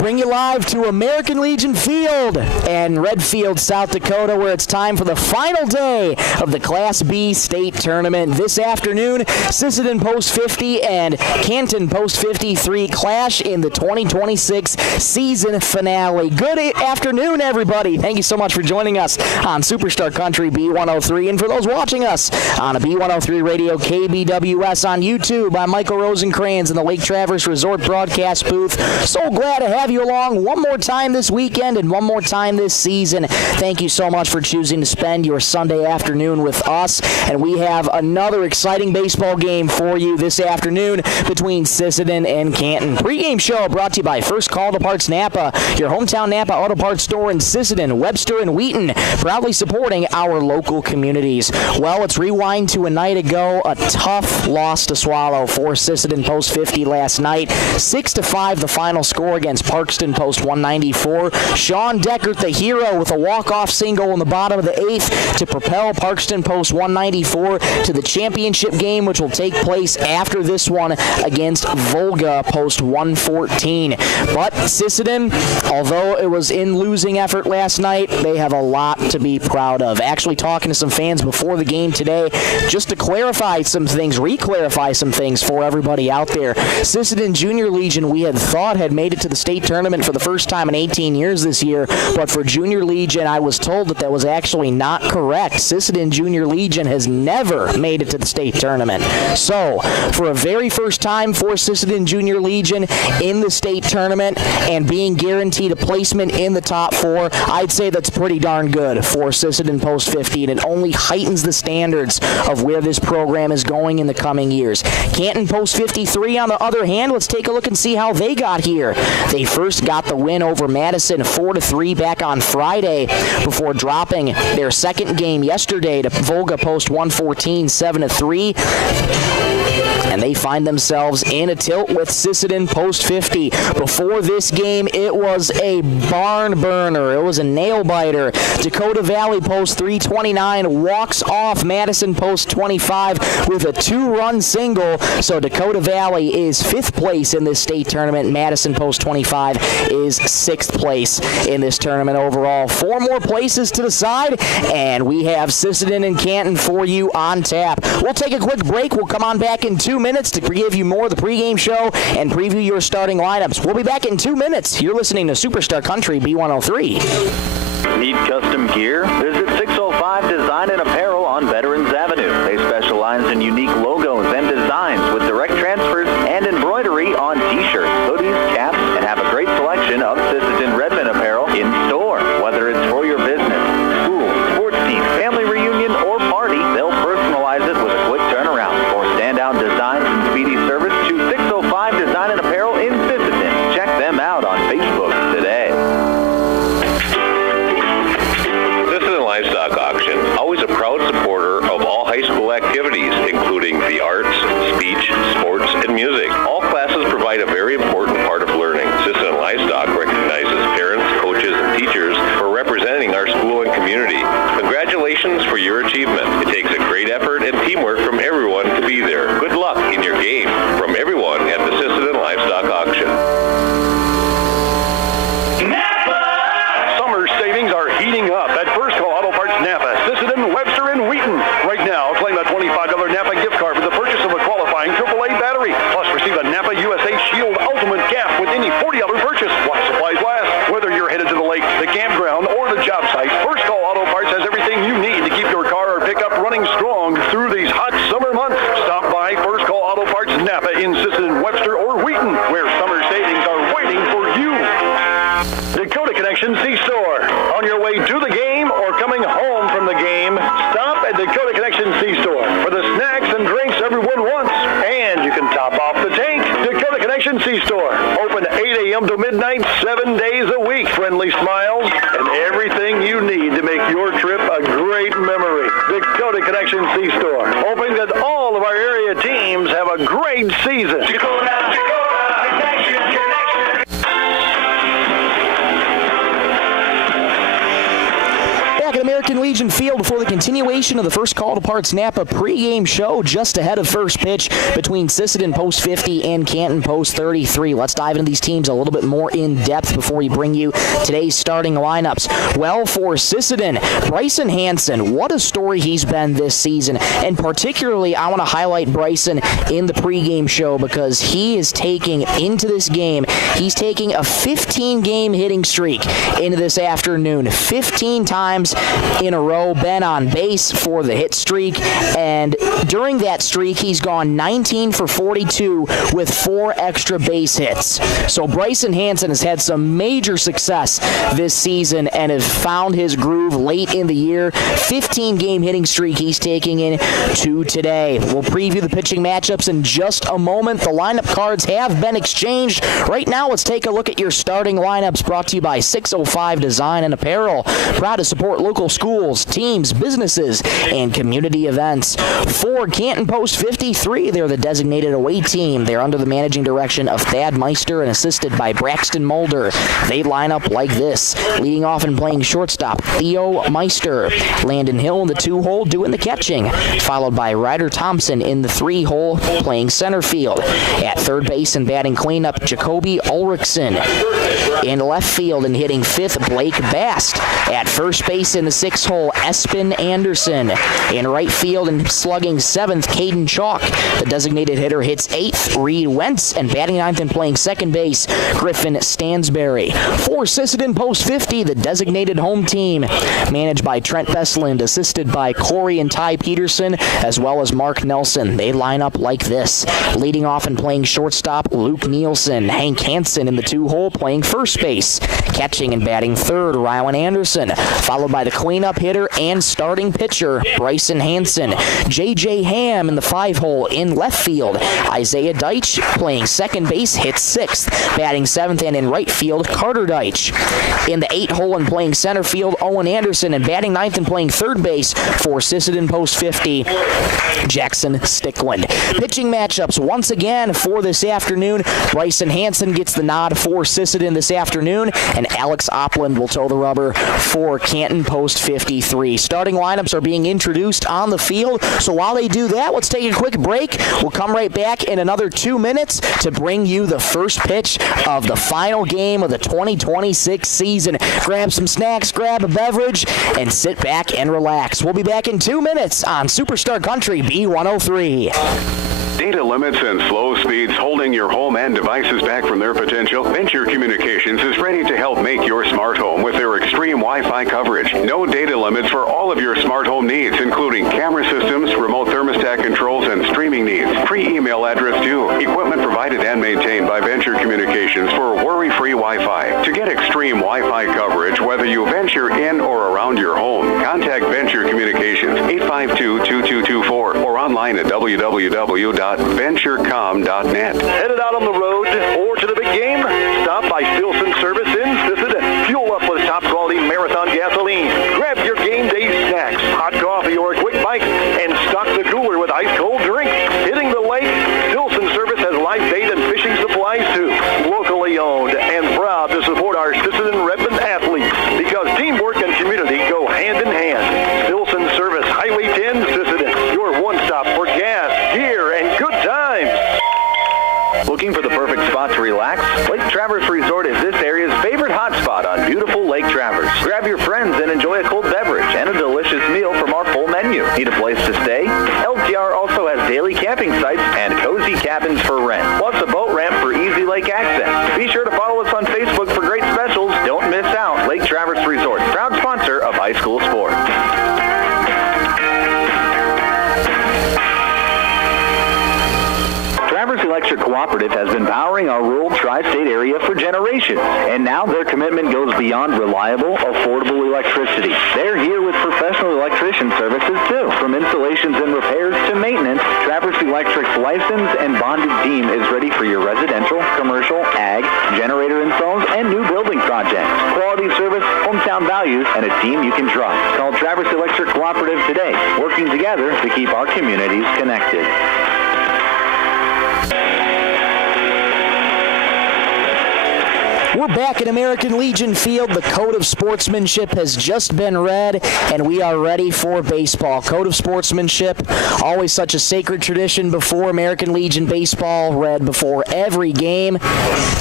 bring you live to American Legion Field and Redfield, South Dakota, where it's time for the final day of the Class B state tournament. This afternoon, Sisseton Post 50 and Canton Post 53 clash in the 2026 season finale. Good afternoon, everybody. Thank you so much for joining us on Superstar Country B103. And for those watching us on a B103 Radio KBWS on YouTube, I'm Michael Rosencrans in the Lake Traverse Resort broadcast booth. So glad to have you along one more time this weekend and one more time this season. Thank you so much for choosing to spend your Sunday afternoon with us. And we have another exciting baseball game for you this afternoon between Sisseton and Canton. Pre-game show brought to you by First Call Auto Parts Napa, your hometown Napa Auto Parts store in Sisseton, Webster, and Wheaton, proudly supporting our local communities. Well, let's rewind to a night ago. A tough loss to swallow for Sisseton Post 50 last night. 6-5 the final score against Parkston Post 194. Sean Deckert, the hero, with a walk-off single in the bottom of the 8th to propel Parkston Post 194 to the championship game, which will take place after this one against Volga Post 114. But Sisseton, although it was in losing effort last night, they have a lot to be proud of. Actually talking to some fans before the game today, just to clarify some things, re-clarify some things for everybody out there. Sisseton Junior Legion, we had thought had made it to the state tournament for the first time in 18 years this year, but for Junior Legion, I was told that that was actually not correct. Sisseton Junior Legion has never made it to the state tournament. So, for a very first time for Sisseton Junior Legion in the state tournament and being guaranteed a placement in the top 4, I'd say that's pretty darn good for Sisseton Post 50, and it only heightens the standards of where this program is going in the coming years. Canton Post 53, on the other hand, let's take a look and see how they got here. They first got the win over Madison 4-3 back on Friday before dropping their second game yesterday to Volga Post 114 7-3. And they find themselves in a tilt with Sisseton Post 50. Before this game, it was a barn burner. It was a nail biter. Dakota Valley Post 329 walks off Madison Post 25 with a 2-run single. So Dakota Valley is 5th place in this state tournament. Madison Post 25 is 6th place in this tournament overall. 4 more places to decide, and we have Sisseton and Canton for you on tap. We'll take a quick break. We'll come on back in 2 minutes to give you more of the pregame show and preview your starting lineups. We'll be back in 2 minutes. You're listening to Superstar Country B103. Need custom gear? Visit 605 Design and Apparel on Veterans Avenue. They specialize in unique logos and designs with direct transfers and embroidery on t-shirts, hoodies, caps, and have a great selection of Sisseton Redmond apparel in store. Whether it's for your business, school, sports team, family reunion, or party, they'll personalize it with a quick turnaround. For standout designs and speedy service, choose 605 Design and Apparel in Sisseton. Check them out on Facebook today. Sisseton Livestock Auction, always a proud supporter of all high school activities, including the arts, speech, sports, and music. All classes provide a very important part of learning. Sisseton Livestock recognizes parents, coaches, and teachers for representing our school and community. Congratulations for your achievement. It takes a great effort and teamwork from everyone to be there. Good luck in your game from everyone at the Sisseton Livestock Auction. Napa! Summer savings are heating up at First Call Auto Parts Napa, Sisseton, Webster, and Wheaton. Right now, claim a $25 Napa gift card for the purchase of a qualifying AAA battery. Plus, receive a Napa USA Shield Ultimate Cap with any $40 purchase while supplies last. Whether you're headed to the lake, the campground, or the job site, First Call Auto Parts has everything you need to keep your car or pickup running strong through these hot summer months. Stop by First Call Auto Parts Napa in Sisseton, Webster, or Wheaton, where summer savings are waiting for you. Dakota Connection C-Store. On your way to the game or coming home from the game, stop at Dakota Connection C-Store for the snacks and drinks everyone wants. And you can top off the tank. Dakota Connection C-Store. Open 8 a.m. to midnight, 7 days a week. Friendly smiles and everything you need to make your trip a great memory. Dakota Connection C-Store. Hoping that all of our area teams have a great season. Dakota Connection. Back at American Legion Legion Field for the continuation of the First Call to Parts Napa pregame show just ahead of first pitch between Sisseton Post 50 and Canton Post 33. Let's dive into these teams a little bit more in depth before we bring you today's starting lineups. Well, for Sisseton, Bryson Hansen, what a story he's been this season, and particularly I want to highlight Bryson in the pregame show because he is taking into this game, he's taking a 15-game hitting streak into this afternoon. 15 times in a row been on base for the hit streak, and during that streak he's gone 19 for 42 with 4 extra base hits. So Bryson Hansen has had some major success this season and has found his groove late in the year. 15-game hitting streak he's taking in to today. We'll preview the pitching matchups in just a moment. The lineup cards have been exchanged. Right now, let's take a look at your starting lineups, brought to you by 605 Design and Apparel. Proud to support local schools, teams, businesses, and community events. For Canton Post 53, they're the designated away team. They're under the managing direction of Thad Meister and assisted by Braxton Mulder. They line up like this. Leading off and playing shortstop, Theo Meister. Landon Hill in the 2-hole doing the catching, followed by Ryder Thompson in the 3-hole playing center field. At third base and batting cleanup, Jacoby Ulrichsen. In left field and hitting 5th, Blake Bast. At first base in the 6-hole, Espen Anderson. In right field and slugging 7th, Caden Chalk. The designated hitter hits 8th, Reed Wentz. And batting 9th and playing second base, Griffin Stansberry. For Sisseton Post 50, the designated home team, managed by Trent Bestland, assisted by Corey and Ty Peterson, as well as Mark Nelson. They line up like this. Leading off and playing shortstop, Luke Nielsen. Hank Hansen in the 2-hole playing first base. Catching and batting third, Rylan Anderson. Followed by the cleanup hitter and starting pitcher, Bryson Hansen. J.J. Ham in the 5-hole in left field. Isaiah Deitch playing second base, hits 6th. Batting 7th and in right field, Carter Deitch. In the 8-hole and playing center field, Owen Anderson. And batting 9th and playing third base for Sisseton Post 50, Jackson Stickland. Pitching matchups once again for this afternoon. Bryson Hansen gets the nod for Sisseton this afternoon, and Alex Opland will toe the rubber for Canton Post 53. Starting lineups are being introduced on the field, so while they do that, let's take a quick break. We'll come right back in another 2 minutes to bring you the first pitch of the final game of the 2026 season. Grab some snacks, grab a beverage, and sit back and relax. We'll be back in 2 minutes on Superstar Country B103. Data limits and slow speeds holding your home and devices back from their potential? Venture Communications is ready to help make your smart home with their extreme Wi-Fi coverage. No data limits for all of your smart home needs, including camera systems, remote thermostat controls, and streaming needs. Free email address too. Equipment provided and maintained by Venture Communications for worry-free Wi-Fi. To get extreme Wi-Fi coverage, whether you venture in or around your home, contact Venture Communications 852-2224 or online at www.venturecom.net. Headed out on the road or to the big game? Stop by Stilson Service in Sisseton. Fuel up with top quality Marathon gasoline. Grab your game day snacks, hot coffee, or a quick bite, and stock the cooler with ice cold drinks. Hitting the lake? Stilson Service has live bait and fishing supplies too. Locally owned and proud to support our Sisseton Redmond athletes because teamwork and community go hand in hand. Stilson Service, Highway 10, Sisseton. Your one stop for gas, gear, and good times. Looking for the perfect spot to relax? Lake Traverse Resort is this area's favorite hotspot on beautiful Lake Traverse. Grab your friends and enjoy a cold beverage and a delicious meal from our full menu. Need a place to stay? LTR also has daily camping sites and cozy cabins for rent, plus a boat ramp for easy lake access. Be sure to follow us on Facebook for great specials. Don't miss out. Lake Traverse Resort, proud sponsor of high school sports. Traverse Electric Cooperative has been powering our rural tri-state area for generations, and now their commitment goes beyond reliable, affordable electricity. They're here with professional electrician services too. From installations and repairs to maintenance, Traverse Electric's licensed and bonded team is ready for your residential, commercial, ag, generator installs, and new building projects. Quality service, hometown values, and a team you can trust. Call Traverse Electric Cooperative today, working together to keep our communities connected. We're back at American Legion Field. The code of sportsmanship has just been read, and we are ready for baseball. Code of sportsmanship, always such a sacred tradition before American Legion baseball, read before every game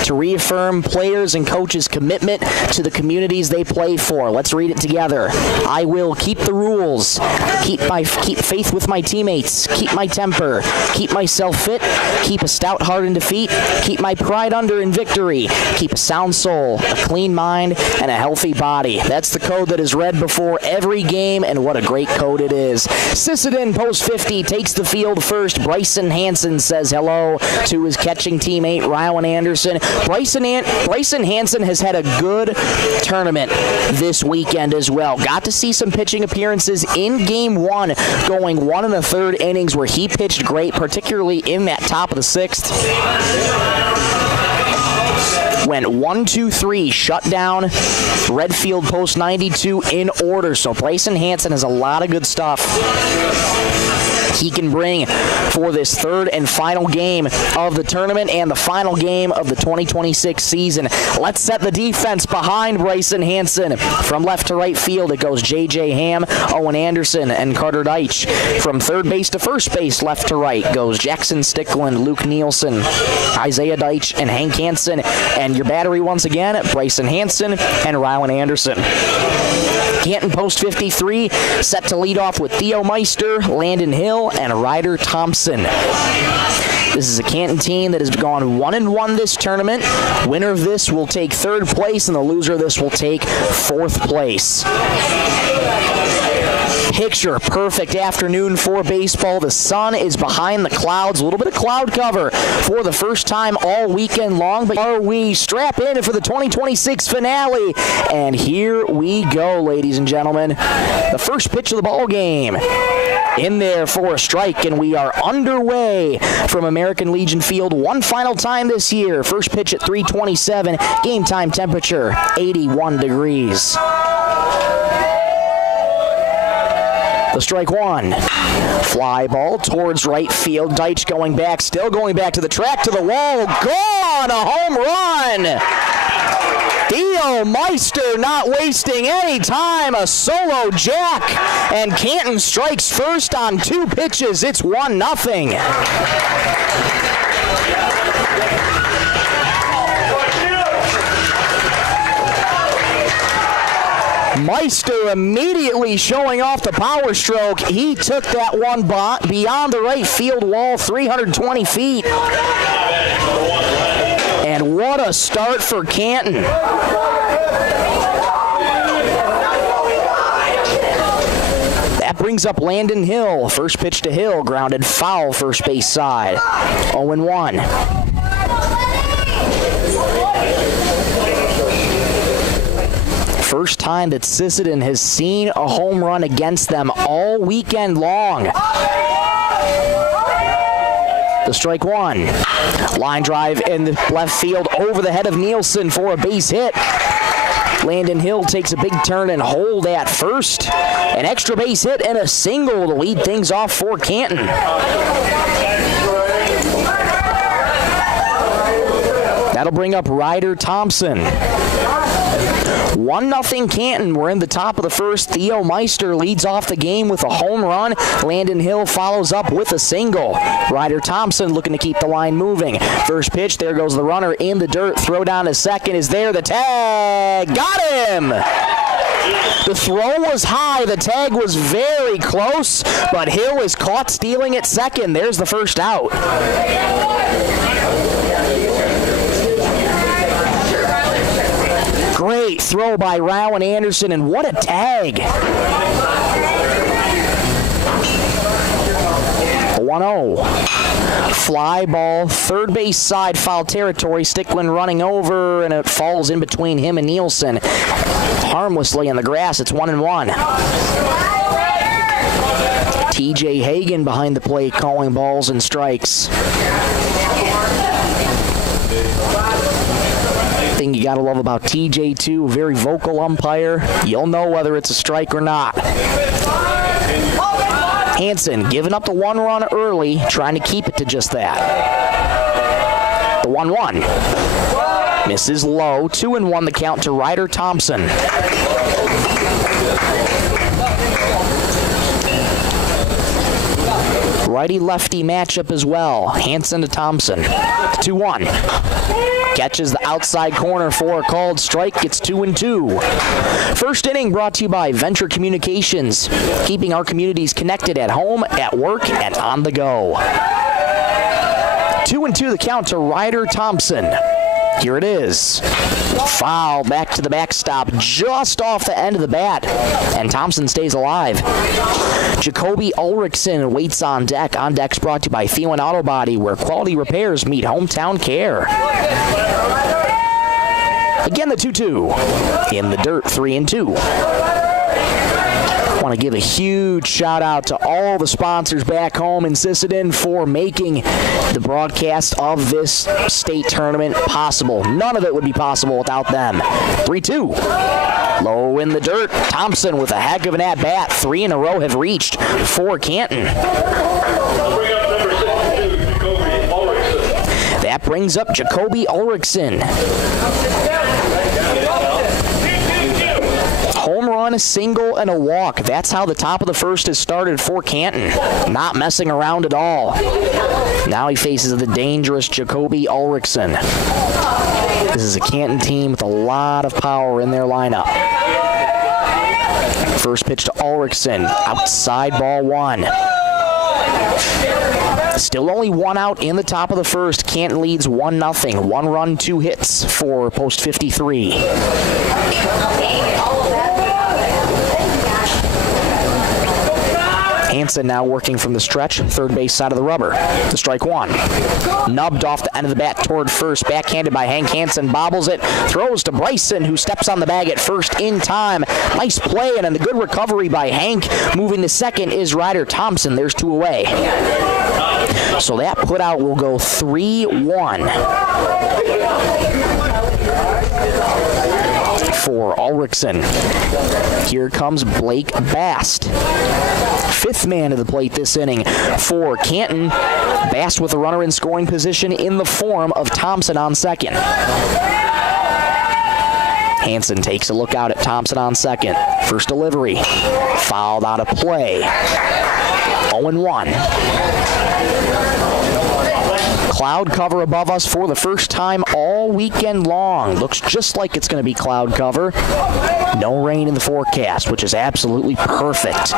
to reaffirm players' and coaches' commitment to the communities they play for. Let's read it together. I will keep the rules, keep faith with my teammates, keep my temper, keep myself fit, keep a stout heart in defeat, keep my pride under in victory, keep a sound soul, a clean mind, and a healthy body. That's the code that is read before every game, and what a great code it is. Sisseton, post 50, takes the field first. Bryson Hansen says hello to his catching teammate, Rylan Anderson. Bryson Hansen has had a good tournament this weekend as well. Got to see some pitching appearances in Game 1, going 1 1/3 innings where he pitched great, particularly in that top of the 6th. Went 1-2-3, shut down Redfield post 92 in order. So Bryson Hansen has a lot of good stuff he can bring for this third and final game of the tournament and the final game of the 2026 season. Let's set the defense behind Bryson Hansen. From left to right field, it goes J.J. Ham, Owen Anderson, and Carter Deitch. From third base to first base, left to right, goes Jackson Stickland, Luke Nielsen, Isaiah Deitch, and Hank Hansen. And your battery once again, Bryson Hansen and Rylan Anderson. Canton post 53, set to lead off with Theo Meister, Landon Hill, and Ryder Thompson. This is a Canton team that has gone 1-1 this tournament. Winner of this will take third place, and the loser of this will take fourth place. Picture perfect afternoon for baseball. The sun is behind the clouds. A little bit of cloud cover for the first time all weekend long. But are we strap in for the 2026 finale? And here we go, ladies and gentlemen. The first pitch of the ball game. In there for a strike, and we are underway from American Legion Field one final time this year. First pitch at 3:27. Game time temperature 81 degrees. The strike one. Fly ball towards right field. Deitch going back, still going back to the track, to the wall. Gone! A home run! Theo Meister not wasting any time. A solo jack. And Canton strikes first on 2 pitches. It's 1-0. Meister immediately showing off the power stroke. He took that one beyond the right field wall, 320 feet. And what a start for Canton. That brings up Landon Hill. First pitch to Hill, grounded foul first base side. 0-1. First time that Sisseton has seen a home run against them all weekend long. The strike one. Line drive in the left field over the head of Nielsen for a base hit. Landon Hill takes a big turn and hold at first. An extra base hit and a single to lead things off for Canton. That'll bring up Ryder Thompson. 1-0 Canton. We're in the top of the first. Theo Meister leads off the game with a home run. Landon Hill follows up with a single. Ryder Thompson looking to keep the line moving. First pitch, there goes the runner in the dirt. Throw down to second is there. The tag. Got him! The throw was high. The tag was very close, but Hill is caught stealing at second. There's the first out. Great throw by Rylan Anderson, and what a tag. 1-0. Fly ball, third base side, foul territory. Stickland running over, and it falls in between him and Nielsen. Harmlessly in the grass, it's 1-1. TJ Hagan behind the plate calling balls and strikes. Thing you gotta love about TJ too, a very vocal umpire. You'll know whether it's a strike or not. Hansen giving up the 1 run early, trying to keep it to just that. The 1-1. Misses low. 2-1 the count to Ryder Thompson. Righty-lefty matchup as well. Hansen to Thompson. 2-1. Catches the outside corner for a called strike. Gets 2-2. First inning brought to you by Venture Communications, keeping our communities connected at home, at work, and on the go. 2-2 the count to Ryder Thompson. Here it is. Foul back to the backstop, just off the end of the bat, and Thompson stays alive. Jacoby Ulrichsen waits on deck. On deck's brought to you by Thielen Auto Body, where quality repairs meet hometown care. Again, the 2-2. In the dirt, 3-2. I want to give a huge shout out to all the sponsors back home in Sisseton for making the broadcast of this state tournament possible. None of it would be possible without them. 3-2. Low in the dirt. Thompson with a heck of an at-bat. 3 in a row have reached for Canton. That brings up Jacoby Ulrichsen. Home run, a single, and a walk. That's how the top of the first has started for Canton. Not messing around at all. Now he faces the dangerous Jacoby Ulrichsen. This is a Canton team with a lot of power in their lineup. First pitch to Ulrichsen. Outside ball 1. Still only 1 out in the top of the first. Canton leads 1-0. 1 run, 2 hits for post 53. Hansen now working from the stretch, third base side of the rubber. The strike 1. Nubbed off the end of the bat toward first. Backhanded by Hank Hansen. Bobbles it. Throws to Bryson, who steps on the bag at first in time. Nice play and a good recovery by Hank. Moving to second is Ryder Thompson. There's 2 away. So that put out will go 3-1. For Ulrichsen. Here comes Blake Bast. 5th man to the plate this inning for Canton. Bast with a runner in scoring position in the form of Thompson on second. Hansen takes a look out at Thompson on second. First delivery. Fouled out of play. 0-1. Cloud cover above us for the first time all weekend long. Looks just like it's going to be cloud cover. No rain in the forecast, which is absolutely perfect.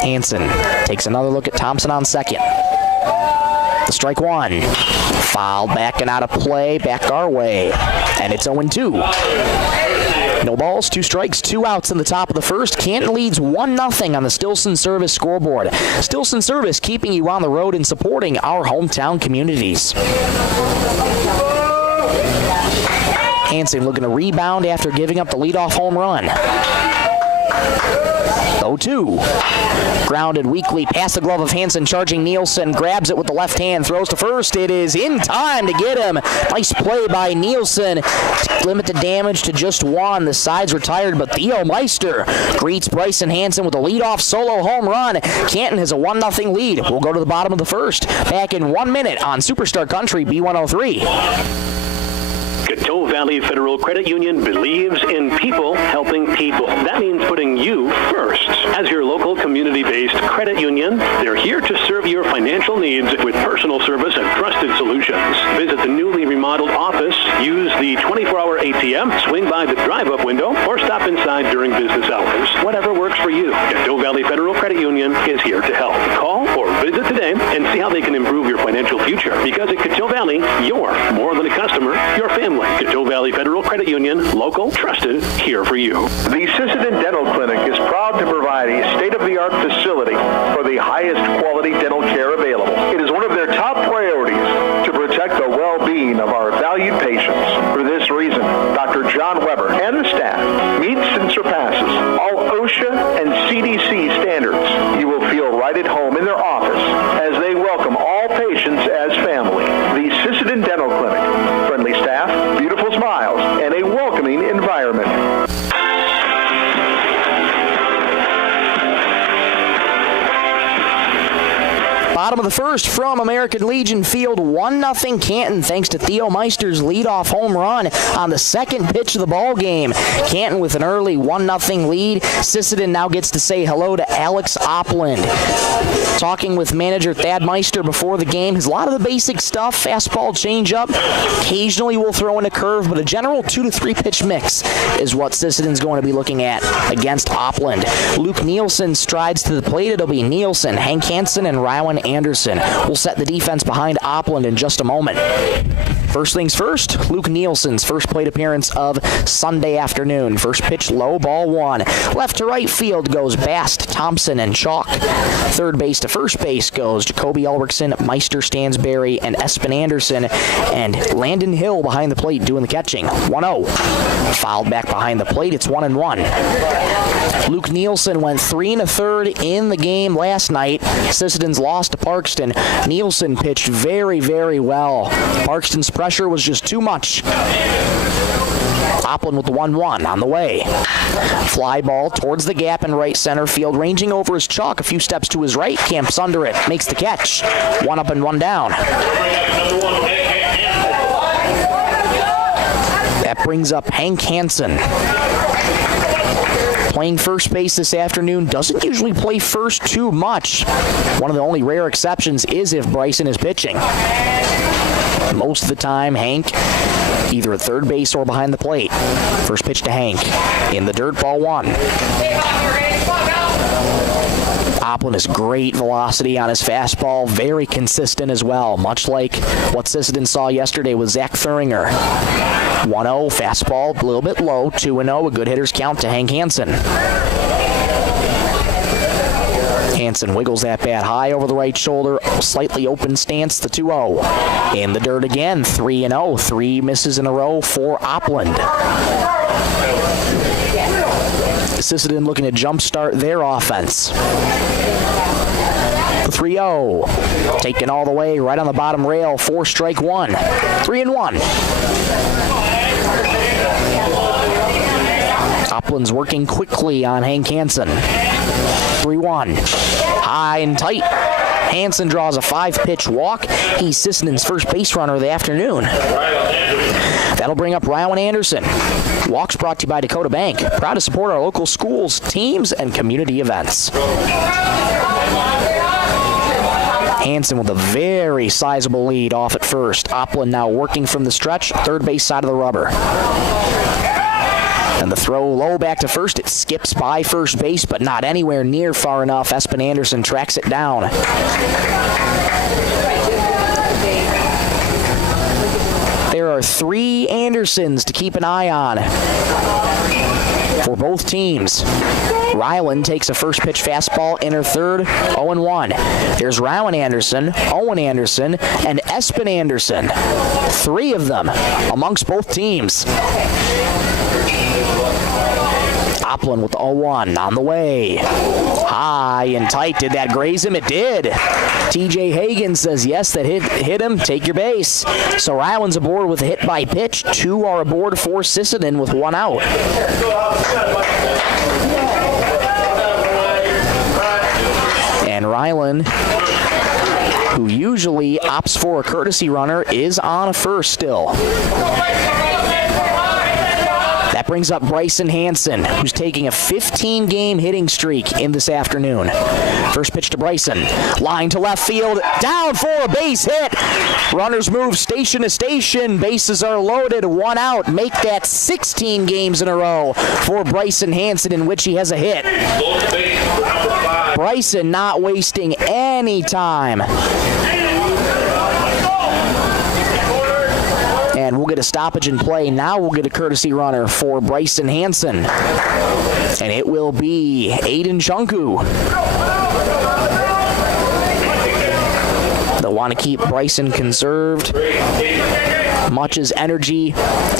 Hansen takes another look at Thompson on second. The strike 1. Fouled back and out of play, back our way. And it's 0-2. No balls, 2 strikes, 2 outs in the top of the first. Canton leads 1-0 on the Stilson Service scoreboard. Stilson Service keeping you on the road and supporting our hometown communities. Hansen looking to rebound after giving up the leadoff home run. 0-2. Grounded weakly past the glove of Hansen, charging Nielsen. Grabs it with the left hand, throws to first. It is in time to get him. Nice play by Nielsen to limit the damage to just 1. The side's retired, but Theo Meister greets Bryson Hansen with a leadoff solo home run. Canton has a 1-0 lead. We'll go to the bottom of the first. Back in 1 minute on Superstar Country B103. Coteau Valley Federal Credit Union believes in people helping people. That means putting you first. As your local community-based credit union, they're here to serve your financial needs with personal service and trusted solutions. Visit the newly remodeled office, use the 24-hour ATM, swing by the drive-up window, or stop inside during business hours. Whatever works for you, Coteau Valley Federal Credit Union is here to help. Call or visit today and see how they can improve your financial future. Because at Coteau Valley, you're more than a customer, you're family. Coteau Valley Federal Credit Union, local, trusted, here for you. The Sisseton Dental Clinic is proud to provide a state-of-the-art facility for the highest quality dental care available. It is one of their top priorities to protect the well-being of our valued patients. For this reason, Dr. John Weber and the staff meets and surpasses all OSHA and CDC standards. You will feel right at home in their office as they welcome all patients as family. The Sisseton Dental Clinic. Friendly staff, beautiful smiles, and a welcoming environment. Bottom of the first from American Legion Field, 1-0 Canton thanks to Theo Meister's leadoff home run on the second pitch of the ball game. Canton with an early 1-0 lead. Sisseton now gets to say hello to Alex Opland. Talking with manager Thad Meister before the game, has a lot of the basic stuff, fastball, changeup. Occasionally we'll throw in a curve, but a general 2 to 3 pitch mix is what Sisseton's going to be looking at against Opland. Luke Nielsen strides to the plate. It'll be Nielsen, Hank Hansen, and Rowan Anderson. We'll set the defense behind Opland in just a moment. First things first, Luke Nielsen's first plate appearance of Sunday afternoon. First pitch low, ball 1. Left to right field goes Bast, Thompson, and Chalk. Third base to first base goes Jacoby Ulrichsen, Meister Stansberry, and Espen Anderson. And Landon Hill behind the plate doing the catching. 1-0. Fouled back behind the plate. It's 1-1. Luke Nielsen went 3 1/3 in the game last night. Sisseton's lost to Parkston. Nielsen pitched very, very well. Parkston's pressure was just too much. Opland with the 1-1 on the way. Fly ball towards the gap in right center field. Ranging over his Chalk a few steps to his right. Camps under it. Makes the catch. 1 up and 1 down. That brings up Hank Hansen. Playing first base this afternoon, doesn't usually play first too much. One of the only rare exceptions is if Bryson is pitching. Most of the time, Hank either at third base or behind the plate. First pitch to Hank. In the dirt, ball 1. Opland has great velocity on his fastball, very consistent as well, much like what Sisseton saw yesterday with Zach Thuringer. 1-0, fastball, a little bit low, 2-0, a good hitter's count to Hank Hansen. Hansen wiggles that bat high over the right shoulder, slightly open stance, the 2-0. In the dirt again, 3-0, 3 misses in a row for Opland. Sisseton looking to jumpstart their offense. 3-0. Taken all the way right on the bottom rail. 4 strike 1. 3-1. Opland's working quickly on Hank Hansen. 3-1. High and tight. Hansen draws a 5-pitch walk. He's Sisseton's first base runner of the afternoon. That'll bring up Rowan Anderson. Walks brought to you by Dakota Bank. Proud to support our local schools, teams, and community events. Hansen with a very sizable lead off at first. Opland now working from the stretch, third base side of the rubber. And the throw low back to first. It skips by first base, but not anywhere near far enough. Espen Anderson tracks it down. There are 3 Andersons to keep an eye on for both teams. Ryland takes a first pitch fastball, inner third, 0-1. There's Rowan Anderson, Owen Anderson, and Espen Anderson. 3 of them amongst both teams. Opland with the 0-1 on the way. High and tight. Did that graze him? It did. TJ Hagan says yes, that hit him. Take your base. So Ryland's aboard with a hit by pitch. 2 are aboard for Sisseton with 1 out. And Ryland, who usually opts for a courtesy runner, is on a first still. That brings up Bryson Hansen, who's taking a 15-game hitting streak in this afternoon. First pitch to Bryson. Line to left field. Down for a base hit. Runners move station to station. Bases are loaded. 1 out. Make that 16 games in a row for Bryson Hansen, in which he has a hit. Bryson not wasting any time. And we'll get a stoppage in play. Now we'll get a courtesy runner for Bryson Hansen. And it will be Aiden Chunku. They'll want to keep Bryson conserved. Much as energy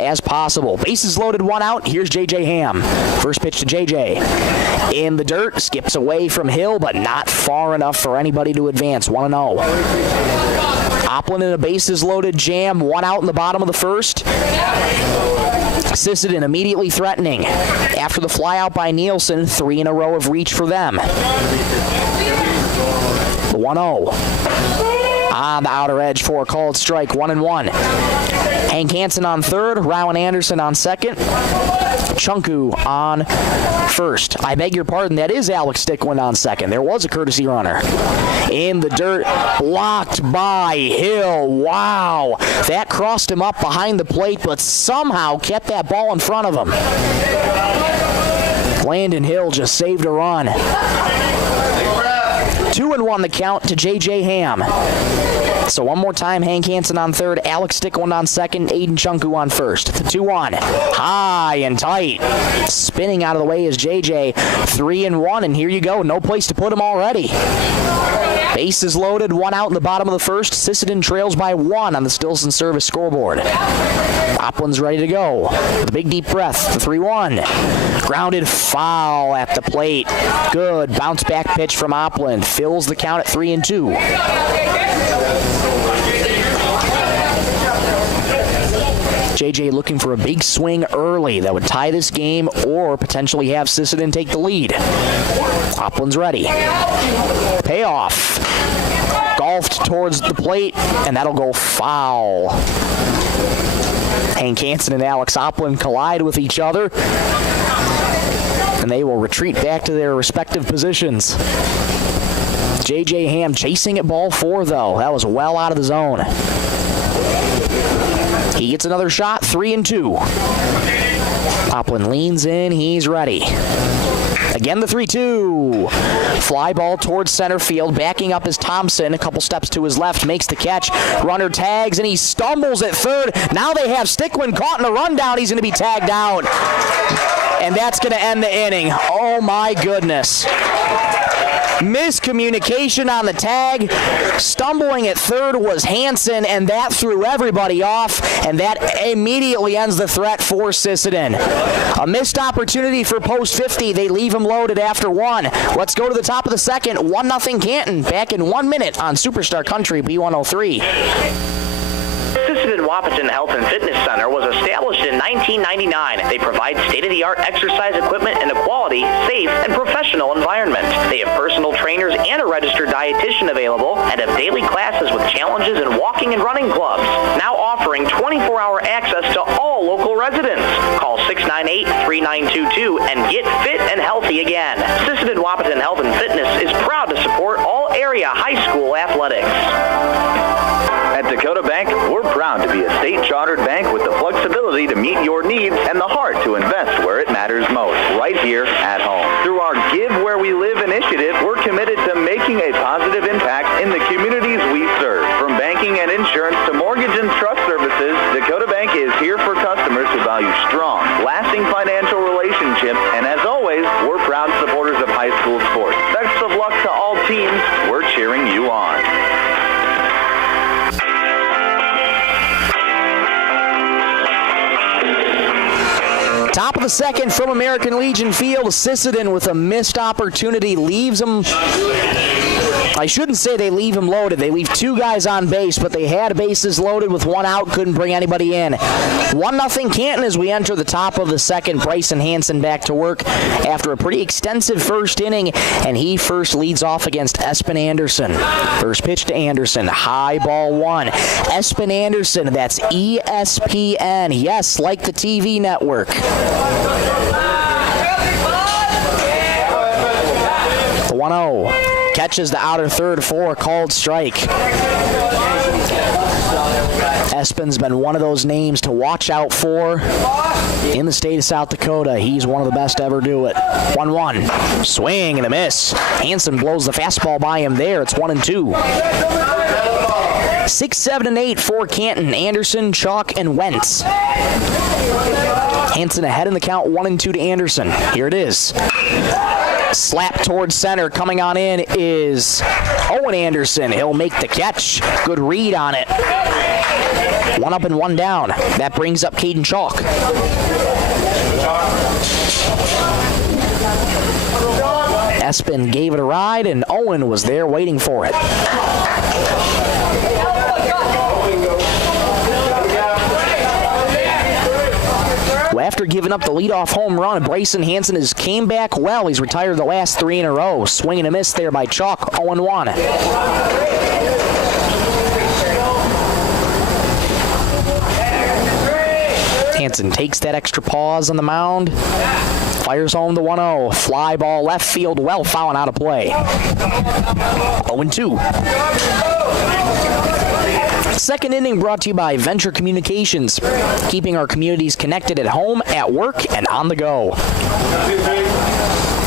as possible. Bases loaded, 1 out. Here's J.J. Ham. First pitch to J.J. In the dirt. Skips away from Hill, but not far enough for anybody to advance. 1-0. Opland in a bases loaded jam. 1 out in the bottom of the first. Sisseton immediately threatening. After the fly out by Nielsen, 3 in a row of reach for them. 1-0. On the outer edge for a called strike, 1-1. Hank Hansen on third, Rowan Anderson on second, Chunku on first. I beg your pardon, that is Alex Stickland on second. There was a courtesy runner. In the dirt, blocked by Hill. Wow. That crossed him up behind the plate, but somehow kept that ball in front of him. Landon Hill just saved a run. 2-1 the count to J.J. Ham. So one more time, Hank Hansen on third, Alex Stickland on second, Aiden Chunku on first. The 2-1. High and tight. Spinning out of the way is J.J. 3-1, and here you go. No place to put him already. Bases loaded, 1 out in the bottom of the first. Sisseton trails by 1 on the Stilson Service scoreboard. Oplin's ready to go. With a big deep breath. The 3-1. Grounded foul at the plate. Good bounce back pitch from Oplin. Fills the count at 3-2. JJ looking for a big swing early that would tie this game or potentially have Sisseton take the lead. Oplin's ready. Payoff. Golfed towards the plate, and that'll go foul. Hank Hansen and Alex Oplin collide with each other, and they will retreat back to their respective positions. J.J. Ham chasing at ball 4, though. That was well out of the zone. He gets another shot, 3-2. Oplin leans in, he's ready. Again, the 3-2. Fly ball towards center field. Backing up is Thompson. A couple steps to his left. Makes the catch. Runner tags, and he stumbles at third. Now they have Stickland caught in the rundown. He's going to be tagged out. And that's going to end the inning. Oh, my goodness. Miscommunication on the tag. Stumbling at third was Hansen, and that threw everybody off, and that immediately ends the threat for Sisseton. A missed opportunity for post 50. They leave him loaded after 1. Let's go to the top of the second. 1-0 Canton. Back in 1 minute on Superstar Country B103. Sisseton Wahpeton Health and Fitness Center was established in 1999. They provide state-of-the-art exercise equipment in a quality, safe, and professional environment. They have personal trainers and a registered dietitian available and have daily classes with challenges in walking and running clubs. Now offering 24-hour access to all local residents. Call 698-3922 and get fit and healthy again. Sisseton Wahpeton Health and Fitness is proud to support all area high school athletics. At Dakota Bank, we're proud to be a state-chartered bank with the flexibility to meet your needs and the heart to invest where it matters most, right here at home. Through our Give Where We Live initiative, we're committed to making a positive impact in the communities we serve. From banking and insurance to mortgage and trust services, Dakota Bank is here for customers who value strong, lasting financial relationships, and as always, we're proud supporters of high school sports. Best of luck to all teams. We're cheering you on. Top of the second from American Legion Field. Sisseton with a missed opportunity leaves them. I shouldn't say they leave him loaded. They leave 2 guys on base, but they had bases loaded with 1 out, couldn't bring anybody in. 1-0 Canton as we enter the top of the second. Bryson Hansen back to work after a pretty extensive first inning, and he first leads off against Espen Anderson. First pitch to Anderson, high ball 1. Espen Anderson, that's ESPN. Yes, like the TV network. 1-0. Catches the outer third for a called strike. Espen's been one of those names to watch out for in the state of South Dakota. He's one of the best to ever do it. 1-1. Swing and a miss. Hansen blows the fastball by him there. It's 1-2. 6, 7, and 8 for Canton. Anderson, Chalk, and Wentz. Hansen ahead in the count, 1-2 to Anderson. Here it is. Slap towards center. Coming on in is Owen Anderson. He'll make the catch. Good read on it. 1 up and 1 down. That brings up Caden Chalk. Espen gave it a ride, and Owen was there waiting for it. After after giving up the leadoff home run, Bryson Hansen has came back well. He's retired the last 3 in a row. Swing and a miss there by Chalk, 0-1. Hansen takes that extra pause on the mound. Fires home the 1-0. Fly ball left field, well fouling out of play. 0-2. Second inning brought to you by Venture Communications, keeping our communities connected at home, at work, and on the go.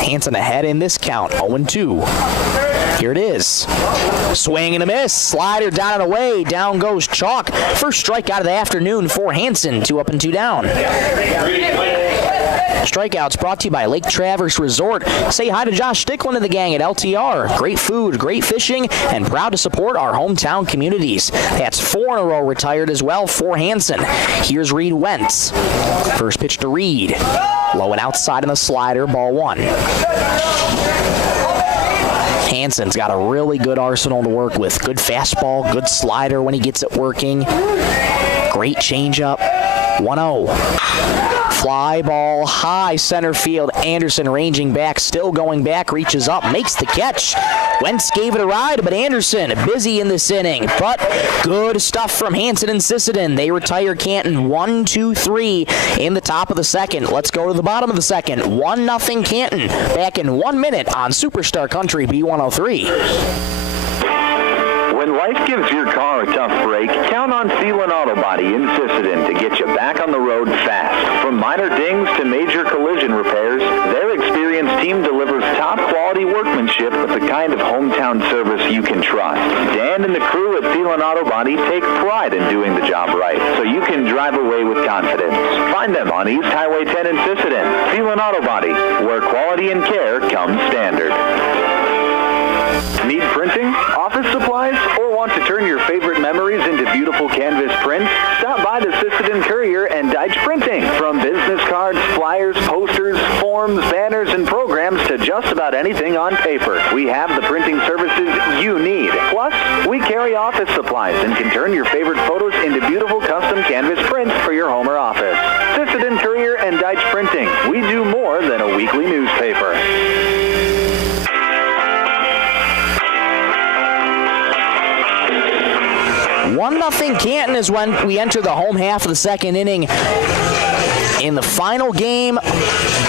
Hansen ahead in this count, 0-2. Here it is. Swing and a miss. Slider down and away. Down goes Chalk. First strikeout of the afternoon for Hansen. 2 up and 2 down. Strikeouts brought to you by Lake Traverse Resort. Say hi to Josh Sticklin and the gang at LTR. Great food, great fishing, and proud to support our hometown communities. That's 4 in a row retired as well for Hansen. Here's Reed Wentz. First pitch to Reed. Low and outside on the slider, ball 1. Hansen's got a really good arsenal to work with. Good fastball, good slider when he gets it working. Great changeup. 1-0. Fly ball high center field. Anderson ranging back, still going back, reaches up, makes the catch. Wentz gave it a ride, but Anderson busy in this inning. But good stuff from Hansen and Sisseton. They retire Canton 1-2-3 in the top of the second. Let's go to the bottom of the second. 1-0 Canton. Back in 1 minute on Superstar Country B103. When life gives your car a tough break, count on Sealant Auto Body in Sisseton to get you back on the road fast. From minor dings to major collision repairs, their experienced team delivers top-quality workmanship with the kind of hometown service you can trust. Dan and the crew at Sealant Auto Body take pride in doing the job right, so you can drive away with confidence. Find them on East Highway 10 in Sisseton. Sealant Auto Body, where quality and care come standard. Need printing, office supplies, or want to turn your favorite memories into beautiful canvas prints? Stop by the Sisseton Courier and Deitch Printing. From business cards, flyers, posters, forms, banners, and programs to just about anything on paper, we have the printing services you need. Plus, we carry office supplies and can turn your favorite photos into beautiful custom canvas prints for your home or office. Sisseton Courier and Deitch Printing. We do more than a weekly newspaper. 1-0 Canton is when we enter the home half of the second inning. In the final game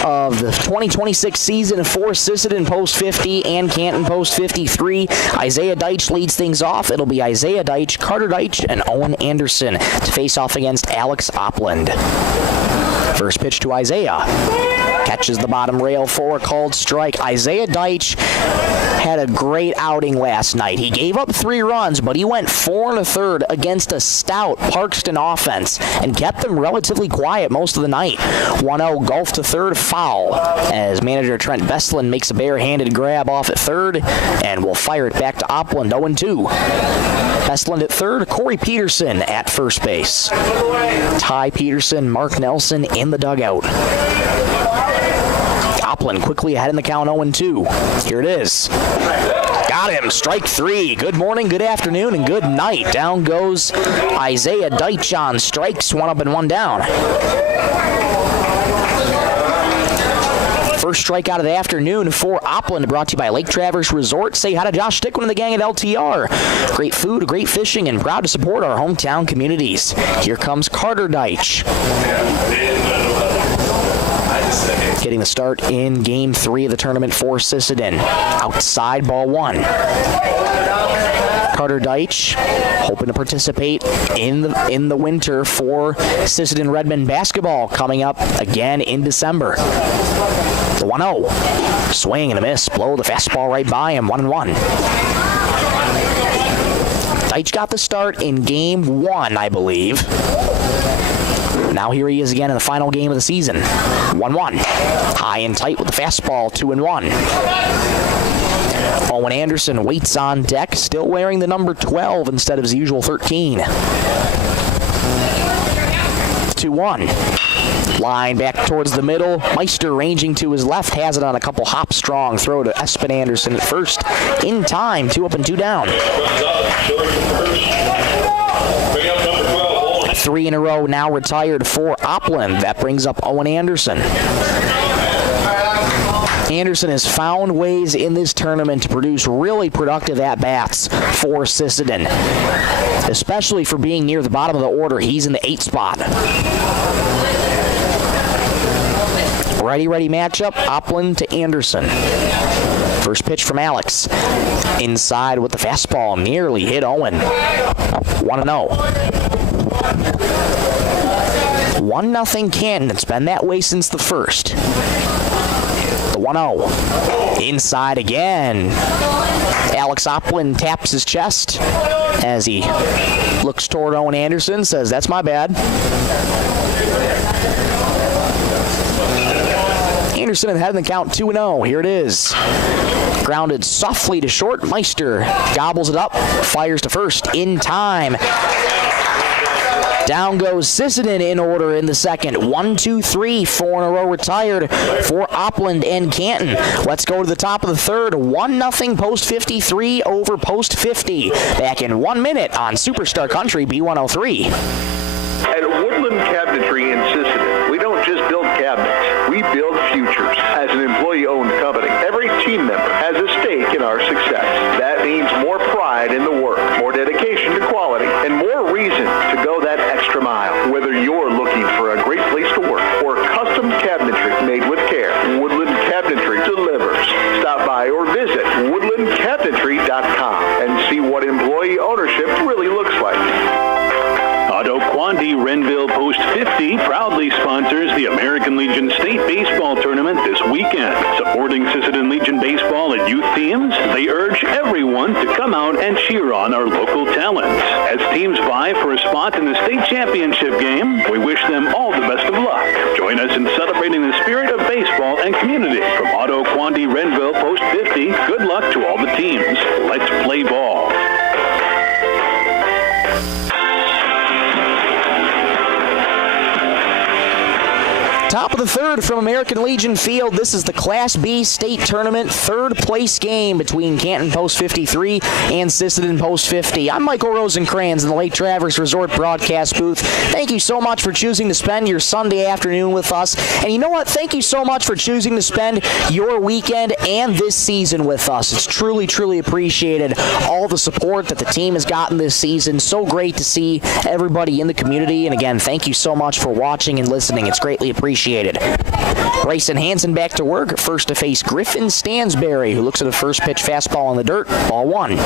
of the 2026 season for Sisseton Post 50 and Canton Post 53, Isaiah Deitch leads things off. It'll be Isaiah Deitch, Carter Deitch, and Owen Anderson to face off against Alex Opland. First pitch to Isaiah. Catches the bottom rail for a called strike. Isaiah Deitch had a great outing last night. He gave up 3 runs, but he went 4 1/3 against a stout Parkston offense and kept them relatively quiet most of the night. 1-0 golf to third, foul, as manager Trent Vestlin makes a barehanded grab off at third and will fire it back to Opland. 0-2. Vestlin at third, Corey Peterson at first base. Ty Peterson, Mark Nelson in the dugout. Opland quickly ahead in the count, 0-2. Here it is. Got him, strike 3. Good morning, good afternoon, and good night. Down goes Isaiah Deitch on strikes, 1 up and 1 down. First strikeout of the afternoon for Opland, brought to you by Lake Traverse Resort. Say hi to Josh Sticklin and the gang at LTR. Great food, great fishing, and proud to support our hometown communities. Here comes Carter Deitch. Getting the start in Game 3 of the tournament for Sisseton. Outside, ball 1. Carter Deitch hoping to participate in the winter for Sisseton Redmond basketball coming up again in December. The 1-0. Swing and a miss. Blow the fastball right by him. 1-1. Deitch got the start in Game 1, I believe. Now here he is again in the final game of the season. 1-1. High and tight with the fastball, 2-1. Owen Anderson waits on deck, still wearing the number 12 instead of his usual 13. 2-1. Line back towards the middle. Meister ranging to his left, has it on a couple hop strong. Throw to Espen Anderson at first. In time, 2 up and 2 down. 3 in a row now retired for Opland. That brings up Owen Anderson. Anderson has found ways in this tournament to produce really productive at-bats for Sisseton, especially for being near the bottom of the order. He's in the 8th spot. Righty-righty matchup, Opland to Anderson. First pitch from Alex. Inside with the fastball, nearly hit Owen. 1-0. 1-0 Canton. It's been that way since the first. 1-0. Inside again. Alex Opland taps his chest as he looks toward Owen Anderson, says, "That's my bad." Anderson ahead in the count, 2-0. Here it is. Grounded softly to short. Meister gobbles it up, fires to first in time. Down goes Sisseton in order in the second. 1, 2, 3, 4 in a row retired for Opland and Canton. Let's go to the top of the third. 1-0 post 53 over post 50. Back in 1 minute on Superstar Country B103. At Woodland Cabinetry in Sisseton, we don't just build cabinets, we build futures. As an employee-owned company, every team member has a stake in our success. That means more pride in the work, more dedication to quality, and more reason to go that extra mile. Whether you're looking for a great place to work or custom cabinetry made with care, Woodland Cabinetry delivers. Stop by or visit woodlandcabinetry.com and see what employee ownership really looks like. Quandy Renville Post 50 proudly sponsors the American Legion State Baseball Tournament this weekend. Supporting Sisseton Legion Baseball and youth teams, they urge everyone to come out and cheer on our local talents. As teams vie for a spot in the state championship game, we wish them all the best of luck. Join us in celebrating the spirit of baseball and community. From Otto Quandy Renville Post 50, good luck to all the teams. Let's play ball. Top of the third from American Legion Field. This is the Class B state tournament third place game between Canton Post 53 and Sisseton Post 50. I'm Michael Rosencrans in the Lake Traverse Resort broadcast booth. Thank you so much for choosing to spend your Sunday afternoon with us. And you know what? Thank you so much for choosing to spend your weekend and this season with us. It's truly, truly appreciated. All the support that the team has gotten this season. So great to see everybody in the community. And again, thank you so much for watching and listening. It's greatly appreciated. Bryson Hansen back to work, first to face Griffin Stansberry, who looks at a first pitch fastball on the dirt, ball 1.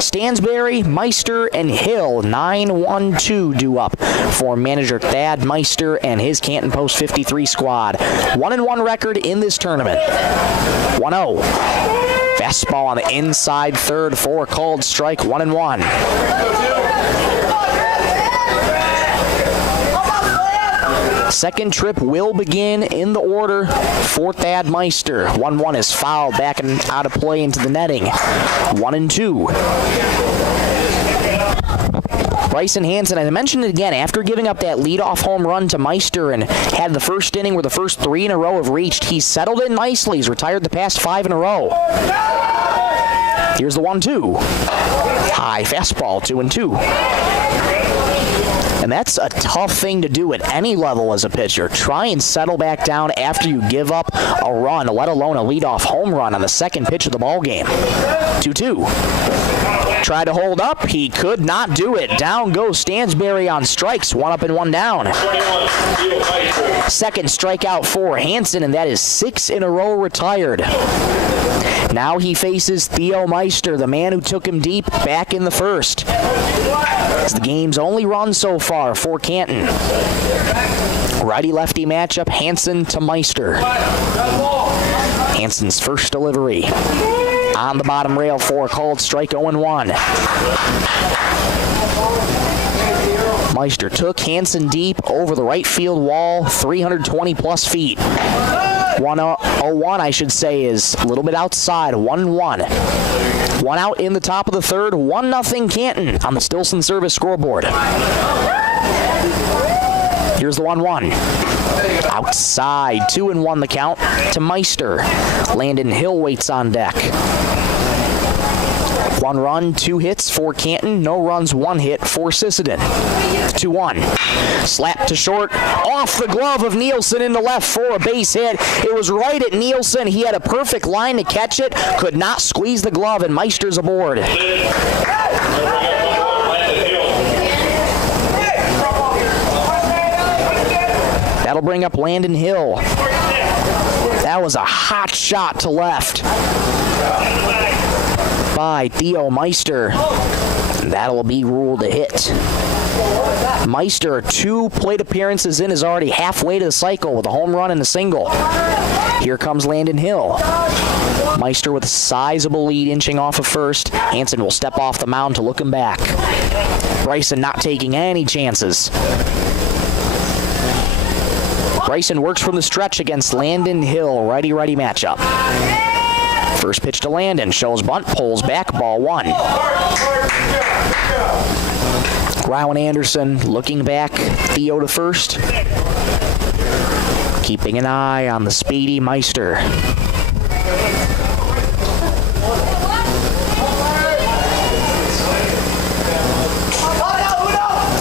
Stansberry, Meister, and Hill, 9-1-2 due up for manager Thad Meister and his Canton Post 53 squad. 1-1 record in this tournament. 1-0. Fastball on the inside third for a called strike, 1-1. Second trip will begin in the order for Thad Meister. 1-1 is fouled back and out of play into the netting. 1-2. Bryson Hansen, I mentioned it again, after giving up that leadoff home run to Meister and had the first inning where the first 3 in a row have reached, he's settled in nicely. He's retired the past 5 in a row. Here's the 1-2. High fastball, 2-2. And that's a tough thing to do at any level as a pitcher. Try and settle back down after you give up a run, let alone a leadoff home run on the second pitch of the ball game. 2-2. Tried to hold up. He could not do it. Down goes Stansberry on strikes. 1 up and 1 down. Second strikeout for Hansen, and that is 6 in a row retired. Now he faces Theo Meister, the man who took him deep back in the first. It's the game's only run so far for Canton. Righty-lefty matchup, Hansen to Meister. Hansen's first delivery. On the bottom rail for a called strike, 0-1. Meister took Hansen deep over the right field wall, 320-plus feet. 1-0-1, I should say, is a little bit outside, 1-1. 1 out in the top of the third, 1-0 Canton on the Stilson Service scoreboard. Here's the 1-1. Outside, 2-1 the count to Meister. Landon Hill waits on deck. 1 run, 2 hits for Canton. No runs, 1 hit for Sisseton. 2-1. Slap to short. Off the glove of Nielsen into left for a base hit. It was right at Nielsen. He had a perfect line to catch it. Could not squeeze the glove, and Meister's aboard. That'll bring up Landon Hill. That was a hot shot to left by Theo Meister. That'll be ruled a hit. Meister, 2 plate appearances in, is already halfway to the cycle with a home run and a single. Here comes Landon Hill. Meister with a sizable lead inching off of first. Hansen will step off the mound to look him back. Bryson not taking any chances. Bryson works from the stretch against Landon Hill. Righty-righty matchup. First pitch to Landon. Shows bunt. Pulls back. Ball 1. Rowan Anderson looking back. Theo to first. Keeping an eye on the speedy Meister.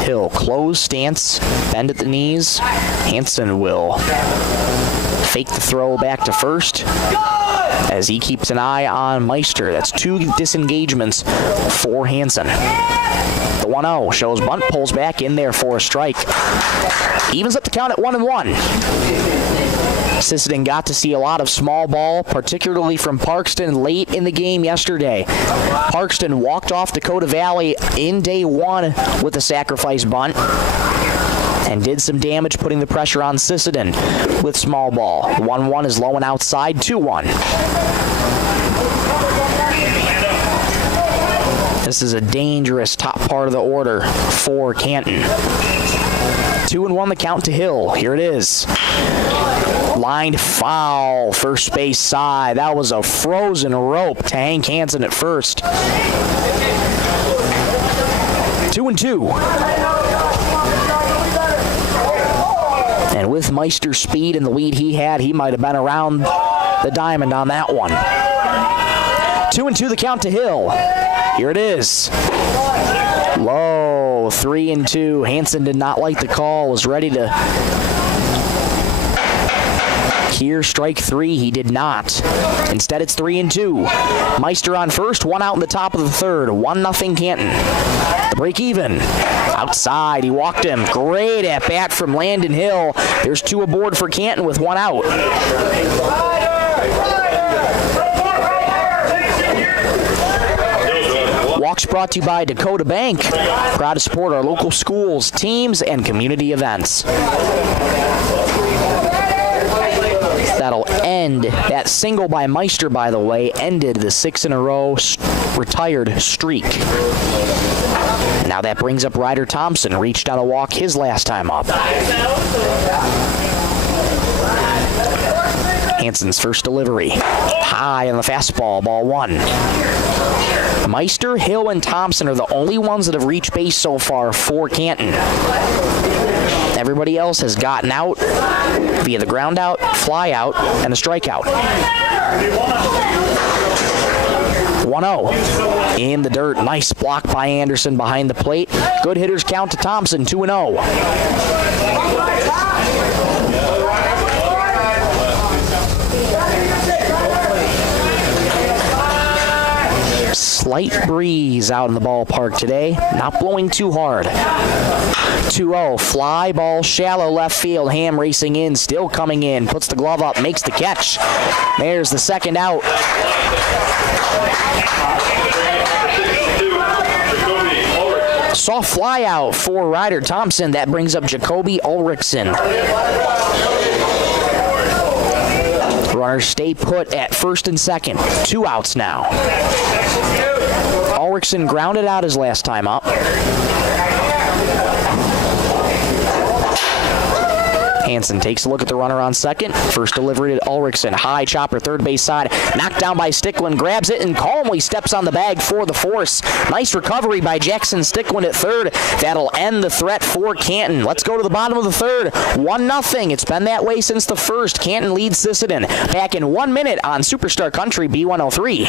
Hill, closed stance, bend at the knees. Hansen will fake the throw back to first as he keeps an eye on Meister. That's 2 disengagements for Hansen. The 1-0 shows bunt, pulls back in there for a strike. Evens up the count at 1-1. Sisseton got to see a lot of small ball, particularly from Parkston late in the game yesterday. Parkston walked off Dakota Valley in day 1 with a sacrifice bunt and did some damage putting the pressure on Sisseton with small ball. 1-1 is low and outside, 2-1. This is a dangerous top part of the order for Canton. 2-1 the count to Hill. Here it is. Lined foul, first base side. That was a frozen rope to Hank Hansen at first. 2-2. And with Meister's speed and the lead he had, he might have been around the diamond on that one. 2-2 the count to Hill. Here it is. Low, 3-2. Hansen did not like the call, was ready to hear strike 3. He did not. Instead, it's 3-2. Meister on first, 1 out in the top of the third. 1-0 Canton. The break even. Outside, he walked him. Great at bat from Landon Hill. There's 2 aboard for Canton with 1 out. Walks brought to you by Dakota Bank. Proud to support our local schools, teams, and community events. That'll end. That single by Meister, by the way, ended the 6-in-a-row retired streak. And now that brings up Ryder Thompson. Reached on a walk his last time up. Hansen's first delivery. High on the fastball, ball 1. Meister, Hill, and Thompson are the only ones that have reached base so far for Canton. Everybody else has gotten out via the ground out, fly out, and a strikeout. 1-0 in the dirt. Nice block by Anderson behind the plate. Good hitters count to Thompson, 2-0. Slight breeze out in the ballpark today. Not blowing too hard. 2-0. Fly ball shallow left field. Ham racing in. Still coming in. Puts the glove up. Makes the catch. There's the second out. Soft fly out for Ryder Thompson. That brings up Jacoby Ulrichsen. Runners stay put at first and second. 2 outs now. Ulrichsen grounded out his last time up. Hansen takes a look at the runner on second. First delivery to Ulrichsen. High chopper, third base side. Knocked down by Stickland. Grabs it and calmly steps on the bag for the force. Nice recovery by Jackson Stickland at third. That'll end the threat for Canton. Let's go to the bottom of the third. 1-0. It's been that way since the first. Canton leads Sisseton. Back in 1 minute on Superstar Country B103.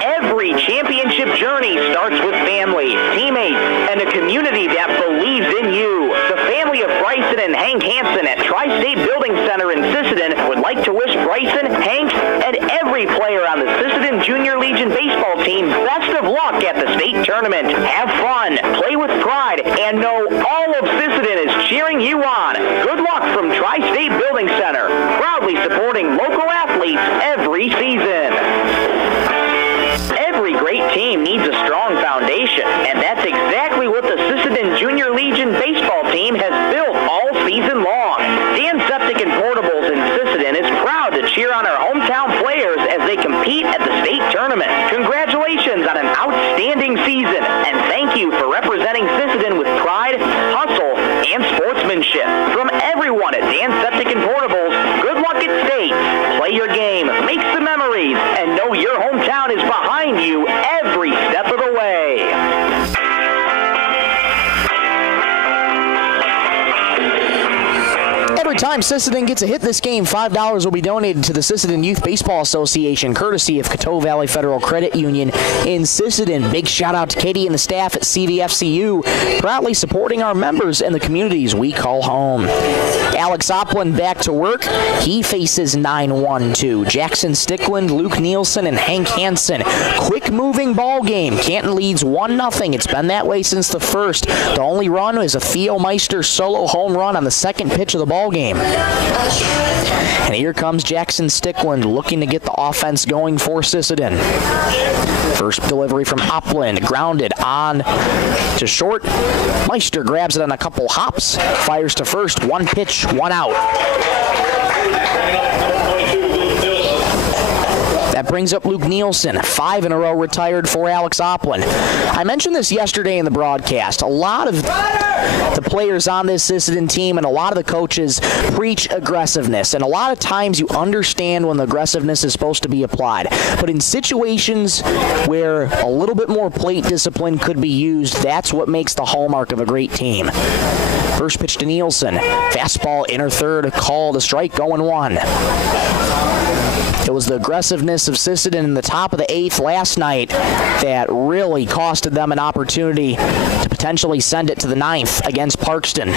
Every championship journey starts with family, teammates, and a community that believes in you. The family of Bryson and Hank Hansen at Tri-State Building Center in Sisseton would like to wish Bryson, Hank, and every player on the Sisseton Junior Legion baseball team best of luck at the state tournament. Have fun, play with pride, and know all of Sisseton is cheering you on. Good luck from Tri-State Building Center, proudly supporting local athletes every season. Every great team needs a strong foundation, and that's exactly what the Sisseton Junior Legion baseball team has built all season long. Dan Septic and Portables in Sisseton is proud to cheer on our hometown players as they compete at the state tournament. Congratulations on an outstanding season, and thank you for representing Sisseton with pride, hustle, and sportsmanship. From everyone at Dan Septic and Portables, good luck at state. Play your game, make some memories, and know your hometown is behind you every step of the way. Every time Sisseton gets a hit this game, $5 will be donated to the Sisseton Youth Baseball Association, courtesy of Coteau Valley Federal Credit Union in Sisseton. Big shout out to Katie and the staff at CVFCU, proudly supporting our members and the communities we call home. Alex Opland back to work. He faces 9-1-2. Jackson Stickland, Luke Nielsen, and Hank Hansen. Quick moving ball game. Canton leads 1-0. It's been that way since the first. The only run is a Theo Meister solo home run on the second pitch of the ball game. And here comes Jackson Stickland looking to get the offense going for Sisseton. First delivery from Opland, grounded on to short. Meister grabs it on a couple hops, fires to first, one pitch, one out. That brings up Luke Nielsen, 5 in a row retired for Alex Opland. I mentioned this yesterday in the broadcast. A lot of the players on this Sisseton team and a lot of the coaches preach aggressiveness, and a lot of times you understand when the aggressiveness is supposed to be applied. But in situations where a little bit more plate discipline could be used, that's what makes the hallmark of a great team. First pitch to Nielsen. Fastball inner third, called a strike, going one. It was the aggressiveness of Sisseton in the top of the 8th last night that really costed them an opportunity to potentially send it to the 9th against Parkston.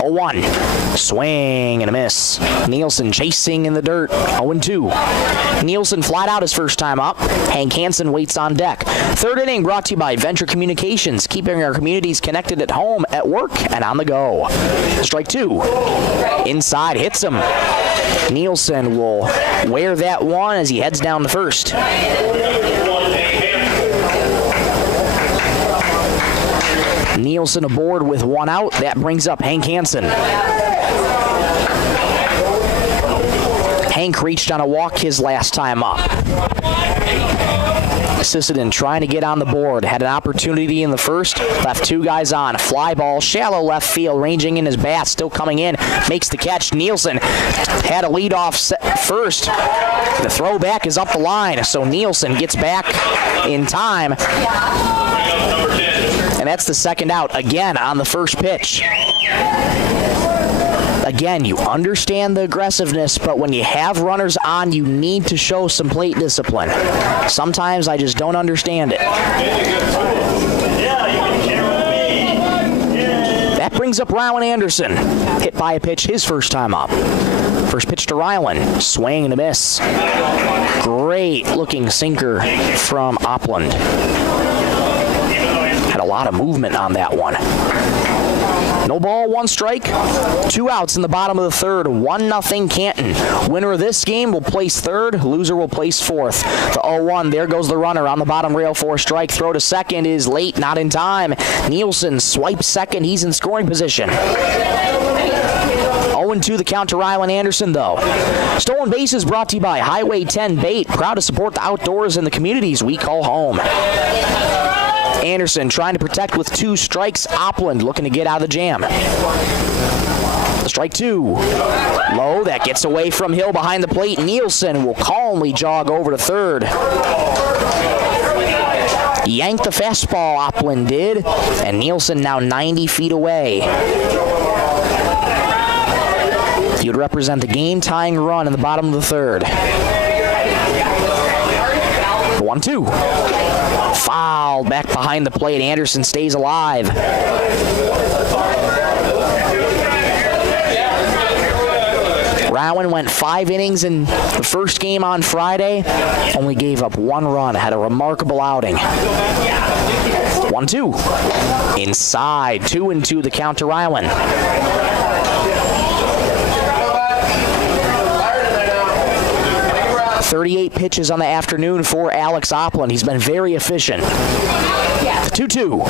0-1. Swing and a miss. Nielsen chasing in the dirt. 0-2. Nielsen flat out his first time up. Hank Hansen waits on deck. Third inning brought to you by Venture Communications, keeping our communities connected at home, at work, and on the go. Strike 2. Inside, hits him. Nielsen will wear that one as he heads down the first. Nielsen aboard with one out. That brings up Hank Hansen. Hank reached on a walk his last time up. Sisseton trying to get on the board. Had an opportunity in the first. Left 2 guys on. Fly ball, shallow left field, ranging in his bat, still coming in. Makes the catch. Nielsen had a leadoff first. The throwback is up the line, so Nielsen gets back in time. And that's the second out, again on the first pitch. Again, you understand the aggressiveness, but when you have runners on, you need to show some plate discipline. Sometimes I just don't understand it. That brings up Rylan Anderson. Hit by a pitch his first time up. First pitch to Rylan. Swing and a miss. Great looking sinker from Opland. Had a lot of movement on that one. No ball, 1 strike, 2 outs in the bottom of the third. 1-0 Canton. Winner of this game will place third. Loser will place fourth. The 0-1, there goes the runner on the bottom rail for a strike. Throw to second is late, not in time. Nielsen swipes second. He's in scoring position. 0-2 the count to Rylan Anderson, though. Stolen bases brought to you by Highway 10 Bait. Proud to support the outdoors and the communities we call home. Anderson trying to protect with 2 strikes. Opland looking to get out of the jam. Strike two. Low, that gets away from Hill behind the plate. Nielsen will calmly jog over to third. Yanked the fastball, Oppland did, and Nielsen now 90 feet away. He would represent the game-tying run in the bottom of the third. 1-2. Fouled back behind the plate. Anderson stays alive. Rowan went 5 innings in the first game on Friday, only gave up 1 run, had a remarkable outing. 1-2. Inside, 2-2 the count to Rowan. 38 pitches on the afternoon for Alex Oppland. He's been very efficient. 2-2.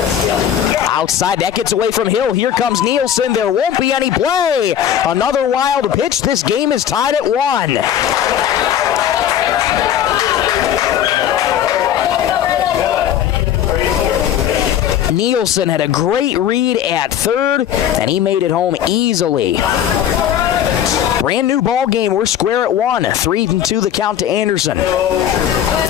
Outside, that gets away from Hill. Here comes Nielsen. There won't be any play. Another wild pitch. This game is tied at 1. Nielsen had a great read at third, and he made it home easily. Brand new ball game. We're square at 1. 3-2 the count to Anderson.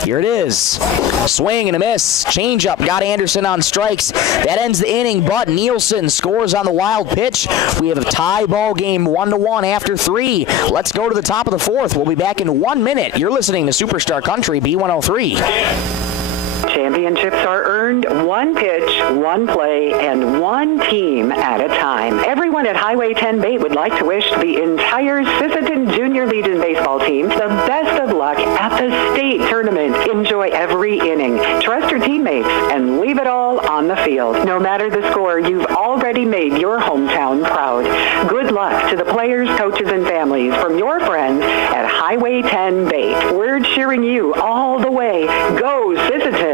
Here it is. Swing and a miss. Changeup got Anderson on strikes. That ends the inning, but Nielsen scores on the wild pitch. We have a tie ball game 1-1 after 3. Let's go to the top of the 4th. We'll be back in 1 minute. You're listening to Superstar Country B103. Championships are earned one pitch, one play, and one team at a time. Everyone at Highway 10 Bait would like to wish the entire Sisseton Junior Legion baseball team the best of luck at the state tournament. Enjoy every inning, trust your teammates, and leave it all on the field. No matter the score, you've already made your hometown proud. Good luck to the players, coaches, and families from your friends at Highway 10 Bait. We're cheering you all the way. Go Sisseton!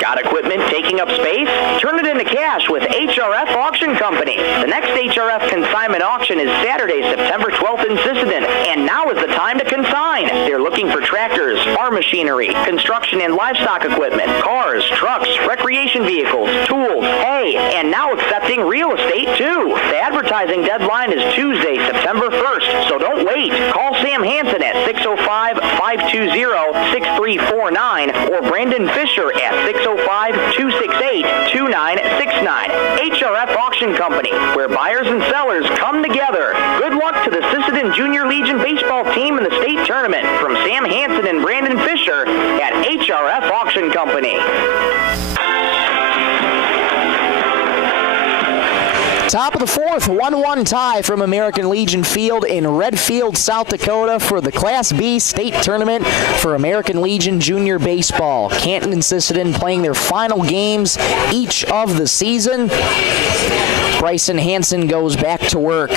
Got equipment taking up space? Turn it into cash with HRF Auction Company. The next HRF consignment auction is Saturday, September 12th in Sisseton, and now is the time to consign. They're looking for tractors, farm machinery, construction and livestock equipment, cars, trucks, recreation vehicles, tools, hay, and now accepting real estate too. The advertising deadline is Tuesday, September 1st, so don't wait. Call Sam Hansen at 605-520-6349 or Brandon Fisher at 605-268-2969. HRF Auction Company, where buyers and sellers come together. Good luck to the Sisseton Junior Legion baseball team in the state tournament. From Sam Hansen and Brandon Fisher at HRF Auction Company. Top of the 4th, 1-1 tie from American Legion Field in Redfield, South Dakota for the Class B state tournament for American Legion Junior Baseball. Canton and Sisseton playing their final games each of the season. Bryson Hansen goes back to work.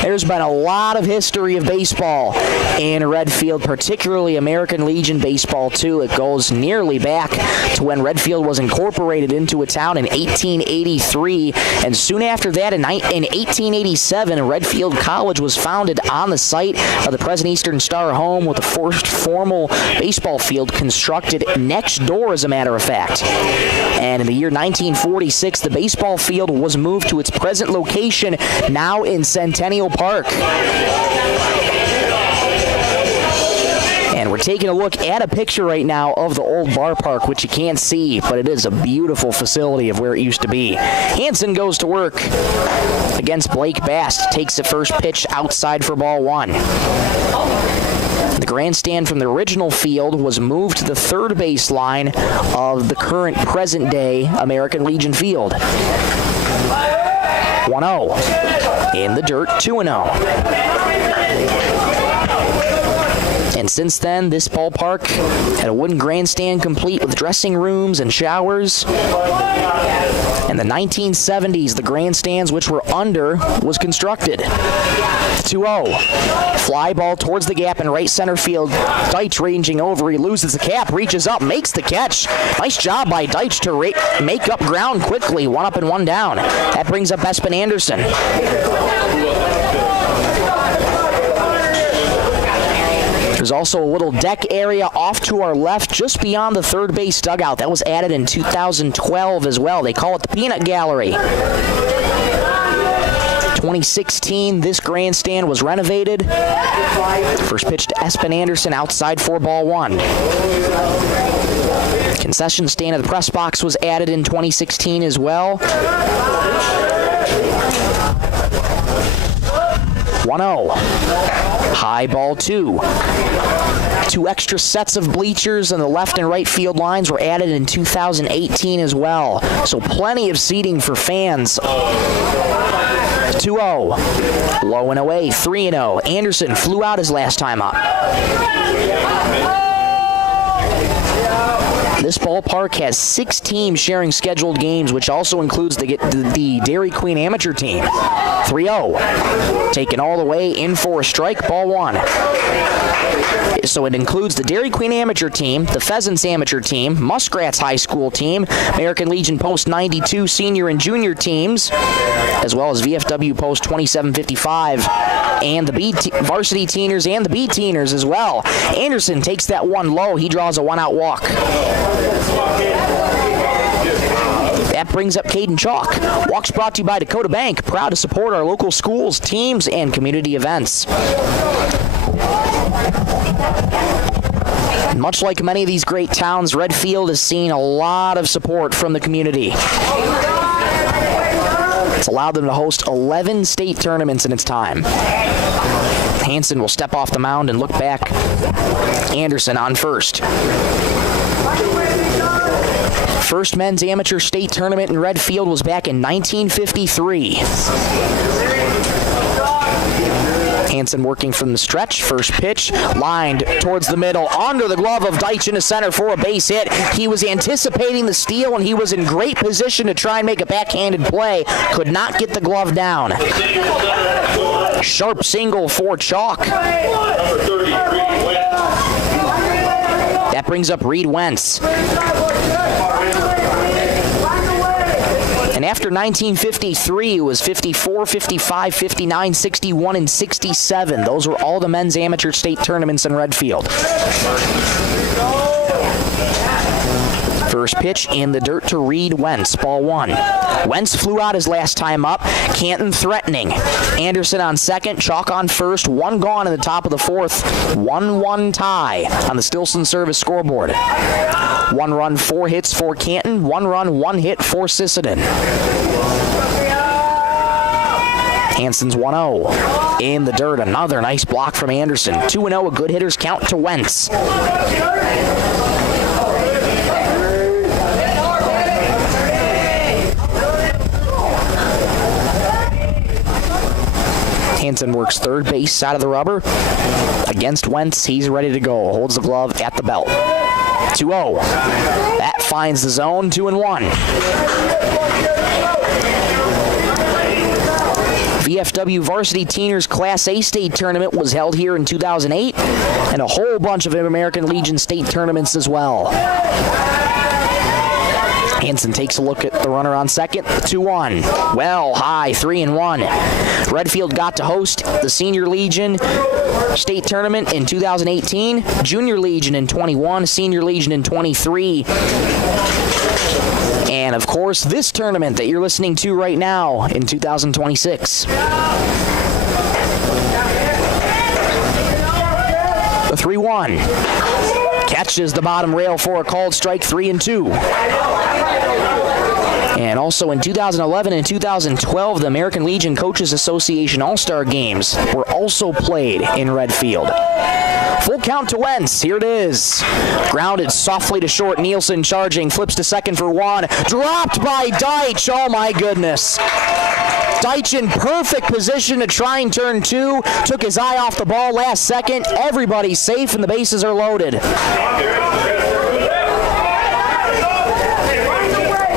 There's been a lot of history of baseball in Redfield, particularly American Legion baseball, too. It goes nearly back to when Redfield was incorporated into a town in 1883. And soon after that, in 1887, Redfield College was founded on the site of the present Eastern Star home, with the first formal baseball field constructed next door, as a matter of fact. And in the year 1946, the baseball field was moved to its present location, now in Centennial Park. And we're taking a look at a picture right now of the old bar park, which you can't see, but it is a beautiful facility of where it used to be. Hansen goes to work against Blake Bast, takes the first pitch outside for ball 1. The grandstand from the original field was moved to the third base line of the current present-day American Legion Field. 1-0. In the dirt, 2-0. And since then, this ballpark had a wooden grandstand complete with dressing rooms and showers. In the 1970s, the grandstands, which were under, was constructed. 2-0. Fly ball towards the gap in right center field. Deitch ranging over. He loses the cap, reaches up, makes the catch. Nice job by Deitch to make up ground quickly. 1 up and 1 down. That brings up Espen Anderson. There's also a little deck area off to our left, just beyond the third base dugout. That was added in 2012 as well. They call it the Peanut Gallery. 2016, this grandstand was renovated. First pitch to Espen Anderson, outside for ball one. Concession stand at the press box was added in 2016 as well. 1-0. High ball two. Two extra sets of bleachers on the left and right field lines were added in 2018 as well. So plenty of seating for fans. 2-0. Low and away, 3-0. Anderson flew out his last time up. This ballpark has 6 teams sharing scheduled games, which also includes the Dairy Queen amateur team. 3-0. Taken all the way in for a strike, ball one. So it includes the Dairy Queen amateur team, the Pheasants amateur team, Muskrats high school team, American Legion Post 92 senior and junior teams, as well as VFW Post 2755 and the varsity teeners and the B teeners as well. Anderson takes that one low. He draws a one-out walk. That brings up Caden Chalk. Walks brought to you by Dakota Bank, proud to support our local schools, teams, and community events. Much like many of these great towns, Redfield has seen a lot of support from the community. It's allowed them to host 11 state tournaments in its time. Hansen will step off the mound and look back. Anderson on first. First men's amateur state tournament in Redfield was back in 1953. Hansen working from the stretch. First pitch, lined towards the middle, under the glove of Deitch into center for a base hit. He was anticipating the steal, and he was in great position to try and make a backhanded play. Could not get the glove down. Sharp single for Chalk. That brings up Reed Wentz. And after 1953, it was 54, 55, 59, 61, and 67. Those were all the men's amateur state tournaments in Redfield. First pitch in the dirt to Reed Wentz, ball one. Wentz flew out his last time up. Canton threatening. Anderson on second, Chalk on first. One gone in the top of the fourth. 1-1 tie on the Stilson service scoreboard. 1 run, 4 hits for Canton. 1 run, 1 hit for Sisseton. Hansen's 1-0. In the dirt, another nice block from Anderson. 2-0, a good hitter's count to Wentz. Hansen works third base side of the rubber. Against Wentz, he's ready to go. Holds the glove at the belt. 2-0. That finds the zone, 2-1. VFW Varsity Teeners Class A State Tournament was held here in 2008, and a whole bunch of American Legion State tournaments as well. Hansen takes a look at the runner on second, 2-1. Well high, 3-1. Redfield got to host the Senior Legion State Tournament in 2018, Junior Legion in 21, Senior Legion in 23. And of course, this tournament that you're listening to right now in 2026. The 3-1. Catches the bottom rail for a called strike, 3-2. And also in 2011 and 2012, the American Legion Coaches Association All-Star Games were also played in Redfield. Full count to Wentz. Here it is. Grounded softly to short. Nielsen charging. Flips to second for 1. Dropped by Deitch. Oh, my goodness. Deitch in perfect position to try and turn 2. Took his eye off the ball last second. Everybody's safe and the bases are loaded.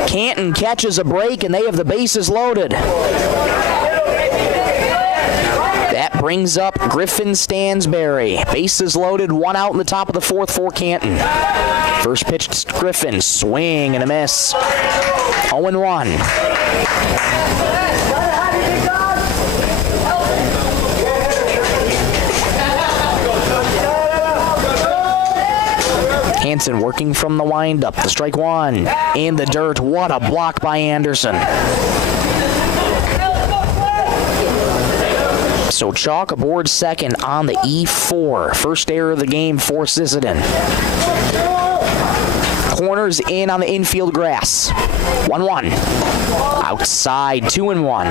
Canton catches a break and they have the bases loaded. That brings up Griffin Stansberry. Bases loaded, 1 out in the top of the fourth for Canton. First pitch to Griffin, swing and a miss. 0-1. Hansen working from the windup. The strike 1 in the dirt. What a block by Anderson. So chalk aboard second on the E4. First error of the game for Sisseton. Corners in on the infield grass. 1-1. Outside, 2-1.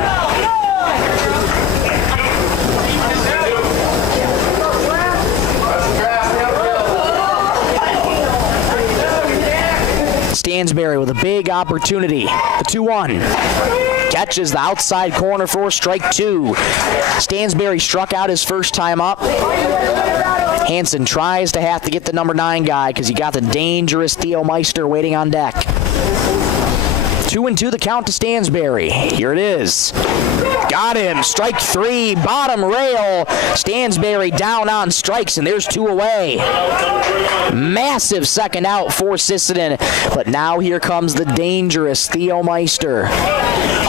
Stansberry with a big opportunity. The 2-1. Catches the outside corner for strike 2. Stansberry struck out his first time up. Hansen tries to have to get the number 9 guy because he got the dangerous Theo Meister waiting on deck. 2-2 the count to Stansberry. Here it is. Got him. Strike 3. Bottom rail. Stansberry down on strikes, and there's 2 away. Massive second out for Sisseton, but now here comes the dangerous Theo Meister.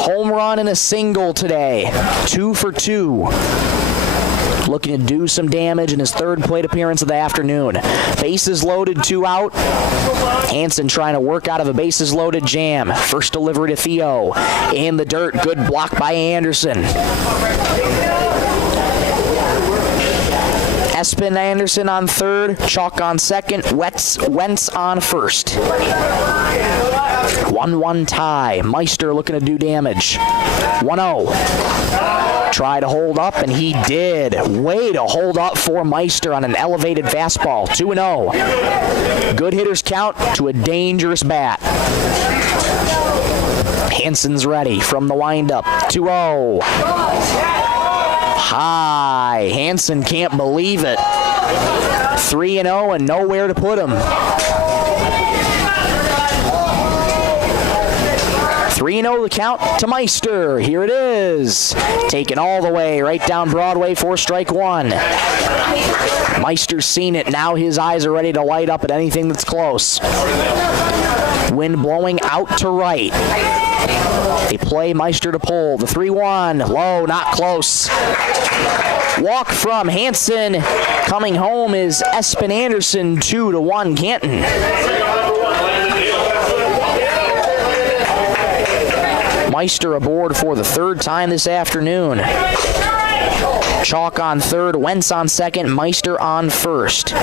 Home run and a single today. 2 for 2. Looking to do some damage in his third plate appearance of the afternoon. Bases loaded, 2 out. Hansen trying to work out of a bases loaded jam. First delivery to Theo. In the dirt, good block by Anderson. Espen Anderson on third, chalk on second, Wentz on first. 1-1 tie. Meister looking to do damage. 1-0. Try to hold up, and he did. Way to hold up for Meister on an elevated fastball. 2-0. Good hitters count to a dangerous bat. Hansen's ready from the windup. 2-0. High. Hansen can't believe it. 3-0 and nowhere to put him. 3-0 the count to Meister. Here it is. Taken all the way right down Broadway for strike 1. Meister's seen it. Now his eyes are ready to light up at anything that's close. Wind blowing out to right. They play Meister to pull. The 3-1. Low, not close. Walk from Hansen. Coming home is Espen Anderson. 2-1 Canton. Meister aboard for the third time this afternoon. Chalk on third, Wentz on second, Meister on first.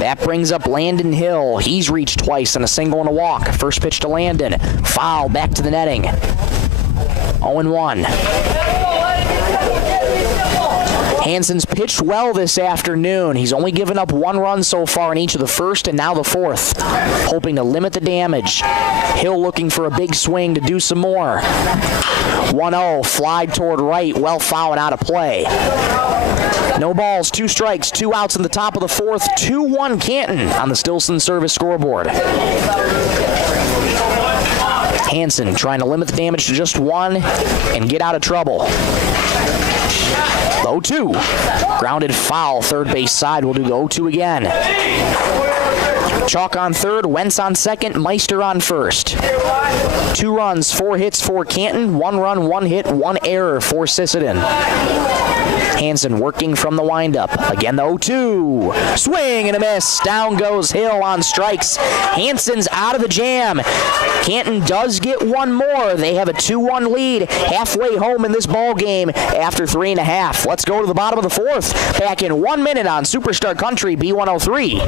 That brings up Landon Hill. He's reached twice on a single and a walk. First pitch to Landon. Foul back to the netting. 0-1. Hansen's pitched well this afternoon. He's only given up 1 run so far in each of the first and now the fourth, hoping to limit the damage. Hill looking for a big swing to do some more. 1-0, fly toward right, well foul and out of play. No balls, 2 strikes, 2 outs in the top of the fourth. 2-1 Canton on the Stilson service scoreboard. Hansen trying to limit the damage to just 1 and get out of trouble. 0-2. Grounded foul, third base side. We'll do the 0-2 again. Chalk on third, Wentz on second, Meister on first. 2 runs, 4 hits for Canton, 1 run, 1 hit, 1 error for Sisseton. Hansen working from the windup. Again, the 0-2. Swing and a miss. Down goes Hill on strikes. Hansen's out of the jam. Canton does get 1 more. They have a 2-1 lead halfway home in this ball game after 3.5. Let's go to the bottom of the fourth. Back in 1 minute on Superstar Country B103.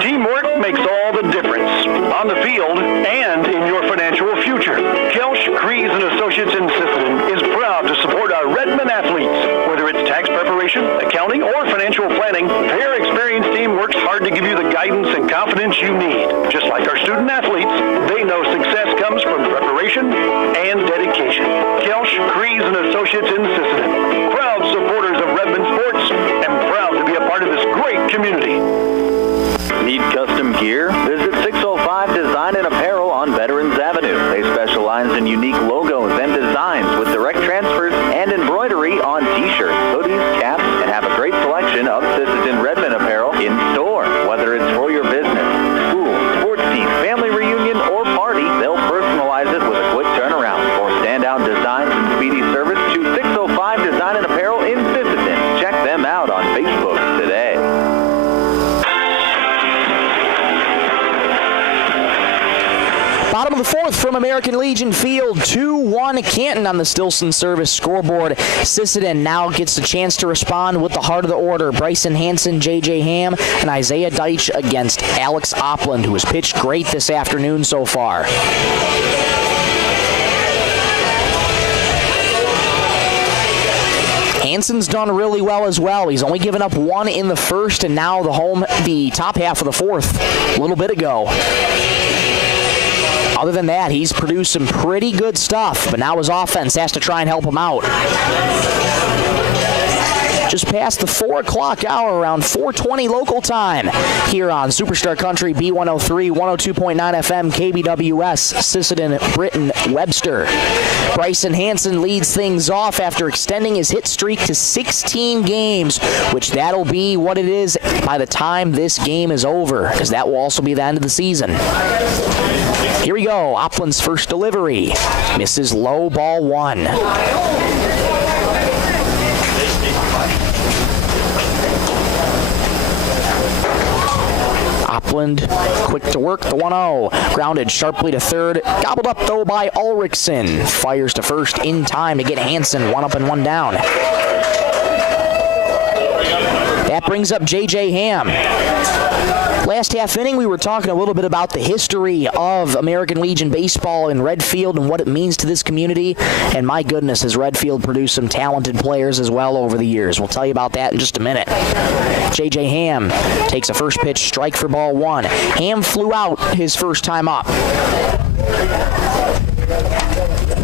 Teamwork makes all the difference on the field and in your financial future. Kelsch, Kreese & Associates in Sisseton is proud to support our Redmond athletes. Whether it's tax preparation, accounting, or financial planning, their experienced team works hard to give you the guidance and confidence you need. Just like our student athletes, they know success comes from preparation and dedication. Kelsch, Kreese & Associates in Sisseton, proud supporters of Redmond sports and proud to be a part of this great community. Need custom gear? Visit 605 Design and Apparel on Veterans Avenue. They specialize in unique logos and designs with direct transfers and embroidery on t-shirts, hoodies, caps, and have a great selection of Sisseton Redmond apparel in store. Whether it's for your business, school, sports team, family reunion, or party, they'll personalize it with a quick turnaround. For standout designs and speedy service, choose 605 Design and Apparel in Sisseton. Check them out on Facebook today. Bottom of the fourth from American Legion Field, 2-1 Canton on the Stilson service scoreboard. Sisseton now gets the chance to respond with the heart of the order. Bryson Hansen, J.J. Ham, and Isaiah Deitch against Alex Opland, who has pitched great this afternoon so far. Hansen's done really well as well. He's only given up one in the first, and now the top half of the fourth a little bit ago. Other than that, he's produced some pretty good stuff, but now his offense has to try and help him out. Just past the 4 o'clock hour, around 4:20 local time, here on Superstar Country B103, 102.9 FM KBWS, Sisseton, Britton, Webster. Bryson Hansen leads things off after extending his hit streak to 16 games, which that'll be what it is by the time this game is over, because that will also be the end of the season. Here we go. Opland's first delivery. Misses low, ball 1. Opland, quick to work, the 1-0. Grounded sharply to third. Gobbled up, though, by Ulrichsen. Fires to first in time to get Hansen 1 up and 1 down. That brings up J.J. Ham. Last half inning, we were talking a little bit about the history of American Legion baseball in Redfield and what it means to this community. And my goodness, has Redfield produced some talented players as well over the years. We'll tell you about that in just a minute. J.J. Ham takes a first pitch strike for ball 1. Ham flew out his first time up.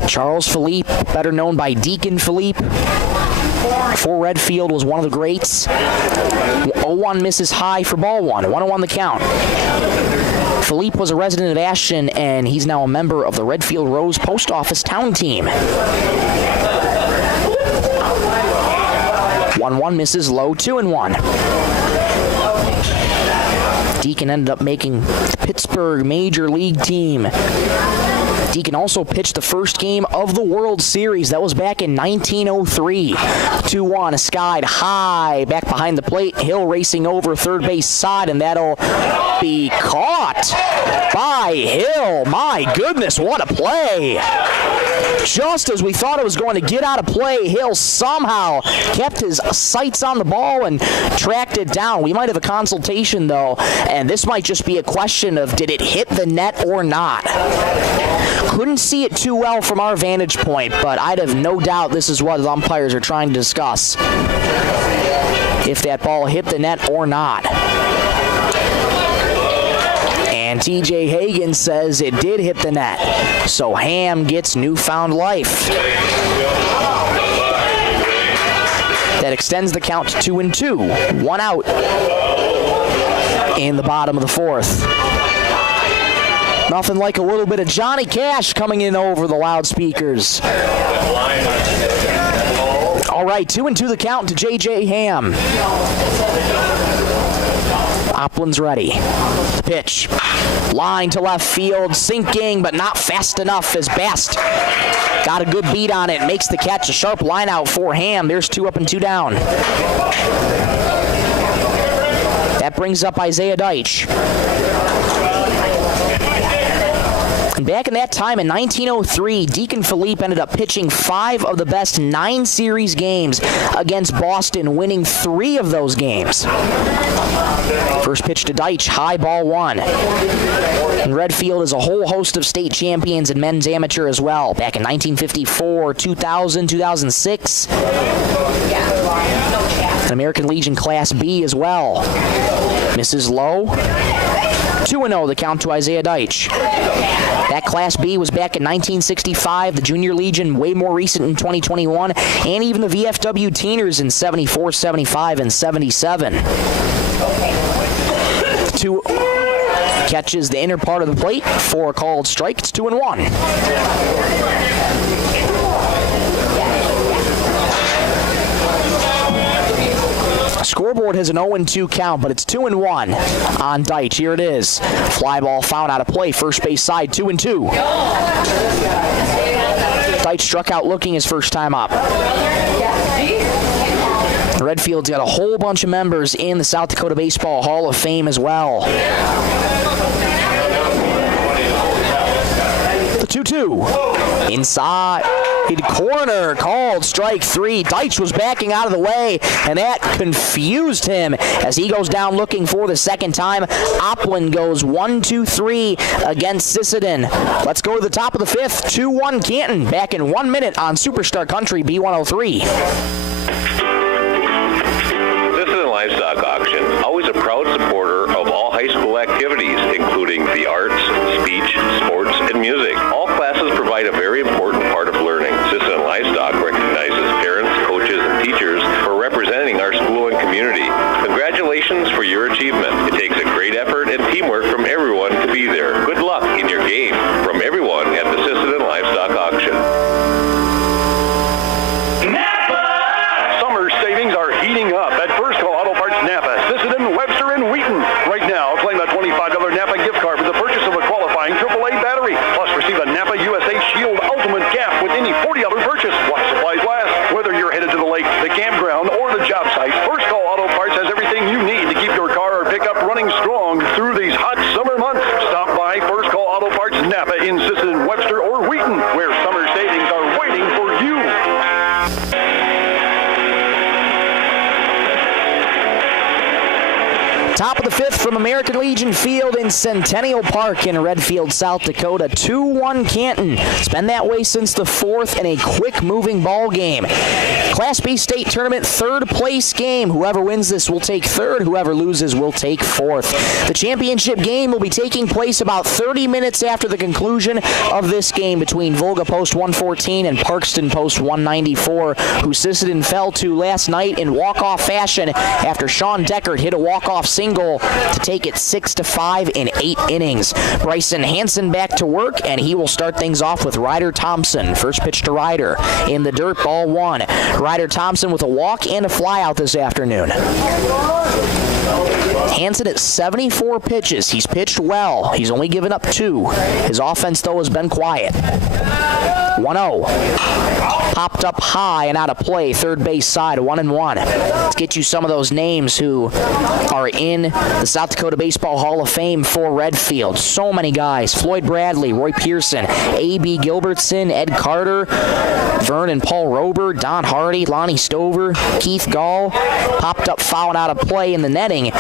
Charles Philippe, better known by Deacon Philippe, for Redfield, was one of the greats. 0-1 misses high for ball 1. 1-1 the count. Philippe was a resident of Ashton, and he's now a member of the Redfield Rose Post Office town team. 1-1 misses low, 2-1. Deacon ended up making the Pittsburgh Major League team. Deacon also pitched the first game of the World Series. That was back in 1903. 2-1, skied high, back behind the plate. Hill racing over third base side, and that'll be caught by Hill. My goodness, what a play. Just as we thought it was going to get out of play, Hill somehow kept his sights on the ball and tracked it down. We might have a consultation, though, and this might just be a question of did it hit the net or not. Couldn't see it too well from our vantage point, but I'd have no doubt this is what the umpires are trying to discuss. If that ball hit the net or not. And TJ Hagan says it did hit the net. So Ham gets newfound life. That extends the count to 2-2. 1 out in the bottom of the fourth. Nothing like a little bit of Johnny Cash coming in over the loudspeakers. All right, 2-2 the count to J.J. Ham. Opland's ready. The pitch. Line to left field, sinking, but not fast enough as Best. Got a good beat on it, makes the catch. A sharp line out for Ham. There's 2 up and 2 down. That brings up Isaiah Deitch. And back in that time, in 1903, Deacon Philippe ended up pitching 5 of the best 9 series games against Boston, winning 3 of those games. First pitch to Deitch, high, ball 1. And Redfield is a whole host of state champions in men's amateur as well. Back in 1954, 2000, 2006. An American Legion Class B as well. Misses low. 2-0 the count to Isaiah Deitch. That Class B was back in 1965, the Junior Legion way more recent in 2021, and even the VFW Teeners in 74, 75, and 77. 2 catches the inner part of the plate, 4 called strike, it's 2-1. Scoreboard has an 0-2 count, but it's 2-1 on Deitch. Here it is. Fly ball found out of play. First base side, 2-2. Deitch struck out looking his first time up. Redfield's got a whole bunch of members in the South Dakota Baseball Hall of Fame as well. The 2-2. Inside. Corner called strike 3. Deitch was backing out of the way, and that confused him as he goes down looking for the second time. Oplin goes 1-2-3 against Sisseton. Let's go to the top of the fifth. 2-1 Canton. Back in 1 minute on Superstar Country B103. Sisseton Livestock Auction, always a proud supporter of all high school activities, including the arts, speech, sports, and music. All classes provide a very important part of learning. Sisseton Livestock recognizes parents, coaches, and teachers for representing our school and community. Congratulations for your achievement. It takes a great effort and teamwork from everyone to be there. Good luck in your game from everyone at the Sisseton Livestock Auction. Summer savings are heating up at First Call Auto Parts Napa, Sisseton, Webster, and Wheaton. Right now, claim a $25 Napa gift card with the purchase of a qualifying AAA battery. Plus, receive a Napa USA Shield Ultimate Cap with any $40 purchase. While supplies last. Whether you're headed to the lake, the campground, or the job site, First Call Auto Parts has everything you need to keep your car or pickup running strong through these hot summer months. Stop by First Call Auto Parts Napa in Sisseton, Webster, or Wheaton, where summer savings are waiting for you. Top of the fifth from American Legion Field in Centennial Park in Redfield, South Dakota. 2-1 Canton. It's been that way since the fourth in a quick-moving ball game. Class B state tournament third place game. Whoever wins this will take third. Whoever loses will take fourth. The championship game will be taking place about 30 minutes after the conclusion of this game between Volga Post 114 and Parkston Post 194, who Sisseton fell to last night in walk-off fashion after Sean Deckert hit a walk-off single to take it 6-5 in 8 innings. Bryson Hansen back to work, and he will start things off with Ryder Thompson. First pitch to Ryder in the dirt, ball 1. Ryder Thompson with a walk and a flyout this afternoon. Hansen at 74 pitches. He's pitched well. He's only given up 2. His offense, though, has been quiet. 1-0. Popped up high and out of play, third base side, 1-1. Let's get you some of those names who are in the South Dakota Baseball Hall of Fame for Redfield. So many guys. Floyd Bradley, Roy Pearson, A.B. Gilbertson, Ed Carter, Vern and Paul Rober, Don Hardy, Lonnie Stover, Keith Gall. Popped up foul and out of play in the netting.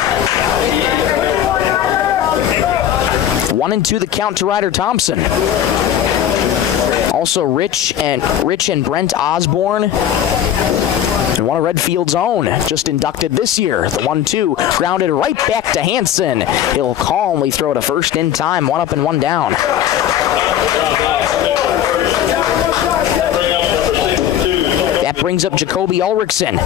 1-2 the count to Ryder Thompson. Also Rich and Brent Osborne, and one of Redfield's own, just inducted this year. The 1-2 grounded right back to Hansen. He'll calmly throw to first in time, 1 up and 1 down. That brings up Jacoby Ulrichsen.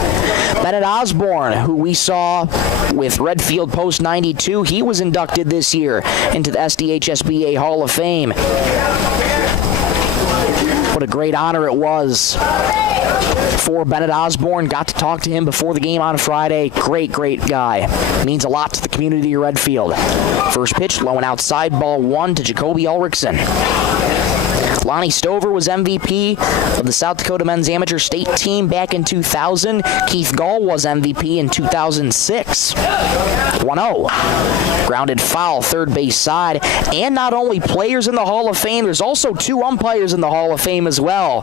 Bennett Osborne, who we saw with Redfield Post 92, he was inducted this year into the SDHSBA Hall of Fame. What a great honor it was for Bennett Osborne. Got to talk to him before the game on Friday. Great, great guy. Means a lot to the community of Redfield. First pitch, low and outside, ball 1 to Jacoby Ulrichsen. Lonnie Stover was MVP of the South Dakota Men's Amateur State Team back in 2000. Keith Gall was MVP in 2006. 1-0. Grounded foul, third base side. And not only players in the Hall of Fame, there's also 2 umpires in the Hall of Fame as well.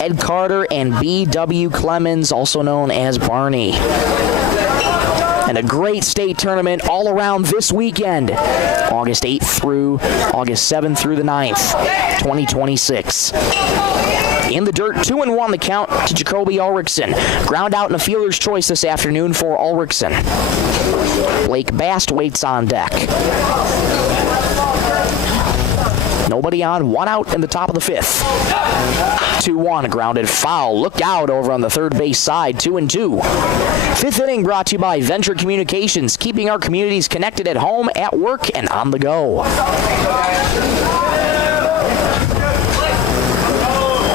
Ed Carter and B.W. Clemens, also known as Barney. And a great state tournament all around this weekend. August 8th through August 7th through the 9th, 2026. In the dirt, 2-1 the count to Jacoby Ulrichsen. Ground out in a fielder's choice this afternoon for Ulrichsen. Blake Bast waits on deck. Nobody on, 1 out in the top of the 5th. 2-1, grounded foul. Look out over on the third base side, 2-2. 5th inning brought to you by Venture Communications, keeping our communities connected at home, at work, and on the go.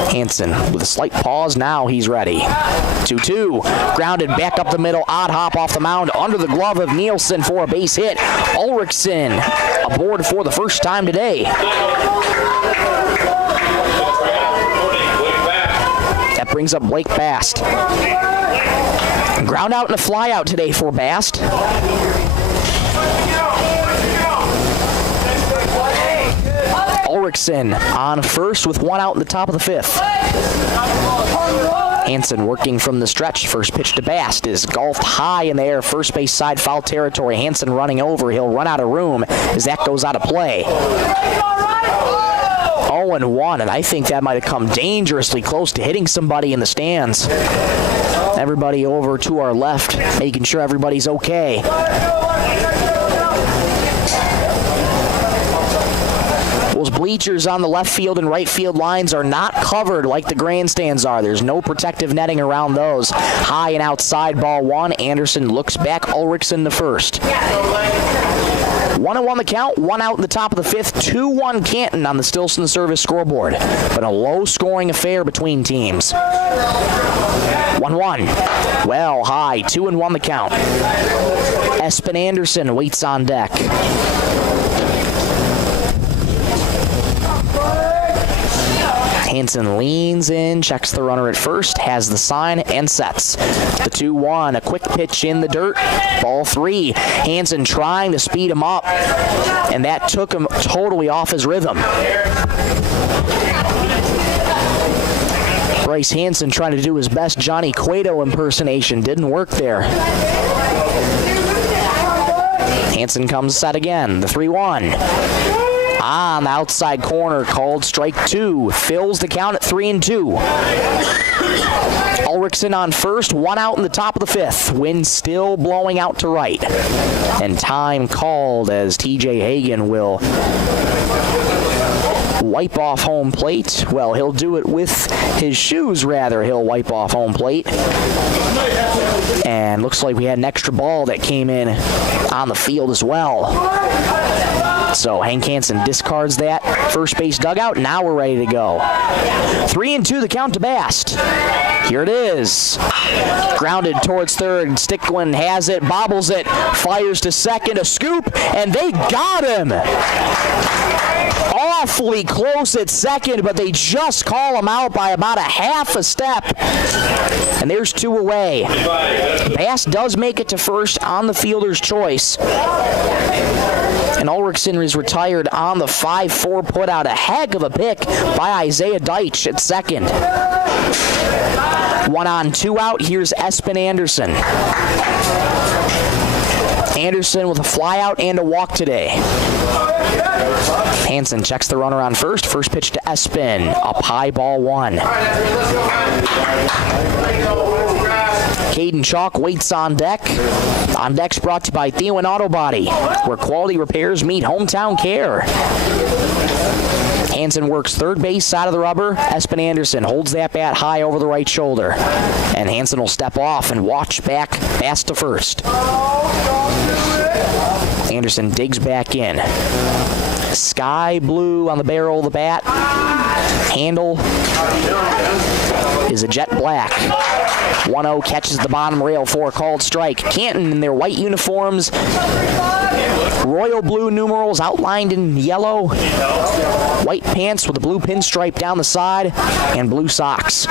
Hansen with a slight pause. Now he's ready. 2-2. Grounded back up the middle. Odd hop off the mound under the glove of Nielsen for a base hit. Ulrichsen aboard for the first time today. That brings up Blake Bast. Ground out and a fly out today for Bast. Ulrichsen on first with one out in the top of the fifth. Hansen working from the stretch. First pitch to Bast is golfed high in the air. First base side foul territory. Hansen running over. He'll run out of room as that goes out of play. 0-1, and I think that might have come dangerously close to hitting somebody in the stands. Everybody over to our left, making sure everybody's okay. Those bleachers on the left field and right field lines are not covered like the grandstands are. There's no protective netting around those. High and outside, ball one. Anderson looks back. Ulrichsen the first. 1-1 the count, one out in the top of the fifth. 2-1 Canton on the Stilson service scoreboard. But a low-scoring affair between teams. 1-1. Well high, 2-1 the count. Espen Anderson waits on deck. Hansen leans in, checks the runner at first, has the sign, and sets. The 2-1, a quick pitch in the dirt. Ball three. Hansen trying to speed him up, and that took him totally off his rhythm. Bryce Hansen trying to do his best Johnny Cueto impersonation. Didn't work there. Hansen comes set again. The 3-1. On the outside corner, called strike two. Fills the count at 3-2. Ulrichsen on first, one out in the top of the fifth. Wind still blowing out to right. And time called as TJ Hagan will wipe off home plate. Well, he'll do it with his shoes, rather. He'll wipe off home plate. And looks like we had an extra ball that came in on the field as well. So Hank Hansen discards that first base dugout. Now we're ready to go. 3-2 the count to Bast. Here it is. Grounded towards third. Sticklin has it, bobbles it, fires to second, a scoop, and they got him. Awfully close at second, but they just call him out by about a half a step. And there's two away. Bast does make it to first on the fielder's choice. And Ulrichsen is retired on the 5-4 putout. A heck of a pick by Isaiah Deitch at second. 1 on, 2 out. Here's Espen Anderson. Anderson with a flyout and a walk today. Hansen checks the runner on first. First pitch to Espen. Up high, ball one. Caden Chalk waits on deck. On deck's brought to you by Theo and Auto Body, where quality repairs meet hometown care. Hansen works third base side of the rubber. Espen Anderson holds that bat high over the right shoulder. And Hansen will step off and watch back pass to first. Anderson digs back in. Sky blue on the barrel of the bat. Handle is a jet black. 1-0 catches the bottom rail for a called strike. Canton in their white uniforms. Royal blue numerals outlined in yellow. White pants with a blue pinstripe down the side. And blue socks.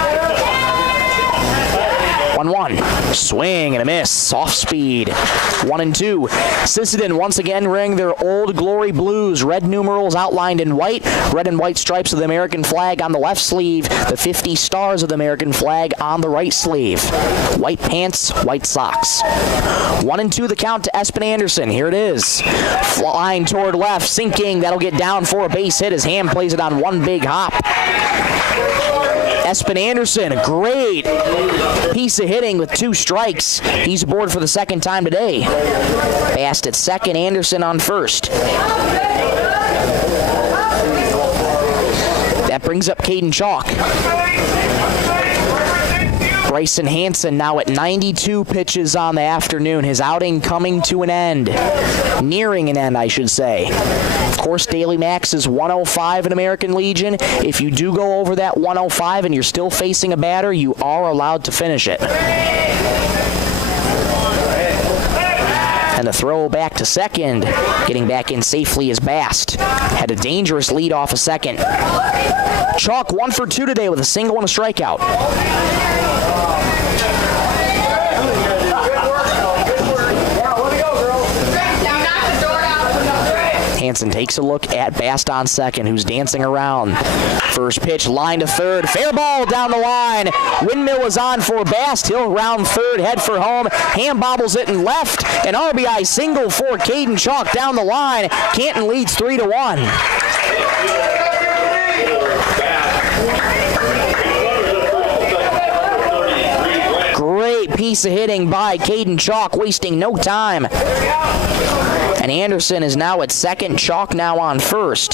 1-1. Swing and a miss. Off speed. 1-2. Sisseton once again wearing their Old Glory blues. Red numerals outlined in white. Red and white stripes of the American flag on the left sleeve. The 50 stars of the American flag on the right sleeve. White pants, white socks. 1-2 the count to Espen Anderson. Here it is. Flying toward left. Sinking. That'll get down for a base hit. His hand plays it on one big hop. Espen Anderson, a great piece of hitting with 2 strikes. He's aboard for the second time today. Bast at second, Anderson on first. That brings up Caden Chalk. Bryson Hansen now at 92 pitches on the afternoon. His outing coming to an end. Nearing an end, I should say. Of course, daily max is 105 in American Legion. If you do go over that 105 and you're still facing a batter, you are allowed to finish it. And the throw back to second. Getting back in safely is Bast. Had a dangerous lead off a second. Chalk 1 for 2 today with a single and a strikeout. Hansen takes a look at Bast on second, who's dancing around. First pitch, line to third. Fair ball down the line. Windmill is on for Bast. He'll round third, head for home. Ham bobbles it in left. An RBI single for Caden Chalk down the line. Canton leads 3-1. Great piece of hitting by Caden Chalk, wasting no time. And Anderson is now at second. Chalk now on first.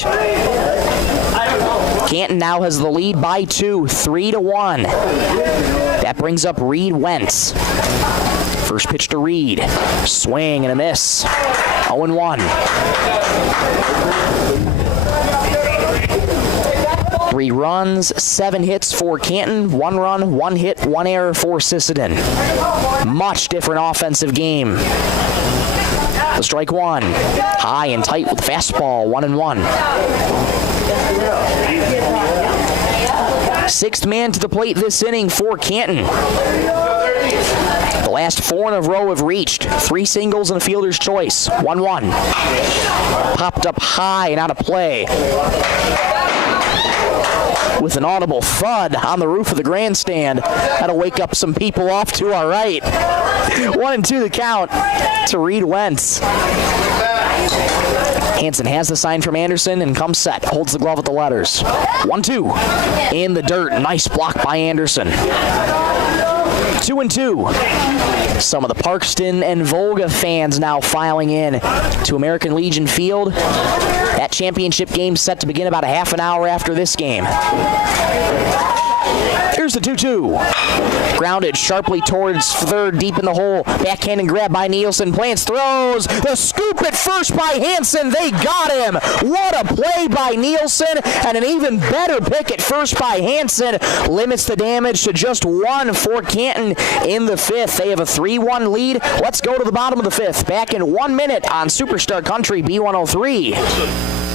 Canton now has the lead by 2, 3-1. That brings up Reed Wentz. First pitch to Reed. Swing and a miss. 0-1. 3 runs, 7 hits for Canton, 1 run, 1 hit, 1 error for Sisseton. Much different offensive game. The strike one. High and tight with fastball, 1-1. Sixth man to the plate this inning for Canton. The last 4 in a row have reached. 3 singles and a fielder's choice. 1-1. Popped up high and out of play. With an audible thud on the roof of the grandstand. That'll wake up some people off to our right. 1-2 the count to Reed Wentz. Hansen has the sign from Anderson and comes set. Holds the glove at the letters. 1-2. In the dirt. Nice block by Anderson. 2-2. Some of the Parkston and Volga fans now filing in to American Legion Field. That championship game set to begin about a half an hour after this game. Here's the 2-2. Grounded sharply towards third, deep in the hole. Backhanded grab by Nielsen. Plants throws. The scoop at first by Hansen. They got him. What a play by Nielsen. And an even better pick at first by Hansen. Limits the damage to just 1 for Canton in the 5th. They have a 3-1 lead. Let's go to the bottom of the 5th. Back in 1 minute on Superstar Country B103.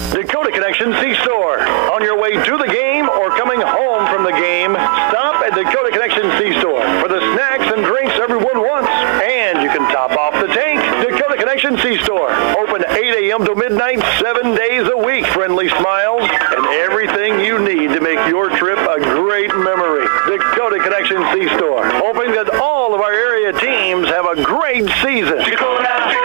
Dakota Connection C-Store. On your way to the game or coming home from the game, stop at Dakota Connection C-Store for the snacks and drinks everyone wants. And you can top off the tank. Dakota Connection C-Store. Open 8 a.m. to midnight, 7 days a week. Friendly smiles and everything you need to make your trip a great memory. Dakota Connection C-Store. Hoping that all of our area teams have a great season. Dakota Connection.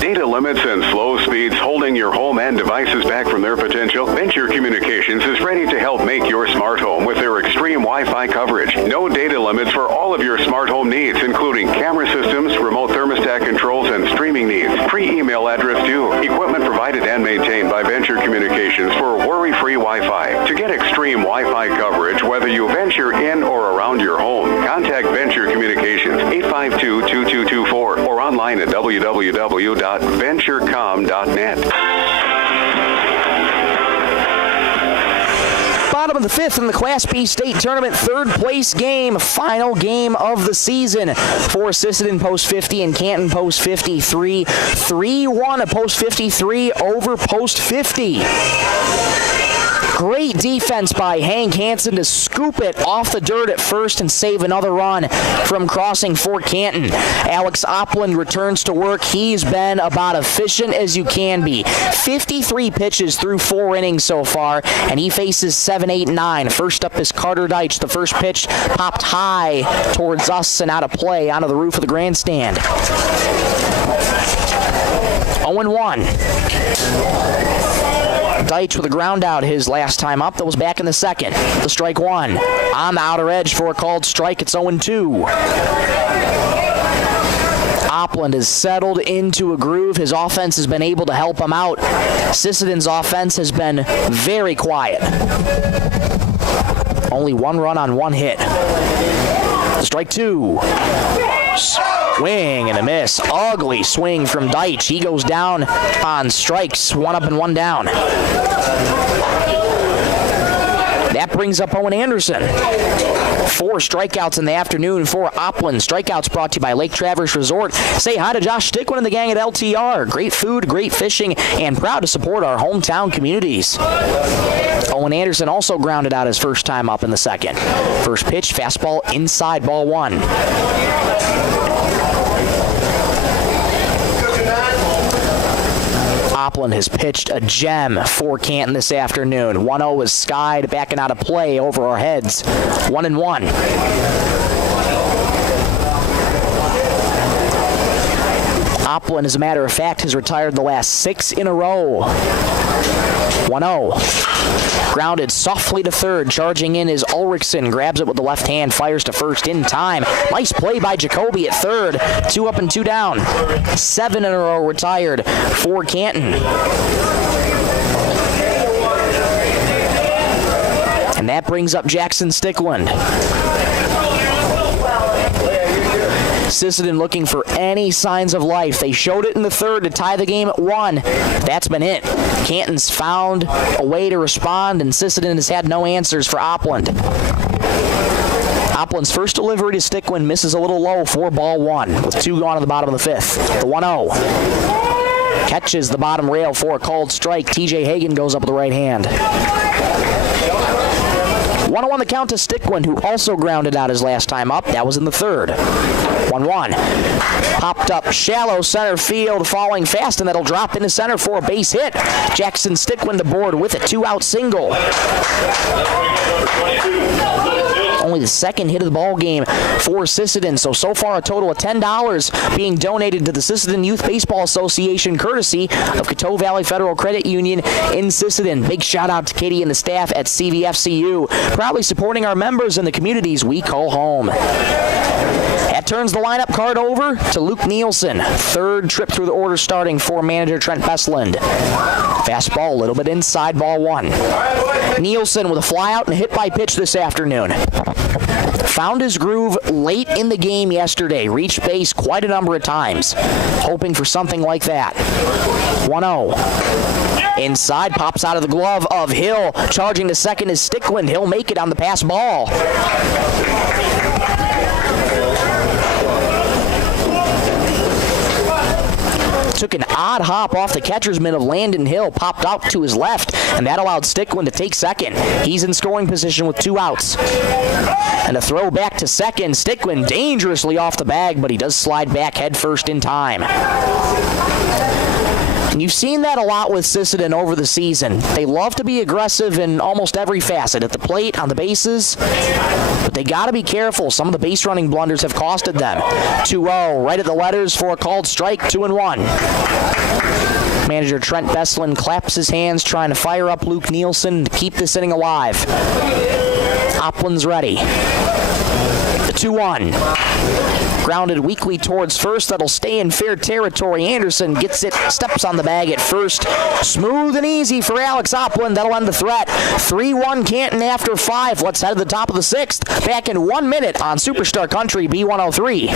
Data limits and slow speeds holding your home and devices back from their potential? Venture Communications is ready to help make your smart home with their extreme Wi-Fi coverage. No data limits for all of your smart home needs, including camera systems, remote thermostat controls, and streaming needs. Free email address due. Equipment provided and maintained by Venture Communications for worry-free Wi-Fi. To get extreme Wi-Fi coverage, whether you venture in or around your home, contact Venture Communications 852-2224 or online at www.venturecom.net. Bottom of the 5th in the Class B State Tournament, 3rd place game, final game of the season for Sisseton Post 50 and Canton Post 53. 3-1 a Post 53 over Post 50. Great defense by Hank Hansen to scoop it off the dirt at first and save another run from crossing for Canton. Alex Opland returns to work. He's been about efficient as you can be. 53 pitches through 4 innings so far, and he faces 7, 8, 9. First up is Carter Deitch. The first pitch popped high towards us and out of play onto the roof of the grandstand. 0-1. Deitch with a ground out his last time up. That was back in the 2nd. The strike 1. On the outer edge for a called strike. It's 0-2. Opland is settled into a groove. His offense has been able to help him out. Sisseton's offense has been very quiet. Only 1 run on 1 hit. Strike 2. Swing and a miss. Ugly swing from Deitch. He goes down on strikes. 1 up and 1 down. That brings up Owen Anderson. 4 strikeouts in the afternoon for Opland. Strikeouts brought to you by Lake Traverse Resort. Say hi to Josh Stickman and the gang at LTR. Great food, great fishing, and proud to support our hometown communities. Owen Anderson also grounded out his first time up in the 2nd. First pitch, fastball inside, ball 1. Opland has pitched a gem for Canton this afternoon. 1-0 is skied, backing out of play over our heads. 1-1. Opland, as a matter of fact, has retired the last 6 in a row. 1-0. Grounded softly to third. Charging in is Ulrichsen. Grabs it with the left hand. Fires to first in time. Nice play by Jacoby at third. 2 up and 2 down. 7 in a row retired for Canton. And that brings up Jackson Stickland. Sisseton looking for any signs of life. They showed it in the third to tie the game at 1. That's been it. Canton's found a way to respond, and Sisseton has had no answers for Opland. Opland's first delivery to Stickland misses a little low for ball 1 with 2 gone in the bottom of the 5th. The 1-0. Catches the bottom rail for a called strike. TJ Hagan goes up with the right hand. 1-0 the count to Stickland, who also grounded out his last time up. That was in the third. 1-1. Popped up shallow center field, falling fast, and that'll drop into center for a base hit. Jackson Stickland aboard with a 2-out single. Only the second hit of the ball game for Sisseton. So far a total of $10 being donated to the Sisseton Youth Baseball Association, courtesy of Coteau Valley Federal Credit Union in Sisseton. Big shout out to Katie and the staff at CVFCU, proudly supporting our members in the communities we call home. That turns the lineup card over to Luke Nielsen. Third trip through the order starting for manager Trent Bestland. Fastball a little bit inside, ball 1. Nielsen with a flyout and a hit by pitch this afternoon. Found his groove late in the game yesterday. Reached base quite a number of times. Hoping for something like that. 1-0. Inside, pops out of the glove of Hill. Charging to second is Stickland. He'll make it on the pass ball. Took an odd hop off the catcher's mitt of Landon Hill, popped out to his left, and that allowed Stickland to take second. He's in scoring position with 2 outs. And a throw back to second. Stickland dangerously off the bag, but he does slide back head first in time. And you've seen that a lot with Sisseton over the season. They love to be aggressive in almost every facet, at the plate, on the bases, but they got to be careful. Some of the base running blunders have costed them. 2-0, right at the letters for a called strike, 2-1. Manager Trent Bestland claps his hands, trying to fire up Luke Nielsen to keep this inning alive. Opland's ready. The 2-1. Grounded weakly towards first. That'll stay in fair territory. Anderson gets it, steps on the bag at first. Smooth and easy for Alex Opland. That'll end the threat. 3-1 Canton after 5. Let's head to the top of the 6th. Back in 1 minute on Superstar Country B103.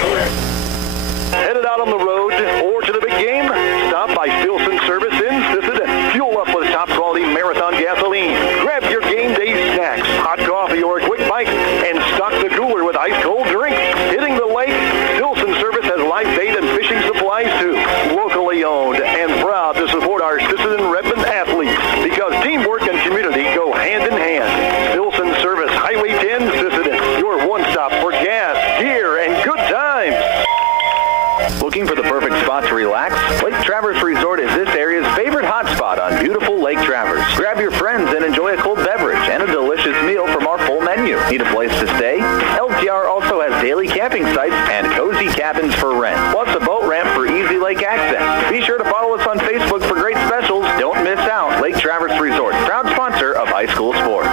Headed out on the road or to the big game? Stop by Filson Service in Sisseton. Fuel up with top quality Marathon gasoline. Grab your game day snacks, hot coffee, or a quick bite, and stock the cooler with ice cold drinks. Hitting the lake, Filson Service has live bait and fishing supplies too. Locally owned and proud to support our Sisseton Redmond athletes, because teamwork and community go hand in hand. Filson Service, Highway 10, Sisseton, your one stop for gas, gear, and good times. Looking for the perfect spot to relax? Lake Traverse Resort is this area's favorite hotspot on beautiful Lake Traverse. Grab your friends and enjoy a cold beverage and a delicious meal from our full menu. Need a place to stay? LTR also has daily camping sites and cozy cabins for rent, plus a boat ramp for easy lake access. Be sure to follow us on Facebook for great specials. Don't miss out. Lake Traverse Resort, proud sponsor of high school sports.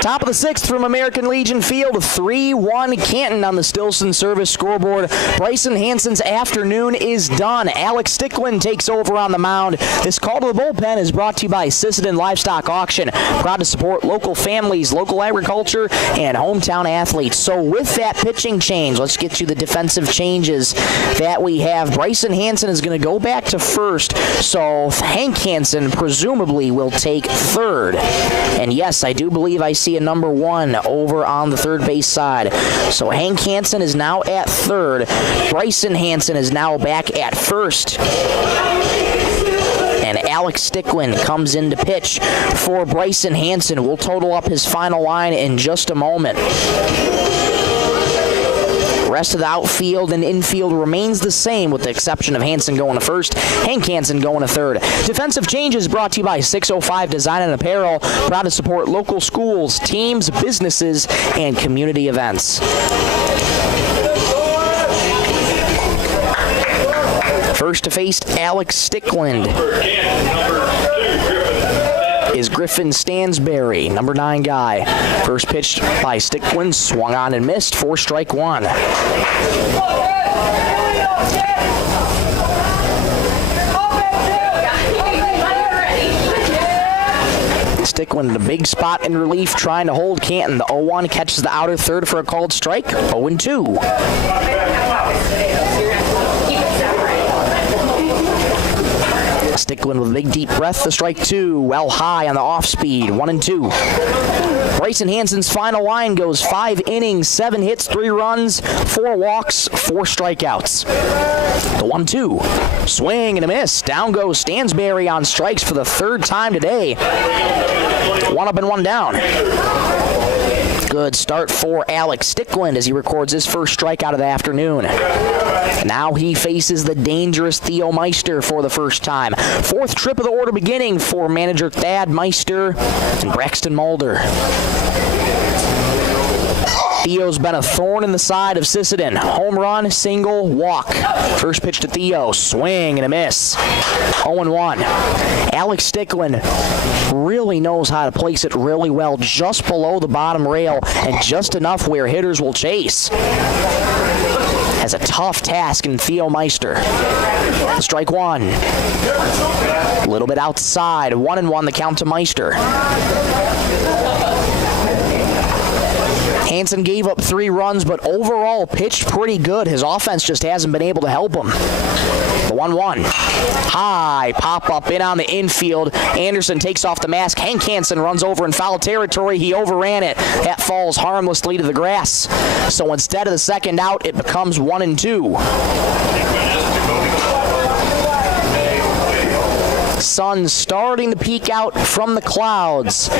Top of the 6th from American Legion Field, 3-1 Canton on the Stilson Service scoreboard. Bryson Hansen's afternoon is done. Alex Stickland takes over on the mound. This call to the bullpen is brought to you by Sisseton Livestock Auction. Proud to support local families, local agriculture, and hometown athletes. So with that pitching change, let's get you the defensive changes that we have. Bryson Hansen is going to go back to first, so Hank Hansen presumably will take third. And yes, I do believe I see a number 1 over on the third base side. So Hank Hansen is now at third. Bryson Hansen is now back at first. And Alex Stickland comes in to pitch for Bryson Hansen. We'll total up his final line in just a moment. Rest of the outfield and infield remains the same with the exception of Hansen going to first, Hank Hansen going to third. Defensive changes brought to you by 605 Design and Apparel, proud to support local schools, teams, businesses, and community events. First to face Alex Stickland is Griffin Stansberry, number 9 guy. First pitch by Stickland, swung on and missed for strike one. Stickland in a big spot in relief trying to hold Canton. The 0-1 catches the outer third for a called strike, 0-2. Stickland with a big deep breath, the strike two, well high on the off speed, 1-2. Bryson Hansen's final line goes 5 innings, 7 hits, 3 runs, 4 walks, 4 strikeouts. The 1-2, swing and a miss. Down goes Stansberry on strikes for the 3rd time today. 1 up and 1 down. Good start for Alex Stickland as he records his first strikeout of the afternoon. Now he faces the dangerous Theo Meister for the first time. 4th trip of the order beginning for manager Thad Meister and Braxton Mulder. Theo's been a thorn in the side of Sisseton. Home run, single, walk. First pitch to Theo, swing and a miss. 0-1. Alex Stickland really knows how to place it really well, just below the bottom rail and just enough where hitters will chase. Has a tough task in Theo Meister. Strike one. A little bit outside. 1-1 the count to Meister. Hansen gave up 3 runs, but overall pitched pretty good. His offense just hasn't been able to help him. The 1-1. High pop-up in on the infield. Anderson takes off the mask. Hank Hansen runs over in foul territory. He overran it. That falls harmlessly to the grass. So instead of the second out, it becomes 1-2. Sun starting to peek out from the clouds.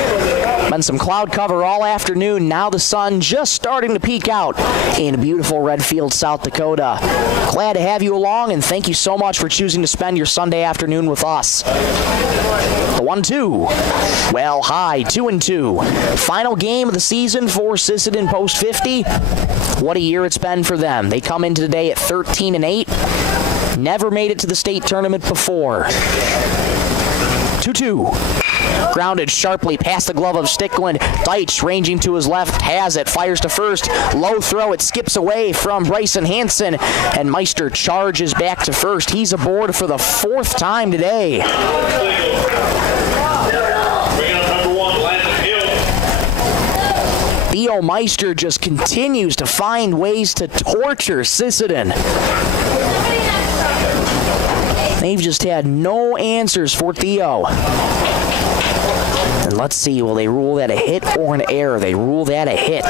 Been some cloud cover all afternoon. Now the sun just starting to peek out in beautiful Redfield, South Dakota. Glad to have you along, and thank you so much for choosing to spend your Sunday afternoon with us. The 1-2. Well high, 2-2. Final game of the season for Sisseton Post 50. What a year it's been for them. They come in today at 13-8. Never made it to the state tournament before. 2-2. Grounded sharply past the glove of Stickland. Deitch ranging to his left, has it, fires to first. Low throw, it skips away from Bryson Hansen, and Meister charges back to first. He's aboard for the 4th time today. Theo Meister just continues to find ways to torture Sisseton. They've just had no answers for Theo. And let's see, will they rule that a hit or an error? They rule that a hit.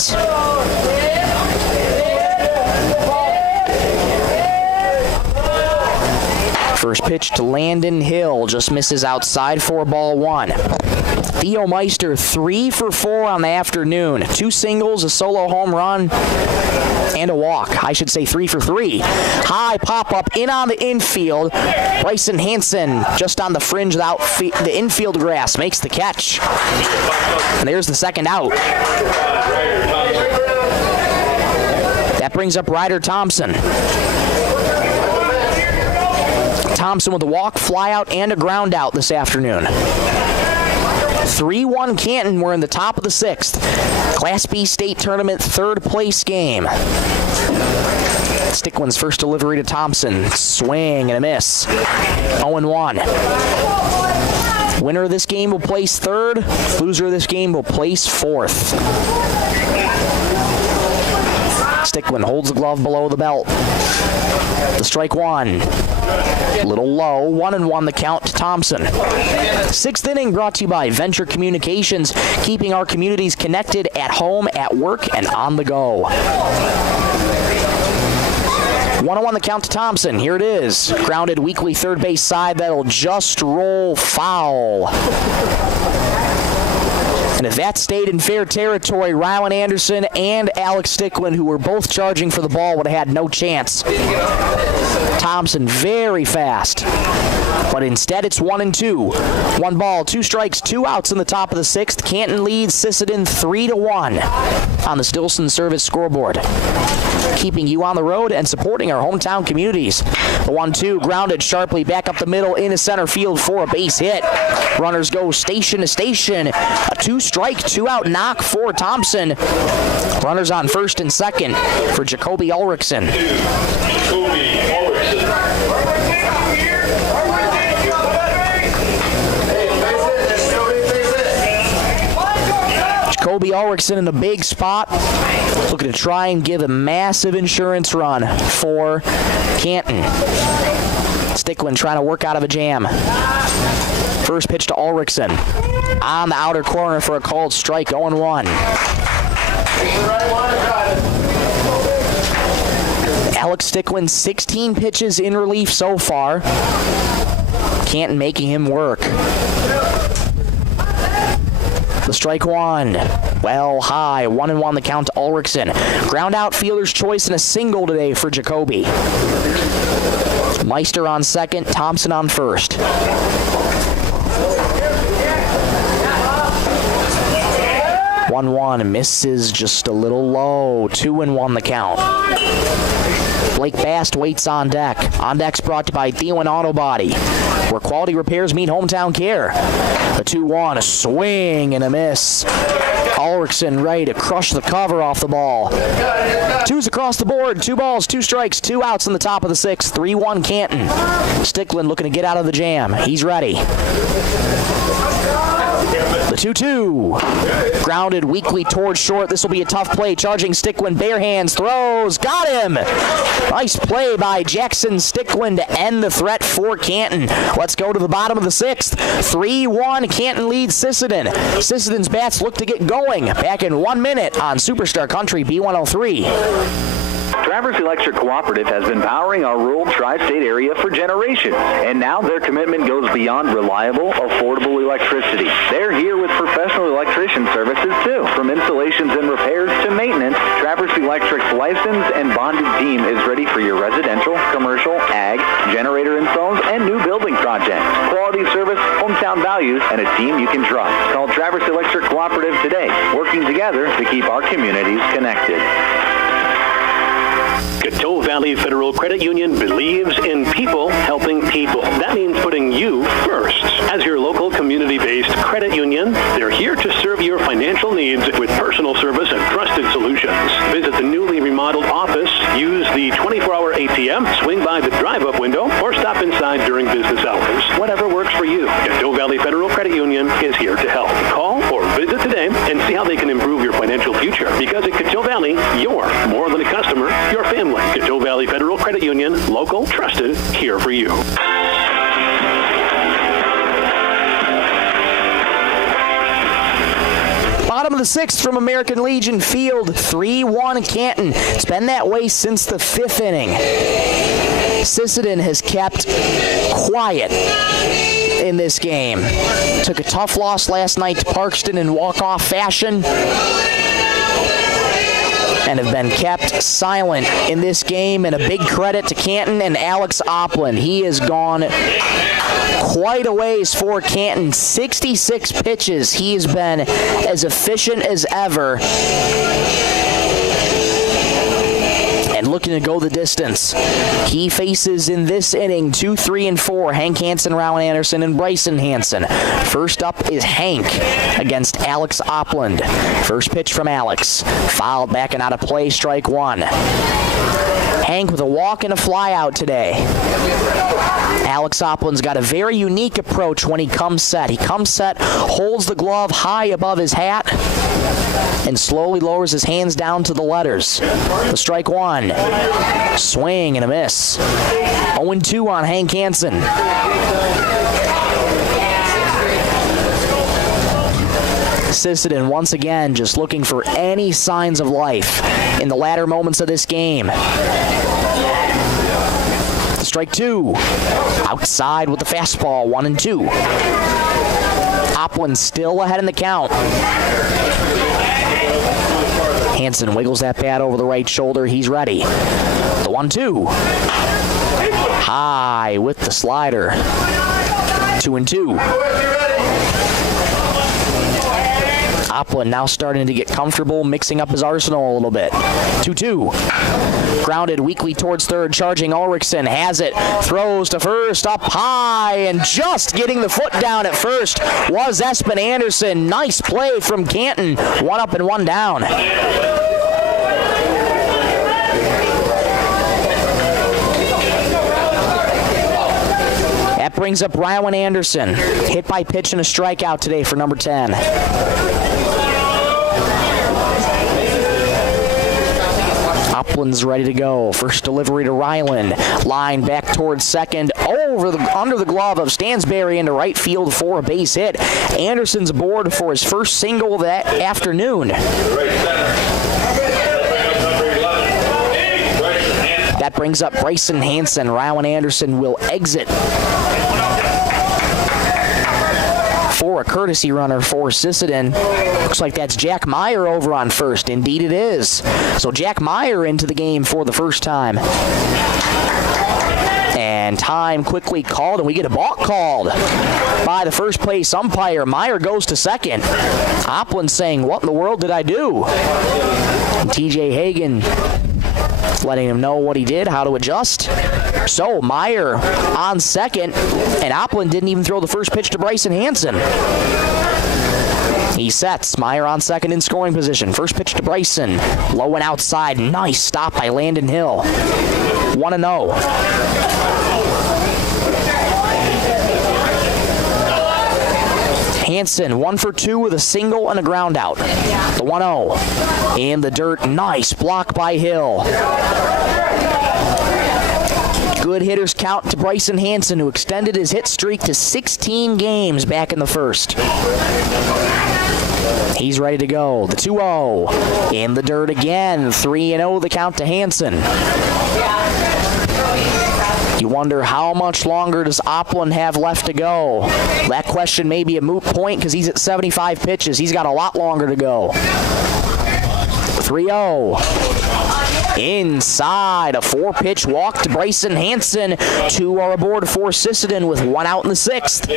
First pitch to Landon Hill, just misses outside for ball 1. Theo Meister 3 for 4 on the afternoon. 2 singles, a solo home run, and a walk. I should say 3 for 3. High pop-up in on the infield. Bryson Hansen just on the fringe of the infield grass makes the catch. And there's the second out. That brings up Ryder Thompson. Thompson with a walk, fly out, and a ground out this afternoon. 3-1 Canton. We're in the top of the 6th. Class B state tournament 3rd place game. Stickland's first delivery to Thompson. Swing and a miss. 0-1. Winner of this game will place 3rd. Loser of this game will place 4th. Stickland holds the glove below the belt. The strike one. A little low. 1-1 the count to Thompson. 6th inning brought to you by Venture Communications, keeping our communities connected at home, at work, and on the go. 1-1 the count to Thompson. Here it is. Grounded weakly third base side. That'll just roll foul. And if that stayed in fair territory, Rylan Anderson and Alex Stickland, who were both charging for the ball, would have had no chance. Thompson very fast. But instead, it's 1-2. 1 ball, 2 strikes, 2 outs in the top of the 6th. Canton leads Sisseton 3-1 on the Stilson Service scoreboard. Keeping you on the road and supporting our hometown communities. The 1-2 grounded sharply back up the middle into center field for a base hit. Runners go station to station. A 2-strike, 2-out knock for Thompson. Runners on first and second for Jacoby Ulrichsen. Jacoby Ulrichsen in a big spot, looking to try and give a massive insurance run for Canton. Stickland trying to work out of a jam. First pitch to Ulrichsen. On the outer corner for a called strike, 0-1. Alex Stickland, 16 pitches in relief so far. Canton making him work. The strike 1. Well high. 1-1 the count to Ulrichsen. Ground out fielder's choice and a single today for Jacoby. Meister on second. Thompson on first. 1-1. Misses just a little low. 2-1 the count. Blake Bast waits on deck. On deck's brought to you by Thielen Auto Body, where quality repairs meet hometown care. The 2-1, a swing and a miss. Ulrichsen ready to crush the cover off the ball. 2s across the board, 2 balls, 2 strikes, 2 outs in the top of the 6th. 3-1 Canton. Stickland looking to get out of the jam. He's ready. The 2-2. Grounded weakly towards short. This will be a tough play. Charging Stickland, bare hands, throws, got him. Nice play by Jackson Stickland to end the threat for Canton. Let's go to the bottom of the 6th. 3-1, Canton leads Sisseton. Sisseton's bats look to get going. Back in 1 minute on Superstar Country B103. Traverse Electric Cooperative has been powering our rural tri-state area for generations, and now their commitment goes beyond reliable, affordable electricity. They're here with professional electrician services too. From installations and repairs to maintenance, Traverse Electric's licensed and bonded team is ready for your residential, commercial, ag, generator installs, and new building projects. Quality service, hometown values, and a team you can trust. Call Traverse Electric Cooperative today, working together to keep our communities connected. Coteau Valley Federal Credit Union believes in people helping people. That means putting you first. As your local community-based credit union, they're here to serve your financial needs with personal service and trusted solutions. Visit the newly remodeled office, use the 24-hour ATM, swing by the drive-up window, or stop inside during business hours. Whatever works for you, Coteau Valley Federal Credit Union is here to help. Call or visit today and see how they can improve your financial future. Because at Coteau Valley, you're more than a customer, you're family. Coteau Valley Federal Credit Union, local, trusted, here for you. Bottom of the 6th from American Legion Field, 3-1 Canton. It's been that way since the 5th inning. Sisseton has kept quiet in this game. Took a tough loss last night to Parkston in walk-off fashion, and have been kept silent in this game. And a big credit to Canton and Alex Opland. He has gone quite a ways for Canton. 66 pitches. He has been as efficient as ever and looking to go the distance. He faces in this inning 2, 3, and 4 Hank Hansen, Rowan Anderson, and Bryson Hansen. First up is Hank against Alex Opland. First pitch from Alex. Fouled back and out of play, strike 1. Hank with a walk and a fly out today. Alex Opland's got a very unique approach when he comes set. He comes set, holds the glove high above his hat, and slowly lowers his hands down to the letters. The strike 1. Swing and a miss. 0-2 on Hank Hansen. Sisseton once again just looking for any signs of life in the latter moments of this game. Strike two. Outside with the fastball, 1-2. Oplin still ahead in the count. Hansen wiggles that bat over the right shoulder. He's ready. The 1-2. High with the slider. 2-2. Oplin now starting to get comfortable, mixing up his arsenal a little bit. 2-2. Grounded weakly towards third, charging Ulrichsen. Has it. Throws to first, up high, and just getting the foot down at first was Espen Anderson. Nice play from Canton. 1 up and 1 down. That brings up Ryan Anderson. Hit by pitch and a strikeout today for number 10. Oplin's ready to go. First delivery to Ryland. Line back towards second. Under the glove of Stansberry into right field for a base hit. Anderson's aboard for his first single of that afternoon. That brings up Bryson Hansen. Ryan Anderson will exit for a courtesy runner for Sisseton. Looks like that's Jack Meyer over on first. Indeed it is. So Jack Meyer into the game for the first time. And time quickly called, and we get a balk called by the first place umpire. Meyer goes to second. Oplin saying, what in the world did I do? And TJ Hagan letting him know what he did, how to adjust. So Meyer on second, and Oplin didn't even throw the first pitch to Bryson Hansen. He sets. Meyer on second in scoring position. First pitch to Bryson. Low and outside. Nice stop by Landon Hill. 1-0. Hansen 1 for 2 with a single and a ground out. The 1-0. In the dirt. Nice block by Hill. Good hitters count to Bryson Hansen, who extended his hit streak to 16 games back in the first. He's ready to go. The 2-0. In the dirt again. 3-0 the count to Hansen. You wonder how much longer does Oplin have left to go? That question may be a moot point because he's at 75 pitches. He's got a lot longer to go. 3-0. Inside, a 4-pitch walk to Bryson Hansen. 2 are aboard for Sisseton with 1 out in the 6th.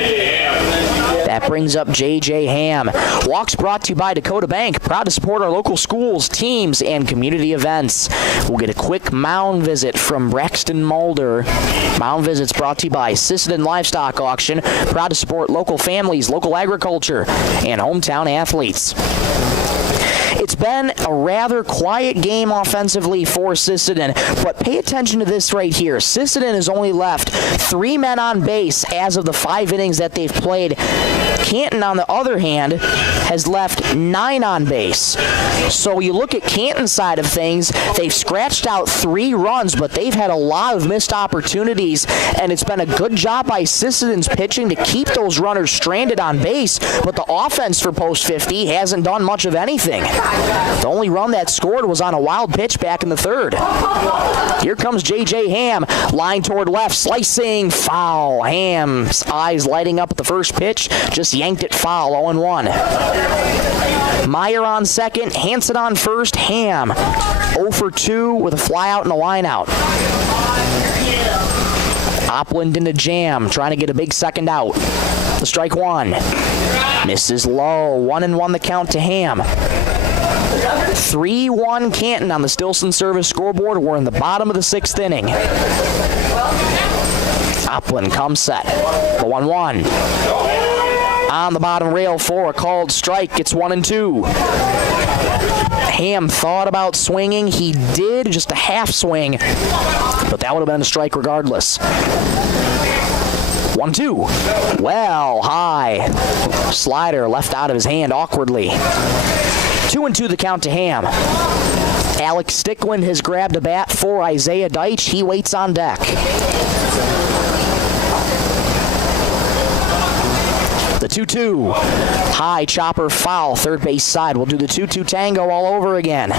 That brings up J.J. Ham. Walks brought to you by Dakota Bank. Proud to support our local schools, teams, and community events. We'll get a quick mound visit from Braxton Mulder. Mound visits brought to you by Sisseton Livestock Auction. Proud to support local families, local agriculture, and hometown athletes. It's been a rather quiet game offensively for Sisseton, but pay attention to this right here. Sisseton has only left 3 men on base as of the 5 innings that they've played. Canton, on the other hand, has left 9 on base. So you look at Canton's side of things, they've scratched out 3 runs, but they've had a lot of missed opportunities, and it's been a good job by Sisseton's pitching to keep those runners stranded on base, but the offense for Post 50 hasn't done much of anything. The only run that scored was on a wild pitch back in the 3rd. Here comes J.J. Ham. Line toward left, slicing, foul. Ham's eyes lighting up at the first pitch. Just yanked it foul, 0-1. Meyer on second, Hansen on first. Ham 0 for 2 with a fly out and a line out. Oplin into jam, trying to get a big second out. The strike 1. Misses low. 1-1 the count to Ham. 3-1 Canton on the Stilson service scoreboard. We're in the bottom of the 6th inning. Oplin comes set. The 1-1. On the bottom rail for a called strike. It's 1-2. Ham thought about swinging. He did, just a half swing. But that would have been a strike regardless. 1-2. Well, high. Slider left out of his hand awkwardly. 2-2 the count to Ham. Alex Stickland has grabbed a bat for Isaiah Deitch. He waits on deck. The 2-2. High chopper foul, third base side. We'll do the 2-2 tango all over again.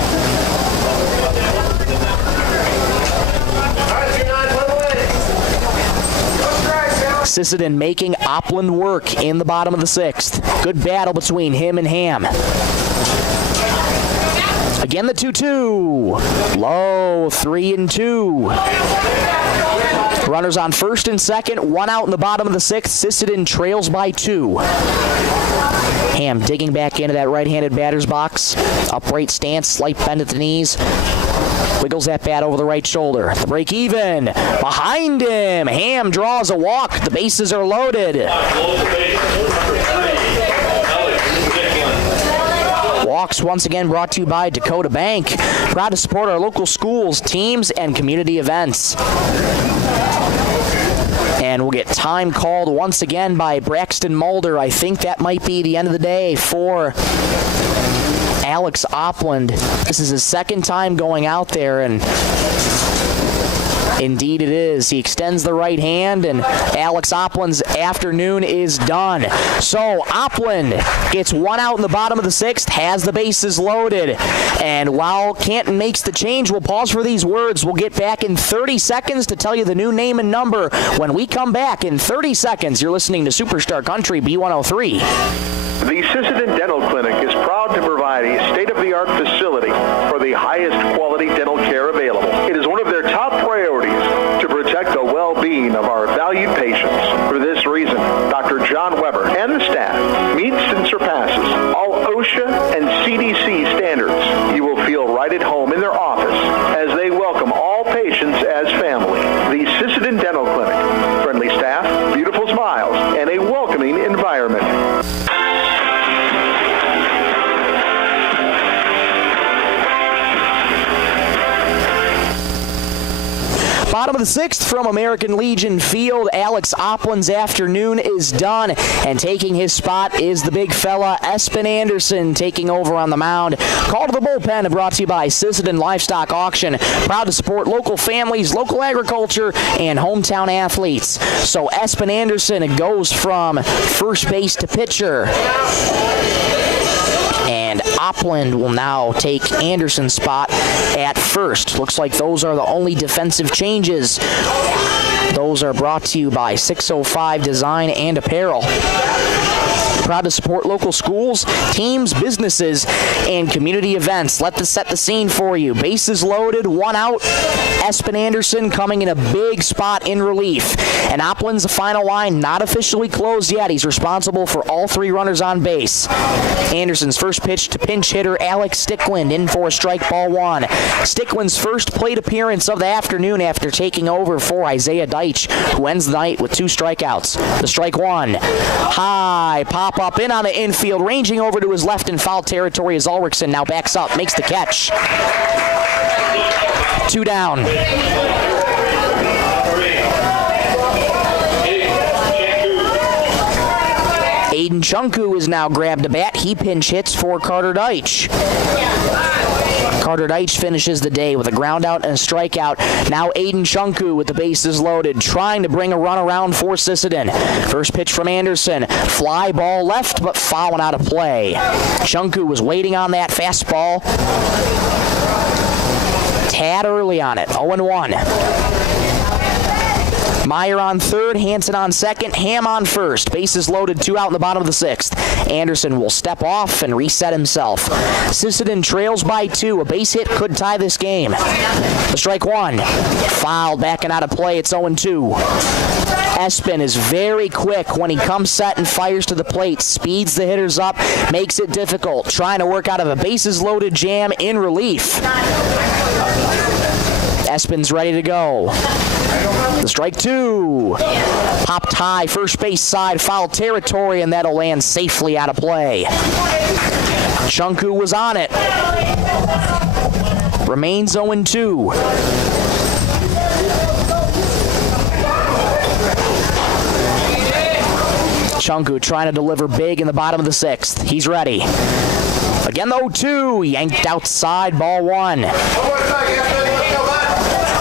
Sisseton making Opland work in the bottom of the 6th. Good battle between him and Ham. Again, the 2-2. Low, 3-2. Runners on first and second, 1 out in the bottom of the 6th. Sisseton trails by 2. Ham digging back into that right-handed batter's box. Upright stance, slight bend at the knees. Wiggles that bat over the right shoulder. The break even. Behind him. Ham draws a walk. The bases are loaded. Walks once again brought to you by Dakota Bank. Proud to support our local schools, teams, and community events. And we'll get time called once again by Braxton Mulder. I think that might be the end of the day for Alex Opland. This is his second time going out there, and indeed it is. He extends the right hand, and Alex Opland's afternoon is done. So Opland gets 1 out in the bottom of the 6th, has the bases loaded. And while Canton makes the change, we'll pause for these words. We'll get back in 30 seconds to tell you the new name and number. When we come back in 30 seconds, you're listening to Superstar Country B103. The Sisseton Dental Clinic is proud to provide a state-of-the-art facility for the highest quality dental care available. It is one of their top priorities to protect the well-being of our valued patients. For this reason, Dr. John Weber and the staff meets and surpasses all OSHA and CDC standards. You will feel right at home in their office as they welcome all patients as family. The Sisseton Dental Clinic. Friendly staff, beautiful smiles, and a welcoming environment. Bottom of the 6th from American Legion Field. Alex Opland's afternoon is done, and taking his spot is the big fella, Espen Anderson, taking over on the mound. Call to the bullpen brought to you by Sisseton Livestock Auction. Proud to support local families, local agriculture, and hometown athletes. So Espen Anderson goes from first base to pitcher. And Opland will now take Anderson's spot at first. Looks like those are the only defensive changes. Those are brought to you by 605 Design and Apparel. Proud to support local schools, teams, businesses, and community events. Let us set the scene for you. Bases loaded, 1 out. Espen Anderson coming in a big spot in relief. And Opland's final line not officially closed yet. He's responsible for all 3 runners on base. Anderson's first pitch to pinch hitter Alex Stickland in for a strike, ball 1. Stickland's first plate appearance of the afternoon after taking over for Isaiah Deitch, who ends the night with 2 strikeouts. The strike 1. High pop up in on the infield, ranging over to his left in foul territory as Ulrichsen now backs up, makes the catch. 2 down. Aiden Chunku is now grabbed a bat. He pinch hits for Carter Deitch. Carter Deitch finishes the day with a ground out and a strikeout. Now Aiden Chunku with the bases loaded, trying to bring a run around for Sisseton. First pitch from Anderson. Fly ball left, but fouling out of play. Chunku was waiting on that fastball. Tad early on it, 0-1. Meyer on third, Hansen on second, Ham on first. Bases loaded, 2 out in the bottom of the 6th. Anderson will step off and reset himself. Sisseton trails by 2. A base hit could tie this game. The strike 1. Fouled, backing out of play. It's 0-2. Espen is very quick when he comes set and fires to the plate. Speeds the hitters up, makes it difficult. Trying to work out of a bases loaded jam in relief. Espen's ready to go. The strike 2. Popped high, first base side, foul territory, and that'll land safely out of play. Chunku was on it. Remains 0-2. Chunku trying to deliver big in the bottom of the 6th. He's ready. Again, the 0-2. Yanked outside, ball 1.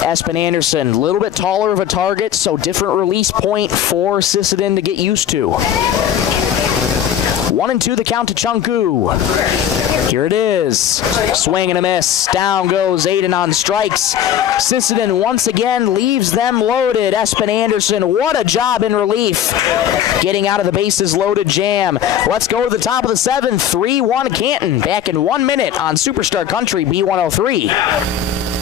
Espen Anderson, a little bit taller of a target, so different release point for Sisseton to get used to. 1-2 the count to Chunku. Here it is. Swing and a miss. Down goes Aiden on strikes. Sisseton once again leaves them loaded. Espen Anderson, what a job in relief. Getting out of the bases loaded jam. Let's go to the top of the 7th. 3-1 Canton. Back in 1 minute on Superstar Country B103.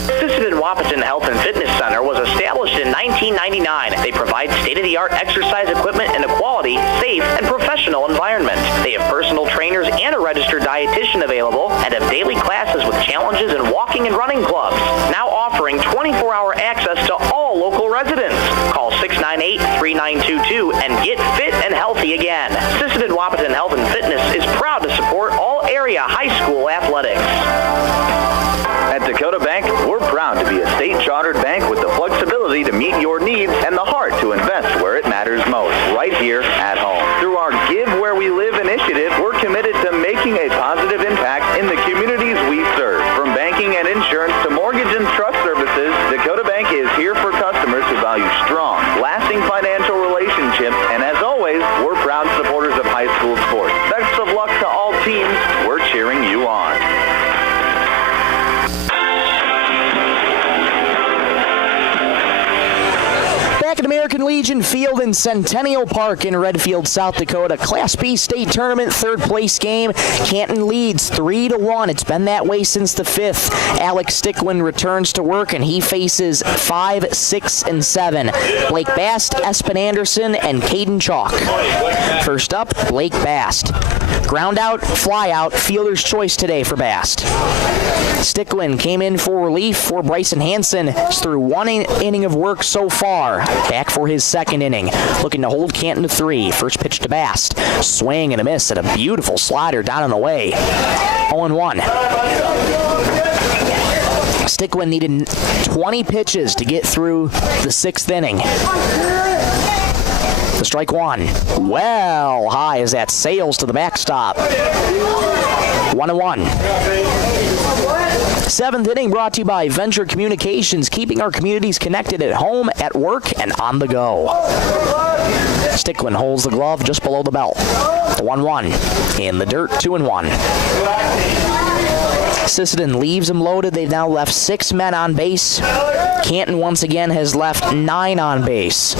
Sisseton Wahpeton Health and Fitness Center was established in 1999. They provide state-of-the-art exercise equipment in a quality, safe, and professional environment. They have personal trainers and a registered dietitian available and have daily classes with challenges in walking and running clubs. Now offering 24-hour access to all local residents. Call 698-3922 and get fit and healthy again. Sisseton Wahpeton Health and Fitness is proud to support all area high school athletics. At Dakota Bank, we're proud to be a state-chartered bank with the flexibility to meet your needs and the heart to invest where it matters most, right here at home. Through our Give Where We Live initiative, we're committed to making a positive impact in the communities we serve. From banking and insurance to mortgage and trust services, Dakota Bank is here for customers who value strong, lasting financial relationships, and as always, we're proud supporters of high school sports. Best of luck to all teams. We're cheering you on. Back at American Legion Field in Centennial Park in Redfield, South Dakota. Class B state tournament, third place game. Canton leads 3-1. It's been that way since the 5th. Alex Sticklin returns to work, and he faces 5, 6, and 7. Blake Bast, Espen Anderson, and Caden Chalk. First up, Blake Bast. Ground out, fly out, fielder's choice today for Bast. Sticklin came in for relief for Bryson Hansen. He's through 1 inning of work so far. Back for his second inning. Looking to hold Canton to 3. First pitch to Bast. Swing and a miss at a beautiful slider down and away. 0-1. Sticklin needed 20 pitches to get through the 6th inning. The strike 1. Well high as that sails to the backstop. 1-1. 7th inning brought to you by Venture Communications, keeping our communities connected at home, at work, and on the go. Sticklin holds the glove just below the belt. 1-1. In the dirt, 2-1. Sisseton leaves him loaded. They've now left 6 men on base. Canton once again has left 9 on base.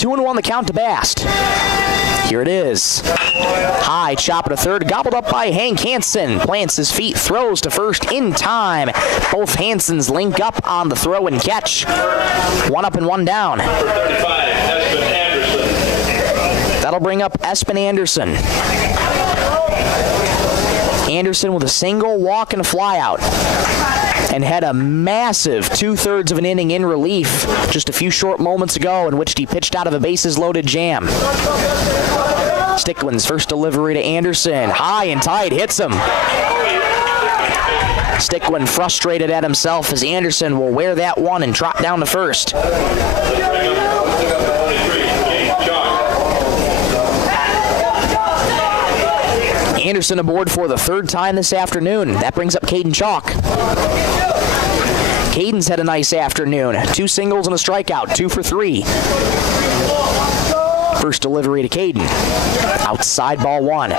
2-1 the count to Bast. Here it is. High chop to third, gobbled up by Hank Hansen. Plants his feet, throws to first in time. Both Hansens link up on the throw and catch. 1 up and 1 down. That'll bring up Espen Anderson. Anderson with a single, walk, and a flyout. And had a massive 2/3 of an inning in relief just a few short moments ago, in which he pitched out of a bases-loaded jam. Sticklin's first delivery to Anderson. High and tight, hits him. Sticklin frustrated at himself as Anderson will wear that one and trot down to first. Anderson aboard for the 3rd time this afternoon. That brings up Caden Chalk. Caden's had a nice afternoon. 2 singles and a strikeout, 2 for 3. First delivery to Caden. Outside ball 1.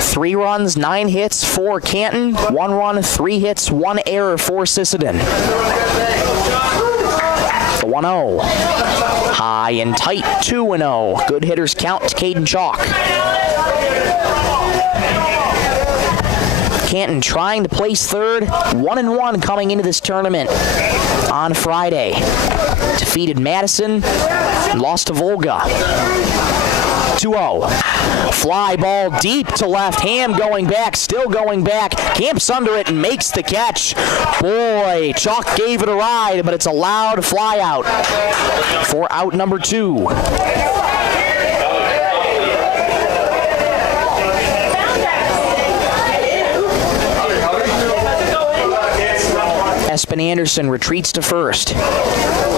3 runs, 9 hits for Canton. 1 run, 3 hits, 1 error for Sisseton. The 1-0. High and tight, 2-0. Good hitters count to Caden Chalk. Canton trying to place 3rd, 1-1 coming into this tournament on Friday. Defeated Madison and lost to Volga. 2-0. Fly ball deep to left. Ham going back, still going back. Camps under it and makes the catch. Boy, Chalk gave it a ride, but it's a loud fly out for out number 2. Espen Espen Anderson retreats to first.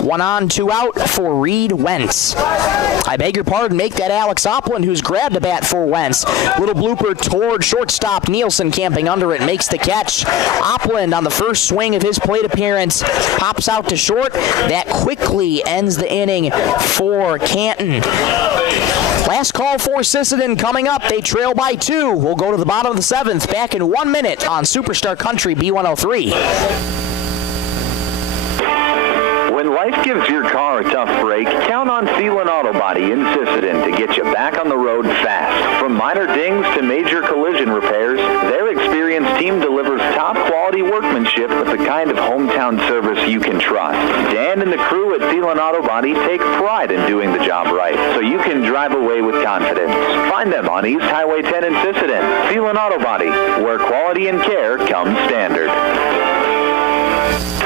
1 on, 2 out for Reed Wentz. I beg your pardon, make that Alex Opland, who's grabbed the bat for Wentz. Little blooper toward shortstop. Nielsen camping under it, makes the catch. Opland on the first swing of his plate appearance pops out to short. That quickly ends the inning for Canton. Last call for Sisseton coming up. They trail by 2. We'll go to the bottom of the 7th. Back in 1 minute on Superstar Country B103. When life gives your car a tough break, count on Thielen Auto Body in Sisseton to get you back on the road fast. From minor dings to major collision repairs, their experienced team delivers top-quality workmanship with the kind of hometown service you can trust. Dan and the crew at Thielen Auto Body take pride in doing the job right, so you can drive away with confidence. Find them on East Highway 10 in Sisseton. Thielen Auto Body, where quality and care come standard.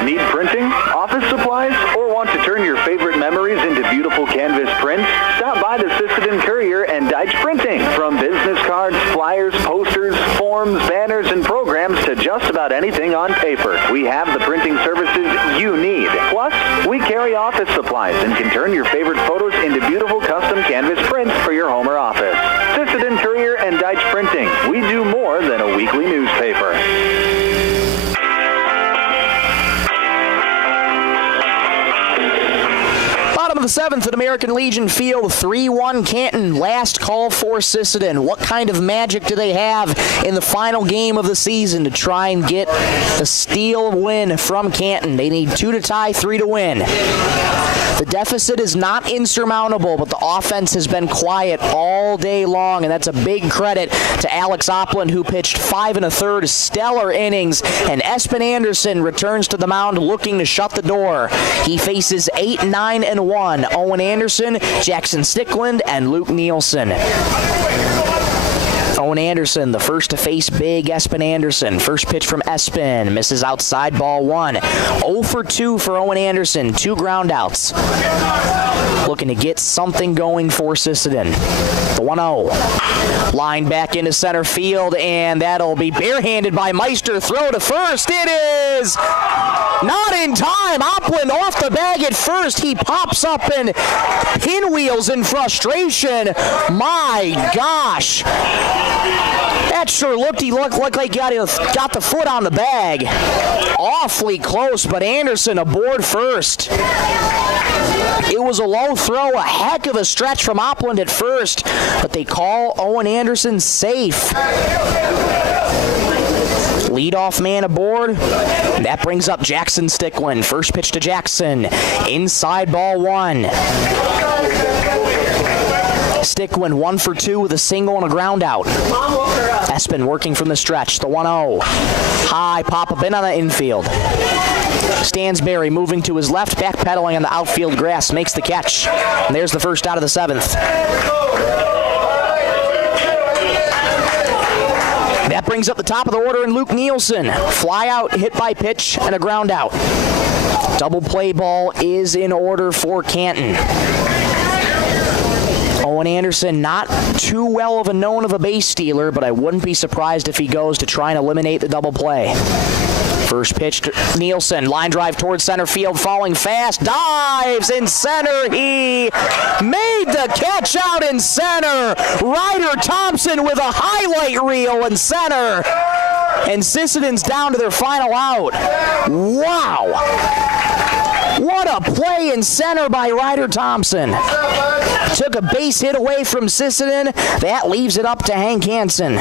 Need printing, office supplies, or want to turn your favorite memories into beautiful canvas prints? Stop by the Sisseton Courier and Deitch Printing. From business cards, flyers, posters, forms, banners, and programs to just about anything on paper, we have the printing services you need. Plus, we carry office supplies and can turn your favorite photos into beautiful custom canvas prints for your home or office. Sisseton Courier and Deitch Printing. We do more than a weekly newspaper. Bottom of the 7th at American Legion Field, 3-1 Canton. Last call for Sisseton. What kind of magic do they have in the final game of the season to try and get a steal win from Canton? They need 2 to tie, 3 to win. The deficit is not insurmountable, but the offense has been quiet all day long, and that's a big credit to Alex Opland, who pitched 5 1/3 stellar innings, and Espen Anderson returns to the mound looking to shut the door. He faces 8, 9, and 1. Owen Anderson, Jackson Stickland, and Luke Nielsen. Owen Anderson, the first to face big Espen Anderson. First pitch from Espen, misses outside, ball 1. 0 for 2 for Owen Anderson, 2 ground outs. Looking to get something going for Sisseton. The 1-0. Line back into center field, and that'll be barehanded by Meister. Throw to first. It is not in time. Opland off the bag at first. He pops up and pinwheels in frustration. My gosh. That sure looked like he got the foot on the bag. Awfully close, but Anderson aboard first. It was a low throw, a heck of a stretch from Opland at first, but they call Owen Anderson safe. Leadoff man aboard. That brings up Jackson Stickland. First pitch to Jackson. Inside, ball 1. Stickland 1 for 2 with a single and a ground out. Espen working from the stretch. The 1-0. High pop-up in on the infield. Stansberry moving to his left, backpedaling on the outfield grass, makes the catch. And there's the first out of the 7th. That brings up the top of the order in Luke Nielsen. Fly out, hit by pitch, and a ground out. Double play ball is in order for Canton. Owen Anderson, not too well of a known of a base stealer, but I wouldn't be surprised if he goes to try and eliminate the double play. First pitch to Nielsen, line drive towards center field, falling fast, dives in center. He made the catch out in center. Ryder Thompson with a highlight reel in center. And Sisseton's down to their final out. Wow. What a play in center by Ryder Thompson. Took a base hit away from Sisseton. That leaves it up to Hank Hansen.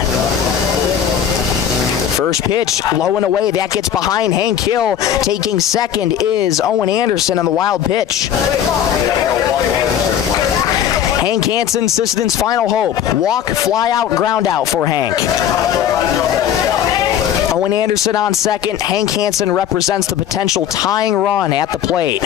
First pitch, low and away. That gets behind Hank Hill. Taking second is Owen Anderson on the wild pitch. Hank Hansen, Sisseton's final hope. Walk, fly out, ground out for Hank. Owen Anderson on second. Hank Hansen represents the potential tying run at the plate.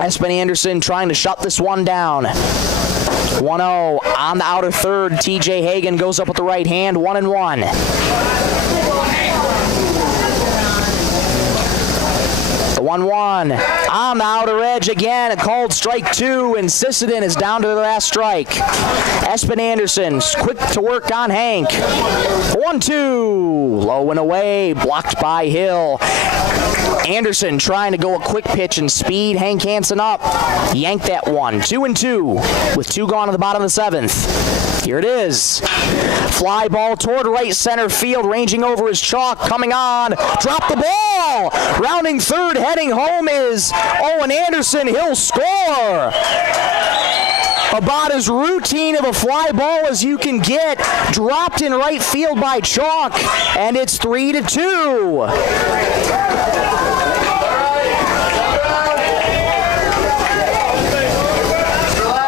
Espen Anderson trying to shut this one down. 1-0 on the outer third. TJ Hagan goes up with the right hand. 1-1. The The 1-1 on the outer edge again. A called strike 2, and Sisseton is down to the last strike. Espen Anderson quick to work on Hank. 1-2 low and away, blocked by Hill. Anderson trying to go a quick pitch and speed Hank Hansen up. Yanked that one. 2-2 with 2 gone in the bottom of the 7th. Here it is. Fly ball toward right center field, ranging over his chalk, coming on. Drop the ball. Rounding third, heading home is Owen Anderson. He'll score. About as routine of a fly ball as you can get. Dropped in right field by Chalk, and it's 3-2.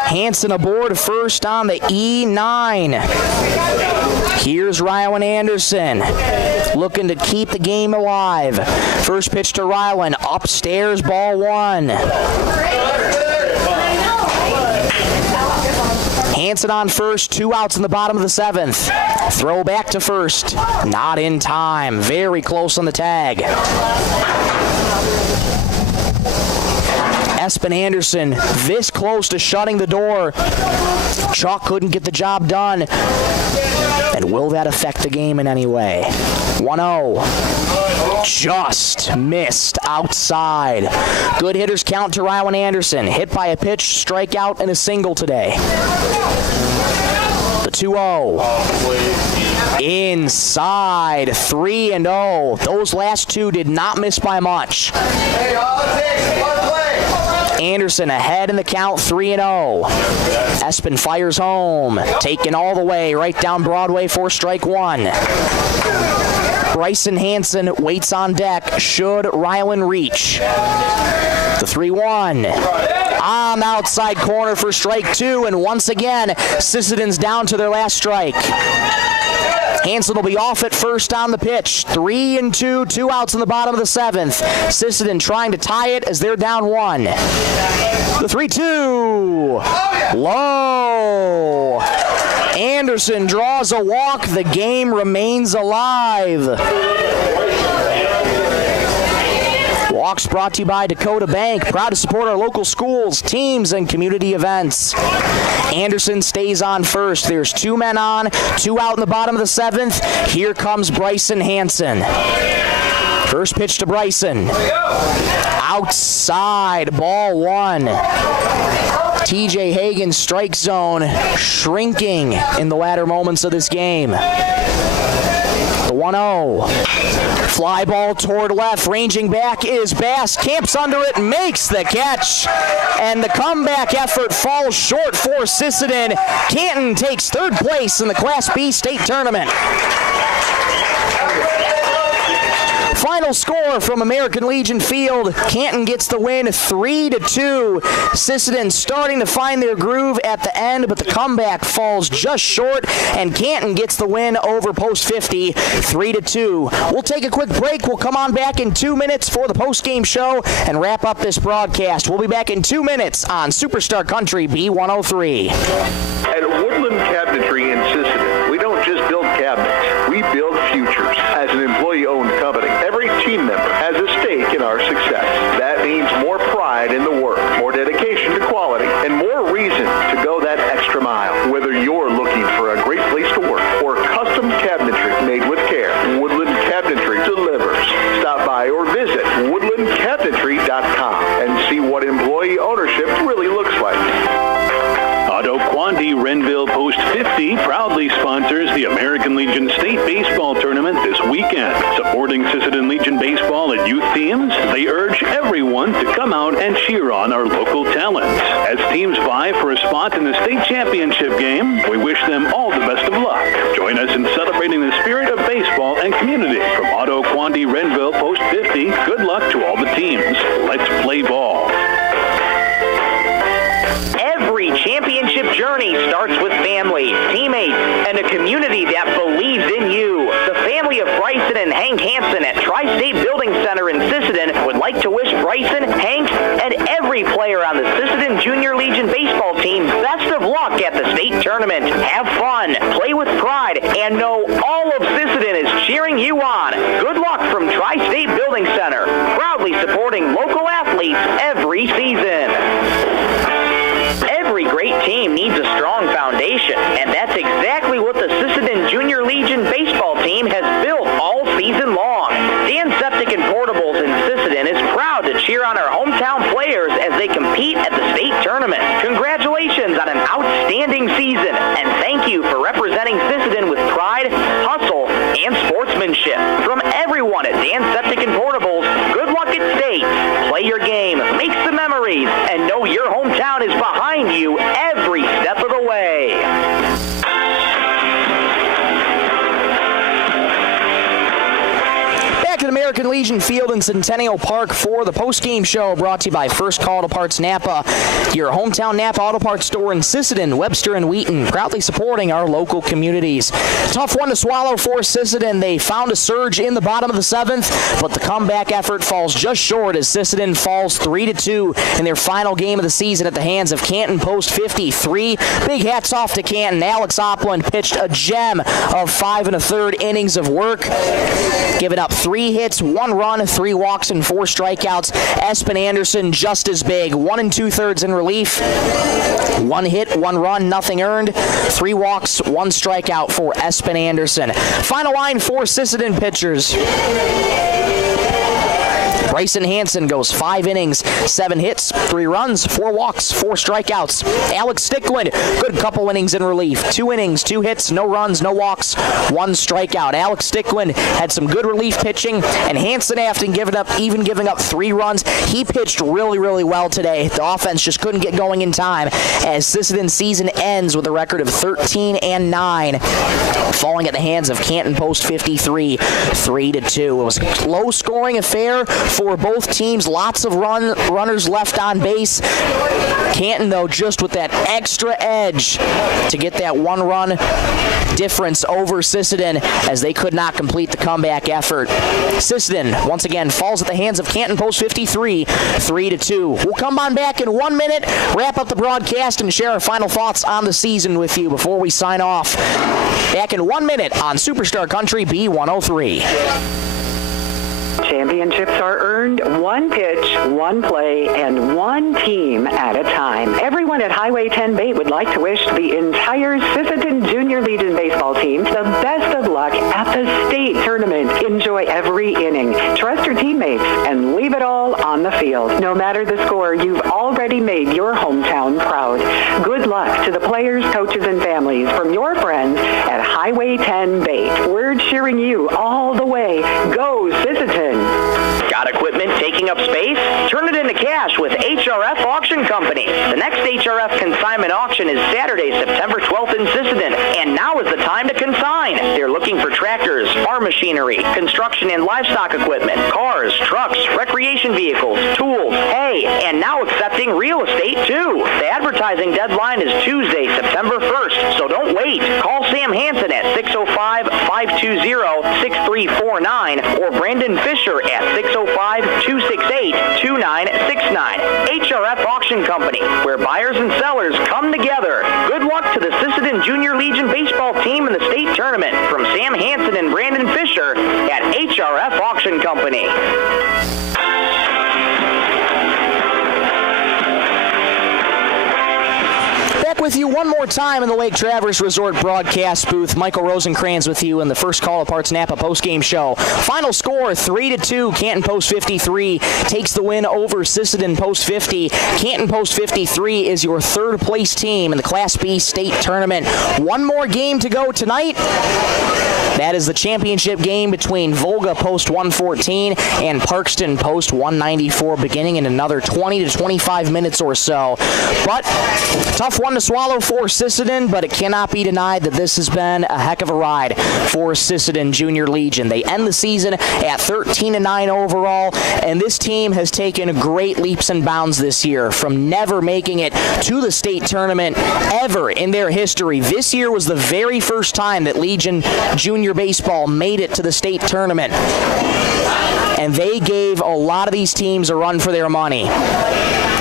Hansen aboard first on the E9. Here's Rylan Anderson looking to keep the game alive. First pitch to Rylan, upstairs, ball 1. Hansen on first, 2 outs in the bottom of the 7th. Throw back to first, not in time, very close on the tag. Espen Anderson this close to shutting the door. Chalk couldn't get the job done. And will that affect the game in any way? 1-0. Just missed outside. Good hitters count to Rylan Anderson. Hit by a pitch, strikeout, and a single today. The 2-0. Inside, 3-0. Those last 2 did not miss by much. Anderson ahead in the count, 3-0. Espen fires home, taken all the way right down Broadway for strike 1. Bryson Hansen waits on deck, should Rylan reach. The 3-1. On the outside corner for strike 2, and once again, Sisseton's down to their last strike. Hansen will be off at first on the pitch. 3-2, 2 outs in the bottom of the 7th. Sisseton trying to tie it as they're down 1. The 3-2. Low. Anderson draws a walk. The game remains alive. Walks brought to you by Dakota Bank, proud to support our local schools, teams, and community events. Anderson stays on first. There's 2 men on, 2 out in the bottom of the 7th. Here comes Bryson Hansen. First pitch to Bryson. Outside, ball 1. TJ Hagan's strike zone shrinking in the latter moments of this game. The 1-0. Fly ball toward left, ranging back is Bass, camps under it, makes the catch, and the comeback effort falls short for Sisseton. Canton takes 3rd place in the Class B state tournament. Final score from American Legion Field. Canton gets the win 3-2. Sisseton starting to find their groove at the end, but the comeback falls just short, and Canton gets the win over Post 50 3-2. We'll take a quick break. We'll come on back in 2 minutes for the post-game show and wrap up this broadcast. We'll be back in 2 minutes on Superstar Country B103. At Woodland Cabinetry in Sisseton, we don't just build cabinets, we build futures. As an employee-owned company, every team member has a stake in our success. That means more pride in the work, more dedication to quality, and more reason to go that extra mile. Whether you're looking for a great place to work or custom cabinetry made with care, Woodland Cabinetry delivers. Stop by or visit woodlandcabinetry.com and see what employee ownership really looks like. Auto Quanti Renville Post 50 proudly sponsors the American Legion State Baseball Tournament this weekend. Supporting Sisseton Legion Baseball and youth teams, they urge everyone to come out and cheer on our local talents. As teams vie for a spot in the state championship game, we wish them all the best of luck. Join us in celebrating the spirit of baseball and community. From Auto Quanti Renville Post 50, good luck to all the teams. Let's play ball. Every championship journey starts with family, teammates, and a community that believes in you. The family of Bryson and Hank Hansen at Tri-State Building Center in Sisseton would like to wish Bryson, Hank, and every player on the Sisseton Junior Legion baseball team best of luck at the state tournament. Have fun, play with pride, and know all of Sisseton is cheering you on. Good luck from Tri-State Building Center, proudly supporting local athletes every season. Every great team needs a strong foundation, and that's exactly what the Sisseton Junior Legion baseball team has built all season long. Dan Septic and Portables in Sisseton is proud to cheer on our hometown players as they compete at the state tournament. Congratulations on an outstanding season, and thank you for representing Sisseton with pride, hustle, and sportsmanship. From everyone at Dan Septic and Portables, good luck at state. Play your game, make some memories, and know your hometown is behind you every step of the way. Back at American Legion Field in Centennial Park for the postgame show, brought to you by First Call Auto Parts Napa, your hometown Napa Auto Parts store in Sisseton, Webster, and Wheaton, proudly supporting our local communities. Tough one to swallow for Sisseton. They found a surge in the bottom of the seventh, but the comeback effort falls just short as Sisseton falls 3-2 in their final game of the season at the hands of Canton Post 53. Big hats off to Canton. Alex Opland pitched a gem of 5 1/3 innings of work, giving up 3 hits, 1 run, 3 walks, and 4 strikeouts. Espen Anderson just as big, 1 2/3 in relief, 1 hit, 1 run, nothing earned, 3 walks, 1 strikeout for Espen Anderson. Final line for Sisseton pitchers. Bryson Hansen goes 5 innings, 7 hits, 3 runs, 4 walks, 4 strikeouts. Alex Stickland, good couple innings in relief. 2 innings, 2 hits, no runs, no walks, 1 strikeout. Alex Stickland had some good relief pitching, and Hansen, after giving up 3 runs, he pitched really, really well today. The offense just couldn't get going in time as Sisseton's season ends with a record of 13-9, falling at the hands of Canton Post 53, 3-2. It was a low-scoring affair for both teams. Lots of runners left on base. Canton, though, just with that extra edge to get that 1-run difference over Sisseton as they could not complete the comeback effort. Sisseton, once again, falls at the hands of Canton Post 53, 3-2. We'll come on back in 1 minute, wrap up the broadcast, and share our final thoughts on the season with you before we sign off. Back in 1 minute on Superstar Country B103. Championships are earned 1 pitch, 1 play, and 1 team at a time. Everyone at Highway 10 Bait would like to wish the entire Sisseton Junior Legion baseball team the best of luck at the state tournament. Enjoy every inning, trust your teammates, and leave it all on the field. No matter the score, you've already made your hometown proud. Good luck to the players, coaches, and families from your friends at Highway 10 Bait. We're cheering you all the way. Go Sisseton! Got equipment taking up space? Turn it into cash with HRF Auction Company. The next HRF consignment auction is Saturday, September 12th in Sisseton, and now is the time to consign. They're looking for tractors, farm machinery, construction and livestock equipment, cars, trucks, recreation vehicles, tools, hay, and now accepting real estate too. The advertising deadline is Tuesday, September 1st, so don't wait. Call Sam Hansen at 605-520-6349 or Brandon Fisher at 605-268-2969. HRF Auction Company, where buyers and sellers come together. Good luck to the Sisseton Junior Legion baseball team in the state tournament. From Sam Hansen and Brandon Fisher at HRF Auction Company. Back with you one more time in the Lake Traverse Resort broadcast booth. Michael Rosencrans with you in the First Call of Parts Napa postgame show. Final score 3-2. Canton Post 53 takes the win over Sisseton Post 50. Canton Post 53 is your 3rd place team in the Class B state tournament. One more game to go tonight. That is the championship game between Volga Post 114 and Parkston Post 194, beginning in another 20 to 25 minutes or so. But tough one to swallow for Sisseton, but it cannot be denied that this has been a heck of a ride for Sisseton Junior Legion. They end the season at 13-9 overall, and this team has taken great leaps and bounds this year from never making it to the state tournament ever in their history. This year was the very first time that Legion Junior Baseball made it to the state tournament, and they gave a lot of these teams a run for their money.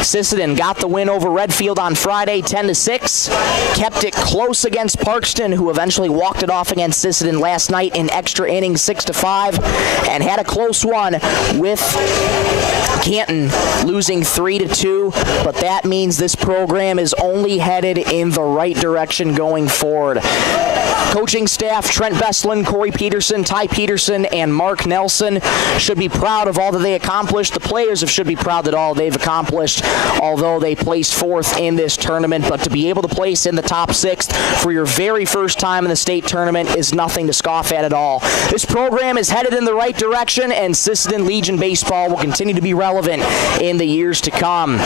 Sisseton got the win over Redfield on Friday, 10-6. Kept it close against Parkston, who eventually walked it off against Sisseton last night in extra innings, 6-5, and had a close one with Canton losing 3-2, but that means this program is only headed in the right direction going forward. Coaching staff, Trent Bestlin, Corey Peterson, Ty Peterson, and Mark Nelson should be proud of all that they accomplished. The players should be proud of all they've accomplished, although they placed fourth in this tournament. But to be able to place in the top sixth for your very first time in the state tournament is nothing to scoff at all. This program is headed in the right direction, and Sisseton Legion baseball will continue to be relevant in the years to come.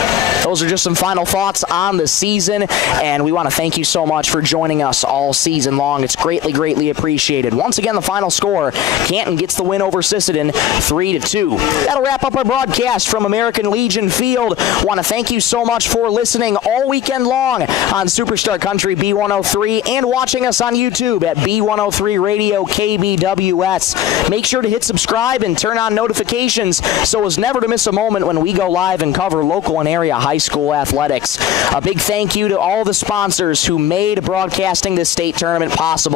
Those are just some final thoughts on the season, and we want to thank you so much for joining us all season long. It's greatly, greatly appreciated. Once again, the final score, Canton gets the win over Sisseton, 3-2. That'll wrap up our broadcast from American Legion Field. Want to thank you so much for listening all weekend long on Superstar Country B103 and watching us on YouTube at B103 Radio KBWS. Make sure to hit subscribe and turn on notifications so as never to miss a moment when we go live and cover local and area high school athletics. A big thank you to all the sponsors who made broadcasting this state tournament possible.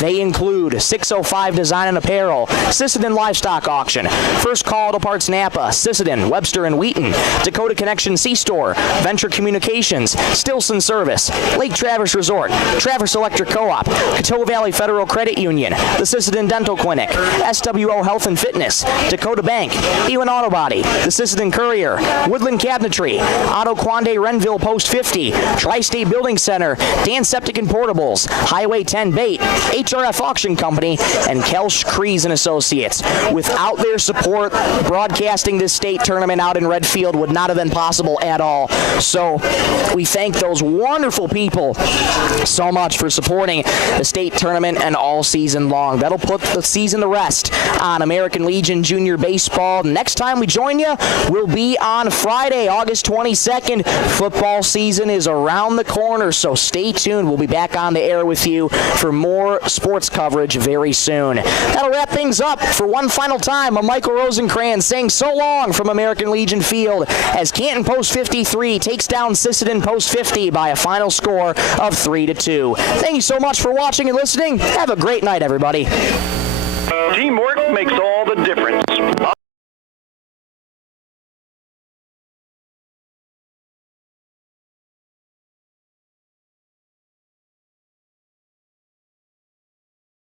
They include 605 Design and Apparel, Sisseton Livestock Auction, First Call Auto Parts Napa, Sisseton, Webster and Wheaton, Dakota Connection C-Store, Venture Communications, Stilson Service, Lake Traverse Resort, Traverse Electric Co-op, Coteau Valley Federal Credit Union, the Sisseton Dental Clinic, SWO Health and Fitness, Dakota Bank, Ewan Auto Body, the Sisseton Courier, Woodland Cabinetry, Auto Quande Renville Post 50, Tri-State Building Center, Dan Septic and Portables, Highway 10 Bait, HRF Auction Company, and Kelsch Crees and Associates. Without their support, broadcasting this state tournament out in Redfield would not have been possible at all. So we thank those wonderful people so much for supporting the state tournament and all season long. That'll put the season to rest on American Legion Junior Baseball. Next time we join you will be on Friday, August 22nd. Football season is around the corner, so stay tuned. We'll be back on the air with you for more sports coverage very soon. That'll wrap things up. For one final time, I'm Michael Rosencrantz saying so long from American Legion Field as Canton Post 53 takes down Sisseton Post 50 by a final score of 3-2. Thank you so much for watching and listening. Have a great night, everybody. Teamwork makes all the difference.